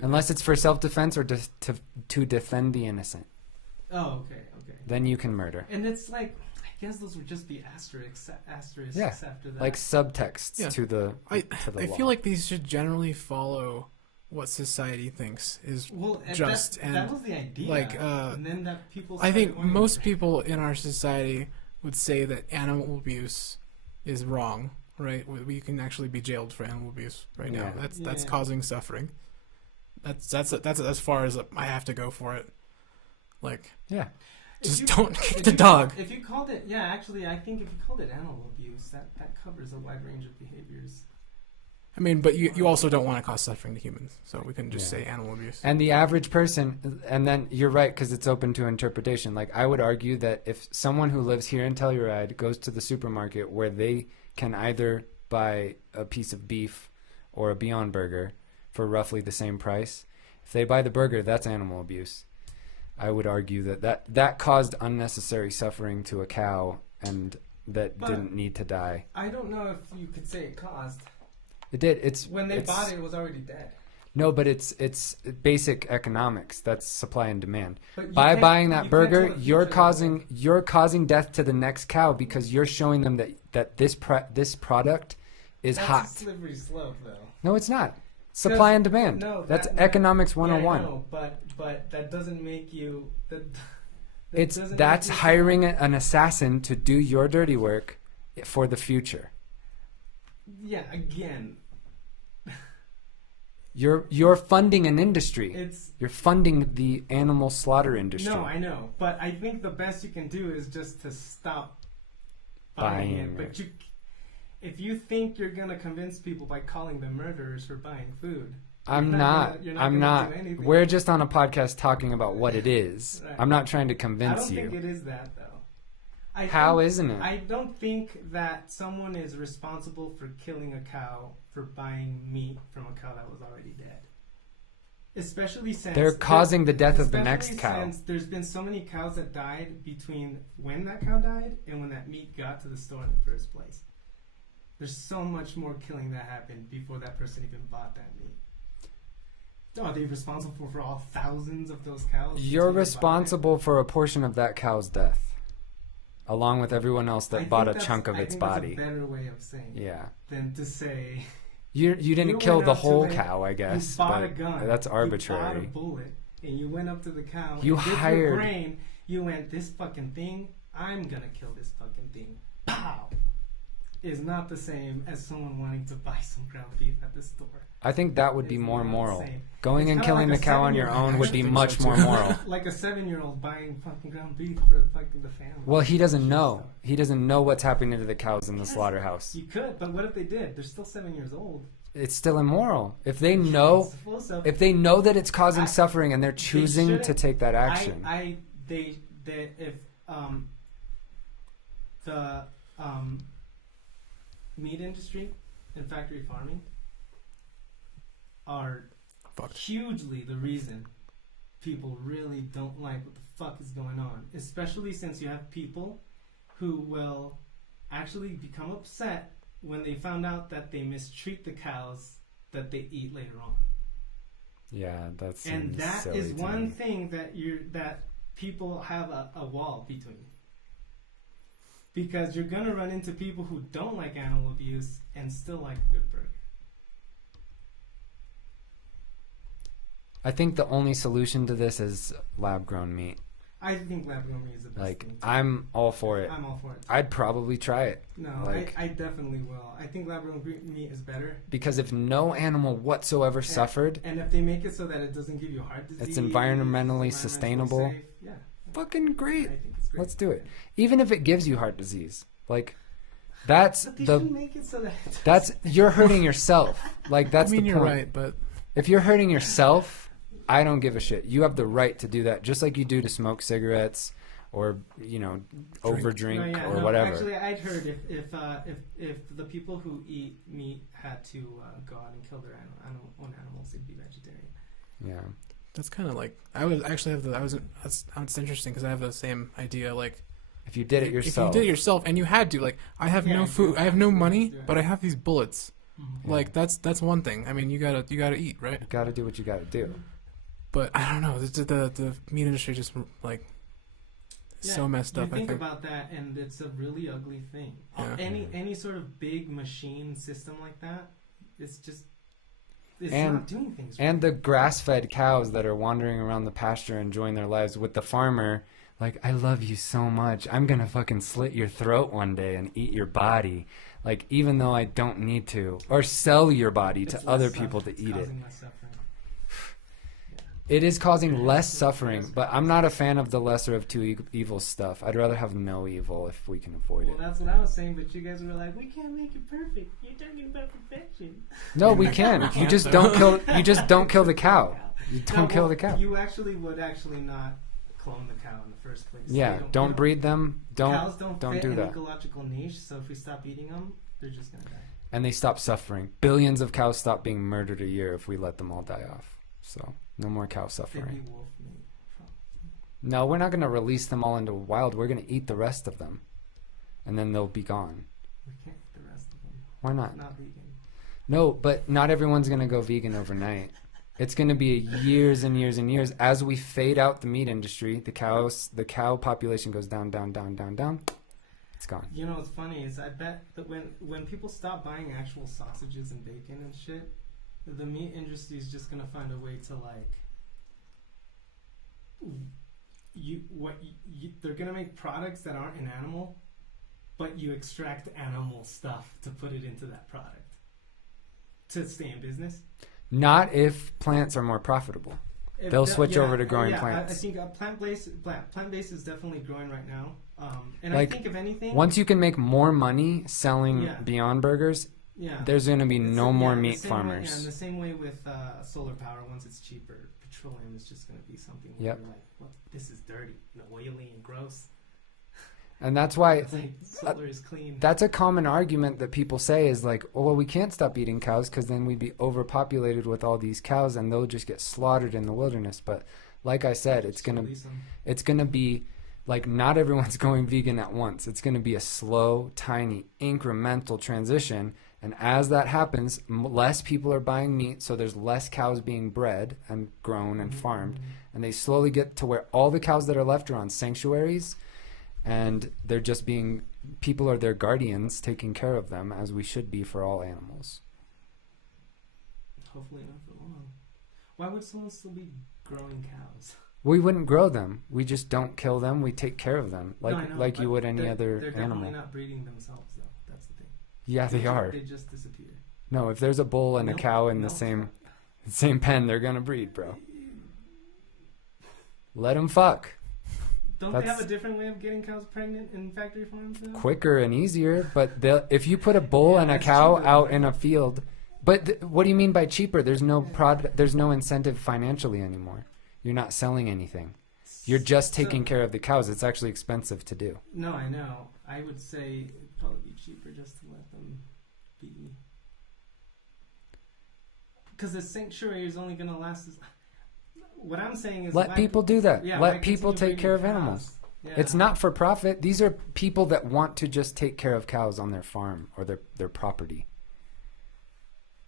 Unless it's for self-defense or to defend the innocent. Oh, okay. Then you can murder. And it's like, I guess those would just be asterisks after that. Like subtexts to the I law. feel like these should generally follow what society thinks is just. That was the idea. Like, and then that people. I think most people in our society would say that animal abuse is wrong, right? We can actually be jailed for animal abuse right now. That's causing suffering. That's as far as I have to go for it. Like, yeah. Just don't kick the dog. If you called it, actually, I think if you called it animal abuse, that covers a wide range of behaviors. I mean, but you also don't want to cause suffering to humans, so we couldn't just say animal abuse. And the average person, and then you're right, because it's open to interpretation. Like, I would argue that if someone who lives here in Telluride goes to the supermarket where they can either buy a piece of beef or a Beyond Burger for roughly the same price, if they buy the burger, that's animal abuse. I would argue that caused unnecessary suffering to a cow and that didn't need to die. I don't know if you could say it caused. It did. When they bought it, it was already dead. No, but it's basic economics. That's supply and demand. But By buying that you can't burger, tell the you're future causing death to the next cow because you're showing them that this product is That's hot. a slippery slope, though. No, it's not. Supply and demand. No, That's economics Yeah, I 101. know, but that doesn't make you. That's hiring an assassin to do your dirty work for the future. Yeah, again, You're funding an industry. it's You're funding the animal slaughter industry. no, I know, but I think the best you can do is just to stop buying Buying it. But it. if you think you're gonna convince people by calling them murderers for buying food, I'm you're not. you're I'm gonna not. do anything. We're just on a podcast talking about what it is. Right. I'm not trying to I convince don't think you. it is that though. How isn't it? I don't think that someone is responsible for killing a cow for buying meat from a cow that was already dead. Especially since They're causing the death of the especially next cow. Since there's been so many cows that died between when that cow died and when that meat got to the store in the first place. There's so much more killing that happened before that person even bought that meat. Are they responsible for all thousands of those cows? You're until they bought it? responsible for a portion of that cow's death, along with everyone else I that bought a think chunk of I its think that's body. a better way of saying it Yeah. than to say You didn't You kill went the up to whole the- cow, I guess. you bought but a gun. That's You bought a arbitrary. bullet, and you went up to the cow. You and with hired- your brain. You went, this fucking thing. I'm gonna kill this fucking thing. Pow. Is not the same as someone wanting to buy some ground beef at the store. I think that would be It's more not the moral. same. Going It's and kinda killing like the a cow on your 7-year-old. own would be I think much so, more too. moral. Like a 7-year-old buying fucking ground beef for fucking the family. Well, he doesn't know. He doesn't know what's happening to the cows in the Yes. slaughterhouse. You could, but what if they did? They're still 7 years old. It's still immoral. If they know, if they know that it's causing I- suffering and they're choosing shouldn't- to take that action. They if the meat industry and factory farming are Fucked. hugely the reason people really don't like what the fuck is going on. Especially since you have people who will actually become upset when they found out that they mistreat the cows that they eat later on. Yeah, that's And that silly is to one me. thing that people have a wall between. Because you're gonna run into people who don't like animal abuse and still like a good burger. I think the only solution to this is lab-grown meat. I think lab-grown meat is the best Like, thing. I'm all for it. I'm all for it. I'd probably try it. No, like- I definitely will. I think lab-grown meat is better. Because if no animal whatsoever suffered, And if they make it so that it doesn't give you heart disease, It's environmentally it's sustainable. safe, yeah, fucking I great. think it's great. Let's do it. Even if it gives you heart disease. Like, that's But they the... should make it so that it That's... You're hurting yourself. Like, that's I mean, the you're point. right, but If you're hurting yourself, I don't give a shit. You have the right to do that, just like you do to smoke cigarettes or, you know, overdrink No, yeah, or no, whatever. Actually, I'd heard if the people who eat meat had to go out and kill their own animals, they'd be vegetarian. Yeah. that's kind of like I would actually have that's interesting because I have the same idea. Like, If you did it yourself. if you did it yourself and you had to, like, I have Yeah, no if food, you I have no have to, money, yeah. but I have these bullets. Mm-hmm. Like, that's one thing. I mean, you gotta eat, right? You gotta do what you gotta do. But I don't know. The meat industry just like is so messed up. You I think think. about that, and it's a really ugly thing. Yeah. Any sort of big machine system like that, it's And- not doing things. And the grass-fed cows that are wandering around the pasture enjoying their lives with the farmer, like, I love you so much. I'm gonna fucking slit your throat one day and eat your body. Like, even though I don't need to. Or sell your body It's to less other suffering. people to It's eat it. causing less suffering. It is causing less suffering, but I'm not a fan of the lesser of two evil stuff. I'd rather have no evil if we can avoid Well, it. that's what I was saying, but you guys were like, "We can't make it perfect." You're talking about perfection. No, we can. We You can't, just though. don't kill. You just don't kill the cow. You don't No, kill well, the cow. You actually would not clone the cow in the first place. Yeah, They don't breed them. Cows Don't don't fit do an that. ecological niche, so if we stop eating them, they're just gonna die. And they stop suffering. Billions of cows stop being murdered a year if we let them all die off. So no more cow They'd suffering. be wolf meat. No, we're not going to release them all into the wild. We're going to eat the rest of them, and then they'll be gone. We can't eat the rest of them. Why not? Not vegan. No, but not everyone's going to go vegan overnight. It's going to be years and years and years as we fade out the meat industry. The cow population goes down, down, down, down, down. It's gone. You know what's funny is I bet that when people stop buying actual sausages and bacon and shit, the meat industry is just gonna find a way to like they're gonna make products that aren't an animal, but you extract animal stuff to put it into that product to stay in business. Not if plants are more profitable. They'll switch over to growing plants. I think plant-based is definitely growing right now. And like, I think if anything, once you can make more money selling Beyond Burgers, there's going to be no more meat farmers. And the same way with solar power, once it's cheaper, petroleum is just going to be something where you're like, well, this is dirty and oily and gross. And that's why like, solar is clean. That's a common argument that people say is like, oh, well, we can't stop eating cows because then we'd be overpopulated with all these cows and they'll just get slaughtered in the wilderness. But like I said, it's gonna be like not everyone's going vegan at once. It's gonna be a slow, tiny, incremental transition. And as that happens, less people are buying meat, so there's less cows being bred and grown and farmed. And they slowly get to where all the cows that are left are on sanctuaries. And they're just people are their guardians, taking care of them as we should be for all animals. Hopefully not for long. Why would someone still be growing cows? We wouldn't grow them. We just don't kill them. We take care of them like you would any other they're animal. They're definitely not breeding themselves, though. That's the thing. Yeah, they are. They just disappear. No, if there's a bull and a cow in the same pen, they're gonna breed, bro. Let them fuck. Don't they have a different way of getting cows pregnant in factory farms now? Quicker and easier, but if you put a bull and a cow out in a field, but what do you mean by cheaper? There's no there's no incentive financially anymore. You're not selling anything. You're just taking care of the cows. It's actually expensive to do. No, I know. I would say it'd probably be cheaper just to let them be. Because the sanctuary is only going to last what I'm saying is let people do that. Let people take care of animals. Yeah. It's not for profit. These are people that want to just take care of cows on their farm or their property.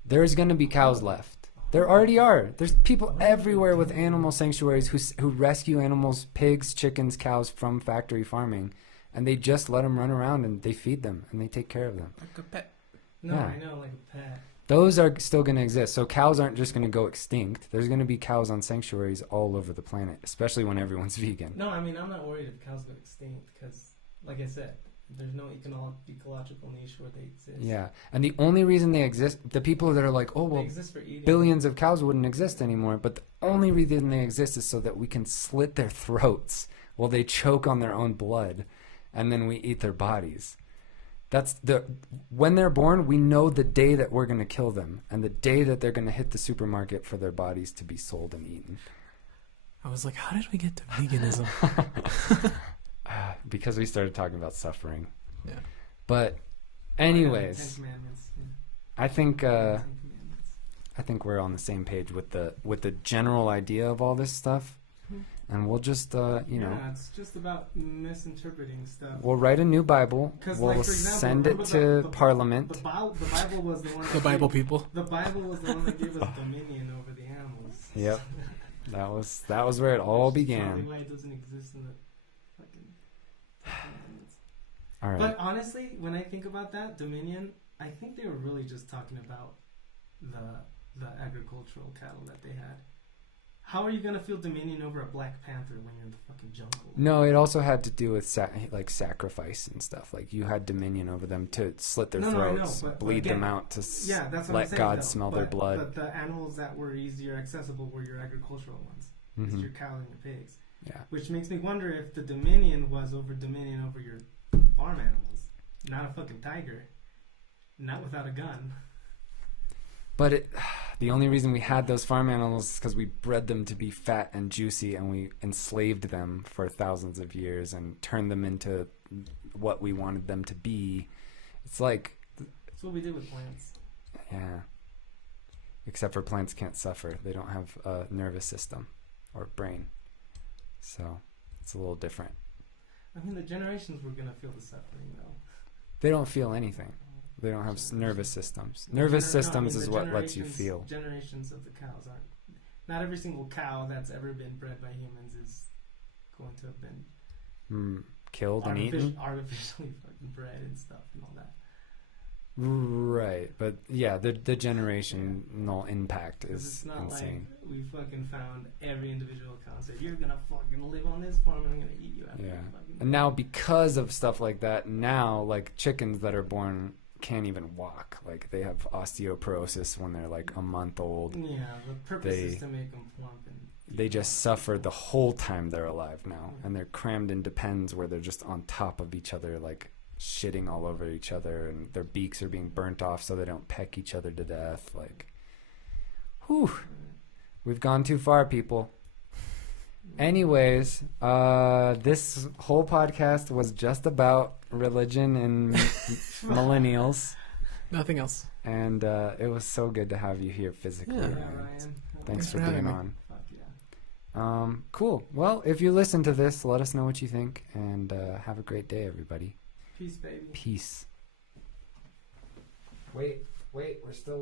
There's going to be cows left. There already are. There's people everywhere with animal sanctuaries who rescue animals, pigs, chickens, cows from factory farming, and they just let them run around and they feed them and they take care of them. Like a pet. No, yeah. I know, like a pet. Those are still going to exist. So cows aren't just going to go extinct. There's going to be cows on sanctuaries all over the planet, especially when everyone's vegan. No, I mean, I'm not worried if cows go extinct because, like I said, there's no ecological niche where they exist. Yeah, and the only reason they exist, the people that are like, oh, well, billions of cows wouldn't exist anymore, but the only reason they exist is so that we can slit their throats while they choke on their own blood, and then we eat their bodies. When they're born, we know the day that we're going to kill them and the day that they're going to hit the supermarket for their bodies to be sold and eaten. I was like, how did we get to veganism? Because we started talking about suffering. Yeah. But anyways, 10 Commandments. Yeah. I think we're on the same page with the general idea of all this stuff. And we'll just, Yeah, it's just about misinterpreting stuff. We'll write a new Bible. We'll like, for example, send it to Parliament. The Bible was the one. The Bible people. The Bible was the one that gave us dominion over the animals. Yep. That was where it all began. That's probably why it doesn't exist in the fucking Commandments. All right. But honestly, when I think about that, dominion, I think they were really just talking about the agricultural cattle that they had. How are you going to feel dominion over a Black Panther when you're in the fucking jungle? No, it also had to do with sacrifice and stuff. Like you had dominion over them to slit their throats, bleed them out to let God smell their blood. But the animals that were easier accessible were your agricultural ones. Mm-hmm. Your cows and your pigs. Yeah. Which makes me wonder if the dominion was over dominion over your farm animals. Not a fucking tiger. Not without a gun. But the only reason we had those farm animals is because we bred them to be fat and juicy, and we enslaved them for thousands of years and turned them into what we wanted them to be. It's like... That's what we did with plants. Yeah. Except for plants can't suffer. They don't have a nervous system or brain. So it's a little different. I mean, the generations were going to feel the suffering, though. They don't feel anything. They don't have nervous systems. Nervous systems is what lets you feel. Generations of the cows aren't. not every single cow that's ever been bred by humans is going to have been killed and eaten, artificially fucking bred and stuff and all that. Right, but yeah, the generational impact is It's not insane. like we fucking found every individual cow and said, you're gonna fucking live on this farm and I'm gonna eat you after. Yeah, you fucking and now because of stuff like that, now like chickens that are born can't even walk. Like they have osteoporosis when they're like a month old. Yeah, the purpose is to make them plump and They just suffer the whole time they're alive now, and they're crammed into pens where they're just on top of each other, like shitting all over each other, and their beaks are being burnt off so they don't peck each other to death. Like, whew, we've gone too far, people. Anyways, this whole podcast was just about religion and millennials, Nothing else. and it was so good to have you here physically. Yeah. Ryan. Thanks for for being having me. on. Fuck yeah. Cool. Well, if you listen to this, let us know what you think, and have a great day, everybody. Peace, baby. Peace. Wait, we're still